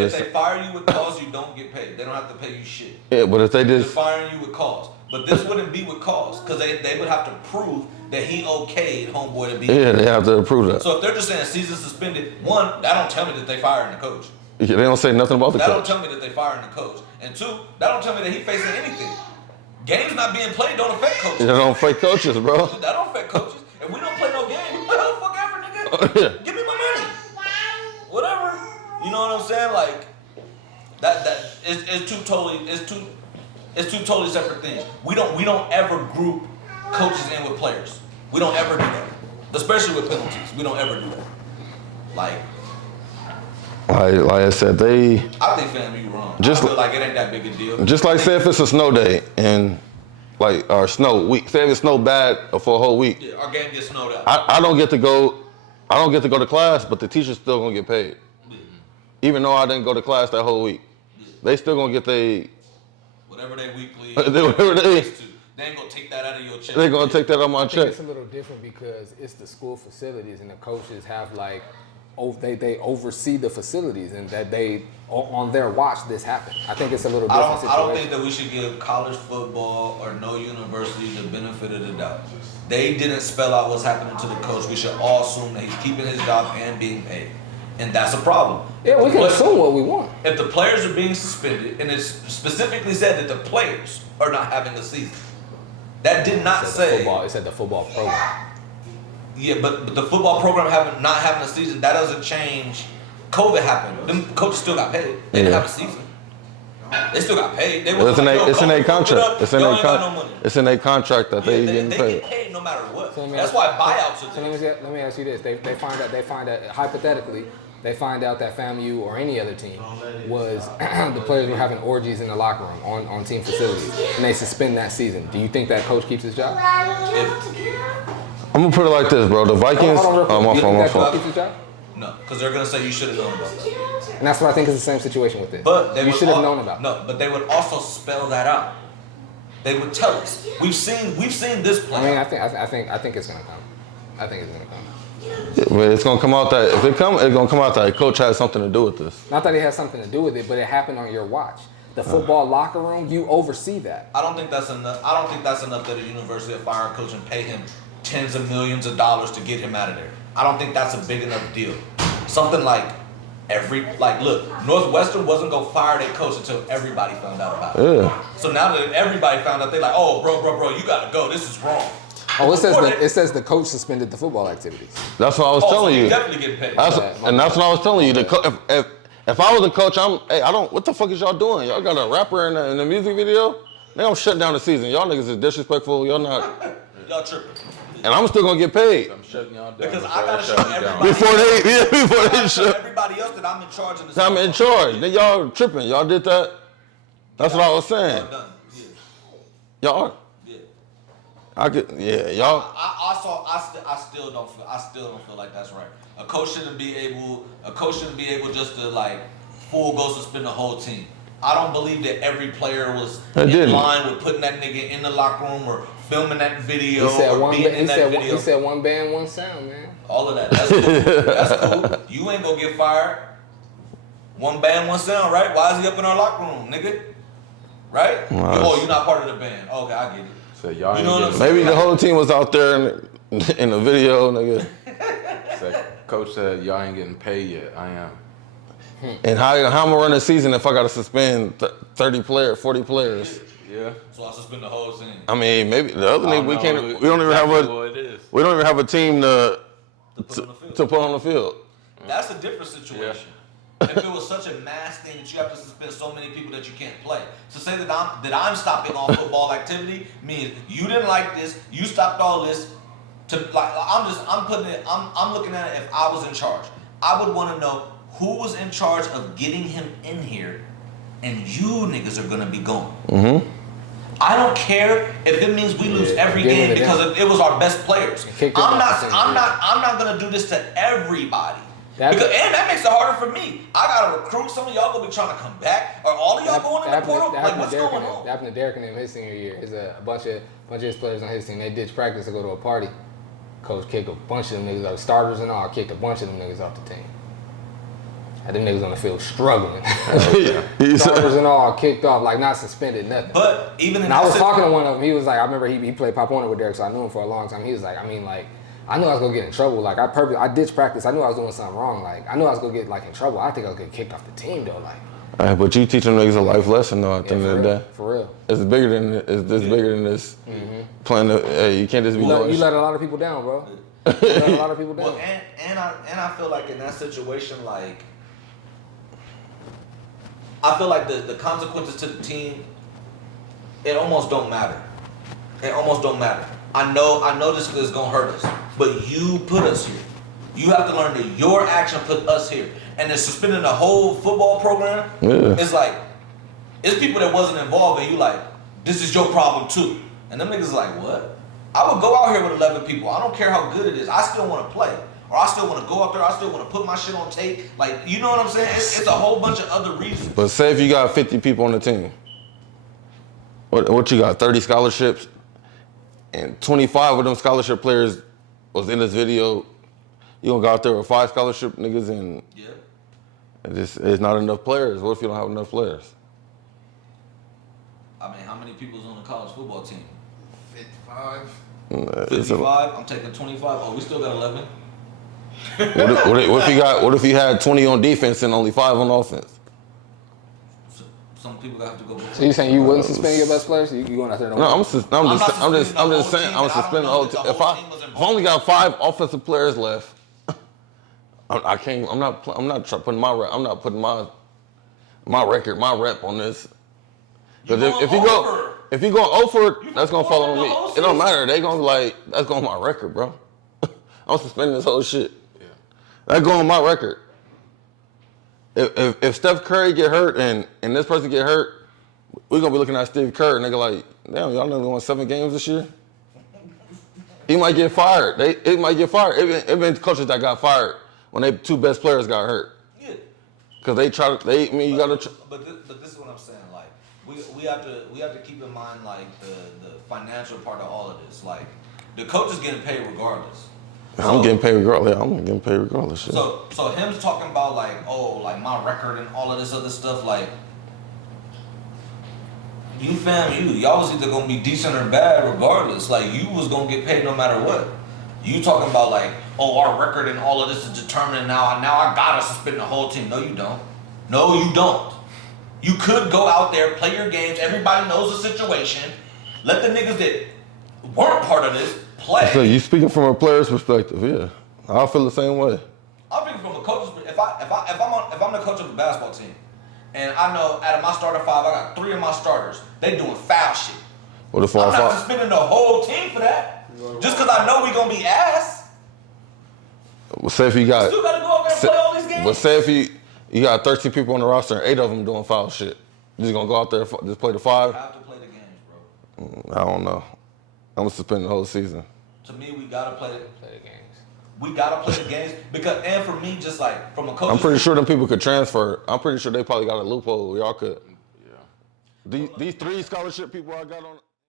If they fire you with cause, you don't get paid. They don't have to pay you shit. Yeah, but if they just they're firing you with cause, but this wouldn't be with cause because they would have to prove that he okayed homeboy to be. Yeah, they have to prove that. So if they're just saying season suspended, one, that don't tell me that they firing the coach. Yeah, they don't say nothing about the coach. That don't tell me that they firing the coach, and two, that don't tell me that he facing anything. Games not being played don't affect coaches. They don't affect coaches, bro. That don't affect coaches. If we don't play no game, what the fuck ever, nigga? Oh, yeah. Give me my money. Whatever. You know what I'm saying? Like that it's two totally separate things. We don't ever group coaches in with players. We don't ever do that. Especially with penalties. We don't ever do that. Like I said, I think FAMU wrong. I feel like it ain't that big a deal. Just like say if it's a snow day and or snow week. Say if it snowed bad for a whole week. Yeah, our game gets snowed out. I don't get to go to class, but the teacher's still gonna get paid. Mm-hmm. Even though I didn't go to class that whole week. Yeah. They still gonna get whatever they weekly. whatever they ain't gonna take that out of your check. They're gonna take that out of my check. It's a little different because it's the school facilities and the coaches have like they oversee the facilities and that they on their watch this happened. I think it's a little different situation. I don't think that we should give college football or no university the benefit of the doubt. They didn't spell out what's happening to the coach. We should all assume that he's keeping his job and being paid. And that's a problem. Yeah, we can assume what we want. If the players are being suspended, and it's specifically said that the players are not having a season, that did not say. It said the football program. Yeah, but the football program not having a season, that doesn't change. COVID happened. Them coaches still got paid. They didn't have a season. They still got paid. It's in a contract. It's in a contract that they getting paid. They get paid no matter what. That's why buyouts are there. So let me ask you this: they find out hypothetically. They find out that FAMU or any other team was the players were having orgies in the locker room on team facilities, and they suspend that season. Do you think that coach keeps his job? I'm gonna put it like this, bro. The Vikings. My fault. Keeps his job? No, because they're gonna say you should have known about that. And that's what I think is the same situation with this. But you should have known about. No, but they would also spell that out. They would tell us. We've seen this play. I mean, I think it's gonna come. I think it's gonna come. Yeah, but it's gonna come out that if it come, it's gonna come out that a coach has something to do with this. Not that he has something to do with it, but it happened on your watch. The football locker room, you oversee that. I don't think that's enough. I don't think that's enough that a university will fire a coach and pay him tens of millions of dollars to get him out of there. I don't think that's a big enough deal. Something like look, Northwestern wasn't gonna fire their coach until everybody found out about it. Yeah. So now that everybody found out, they're like, oh, bro, you gotta go. This is wrong. Oh, it says the coach suspended the football activities. That's what I was telling you. Definitely get paid. That's what I was telling you. If I was a coach, what the fuck is y'all doing? Y'all got a rapper in the music video? They gonna shut down the season. Y'all niggas is disrespectful. Y'all not. Y'all tripping. And I'm still gonna get paid. I'm shutting y'all down. Because I gotta show everybody. Before they shut. Everybody else that I'm in charge of. I'm in charge. Then y'all tripping. Y'all did that. That's what I was saying. Y'all. Y'all. I still don't feel like that's right. A coach shouldn't be able just to like full go suspend the whole team. I don't believe that every player was in line with putting that nigga in the locker room or filming that video or being in that video. He said one band, one sound, man. All of that. That's cool. That's cool. You ain't gonna get fired. One band, one sound, right? Why is he up in our locker room, nigga? right? Nice. Oh, you're not part of the band. Okay, I get it. So y'all You know what ain't I'm getting. Maybe the whole team was out there in the video, nigga. So coach said y'all ain't getting paid yet. I am. And how am I run a season if I got to suspend 30 players, 40 players? Yeah. So I suspend the whole thing. I mean, maybe the other nigga we can't. We don't even have what it is. We don't even have a team To put on the field. to put on the field. That's a different situation. If it was such a mass thing that you have to suspend so many people that you can't play. So say that I'm stopping all football activity means you didn't like this, you stopped all this. I'm looking at it if I was in charge. I would want to know who was in charge of getting him in here, and you niggas are gonna be gone. Mm-hmm. I don't care if it means we lose every game because it was our best players. I'm not gonna do this to everybody. And that makes it harder for me. I gotta recruit. Some of y'all gonna be trying to come back. Are all of y'all going in the portal? Like, what's going on? That happened to Derek and him his senior year. There's a bunch of his players on his team. They ditched practice to go to a party. Coach kicked a bunch of them niggas out, starters and all, kicked a bunch of them niggas off the team. Had them niggas on the field struggling. Starters and all kicked off, like not suspended, nothing. But even I was talking to one of them. He was like, I remember he played Pop Warner with Derek, so I knew him for a long time. He was like, I mean, like, I knew I was gonna get in trouble. Like, I ditched practice. I knew I was doing something wrong. Like, I knew I was gonna get like in trouble. I think I was getting kicked off the team though. Like, But you teach them niggas a life lesson though. At the end of the day, for real, it's bigger than bigger than this. Playing you can't just be. You let a lot of people down, bro. You let a lot of people down. Well, and I feel like in that situation, like, I feel like the consequences to the team, it almost don't matter. It almost don't matter. I know this is gonna hurt us, but you put us here. You have to learn that your action put us here. And then suspending the whole football program, it's like, it's people that wasn't involved and you like, this is your problem too. And them niggas like, what? I would go out here with 11 people. I don't care how good it is. I still want to play. Or I still want to go out there. I still want to put my shit on tape. Like, you know what I'm saying? It's a whole bunch of other reasons. But say if you got 50 people on the team, what you got? 30 scholarships, and 25 of them scholarship players was in this video. You gonna go out there with 5 scholarship niggas and it's not enough players. What if you don't have enough players? I mean, how many people's on the college football team? 55. 55. I'm taking 25. Oh, we still got 11. What if you had 20 on defense and only 5 on offense? Some people have to go. So you saying you wouldn't suspend your best players? You going out there? No, I'm just saying. I'm suspending the whole team. If I've only got 5 offensive players left, I can't. I'm not putting my rep. I'm not putting my record, my rep on this. Because if you go over, that's gonna fall on me. It don't matter. They gonna be like, that's going on my record, bro. I'm suspending this whole shit. Yeah. That's going on my record. If Steph Curry get hurt and this person get hurt, we're gonna be looking at Steve Kerr and they're like, damn, y'all not going 7 games this year? He might get fired. It might get fired. It been coaches that got fired when they 2 best players got hurt. Yeah. Because you gotta. But this is what I'm saying. Like, we have to keep in mind like the financial part of all of this. Like, the coach is getting paid regardless. I'm getting paid regardless. I'm getting paid regardless. Shit. So him talking about like, oh, like my record and all of this other stuff, like, y'all was either gonna be decent or bad regardless. Like, you was gonna get paid no matter what. You talking about like, oh, our record and all of this is determined now I gotta suspend the whole team. No, you don't. No, you don't. You could go out there, play your games. Everybody knows the situation. Let the niggas that weren't part of this play. So you speaking from a player's perspective, yeah. I feel the same way. I'm speaking from a coach's perspective. If I'm the coach of the basketball team, and I know out of my starter 5, I got 3 of my starters, they doing foul shit. What if I'm not suspending the whole team for that. Just because I know we gonna be ass. Well, say if you got. Still gotta go out there and play all these games. But say if you got 13 people on the roster and 8 of them doing foul shit, you just gonna go out there and just play the 5? You have to play the games, bro. I don't know. I'm gonna suspend the whole season. To me, we gotta play the games. We gotta play the games because, and for me, just like from a coach. I'm pretty sure them people could transfer. I'm pretty sure they probably got a loophole where y'all could. Yeah. These 3 scholarship people I got on.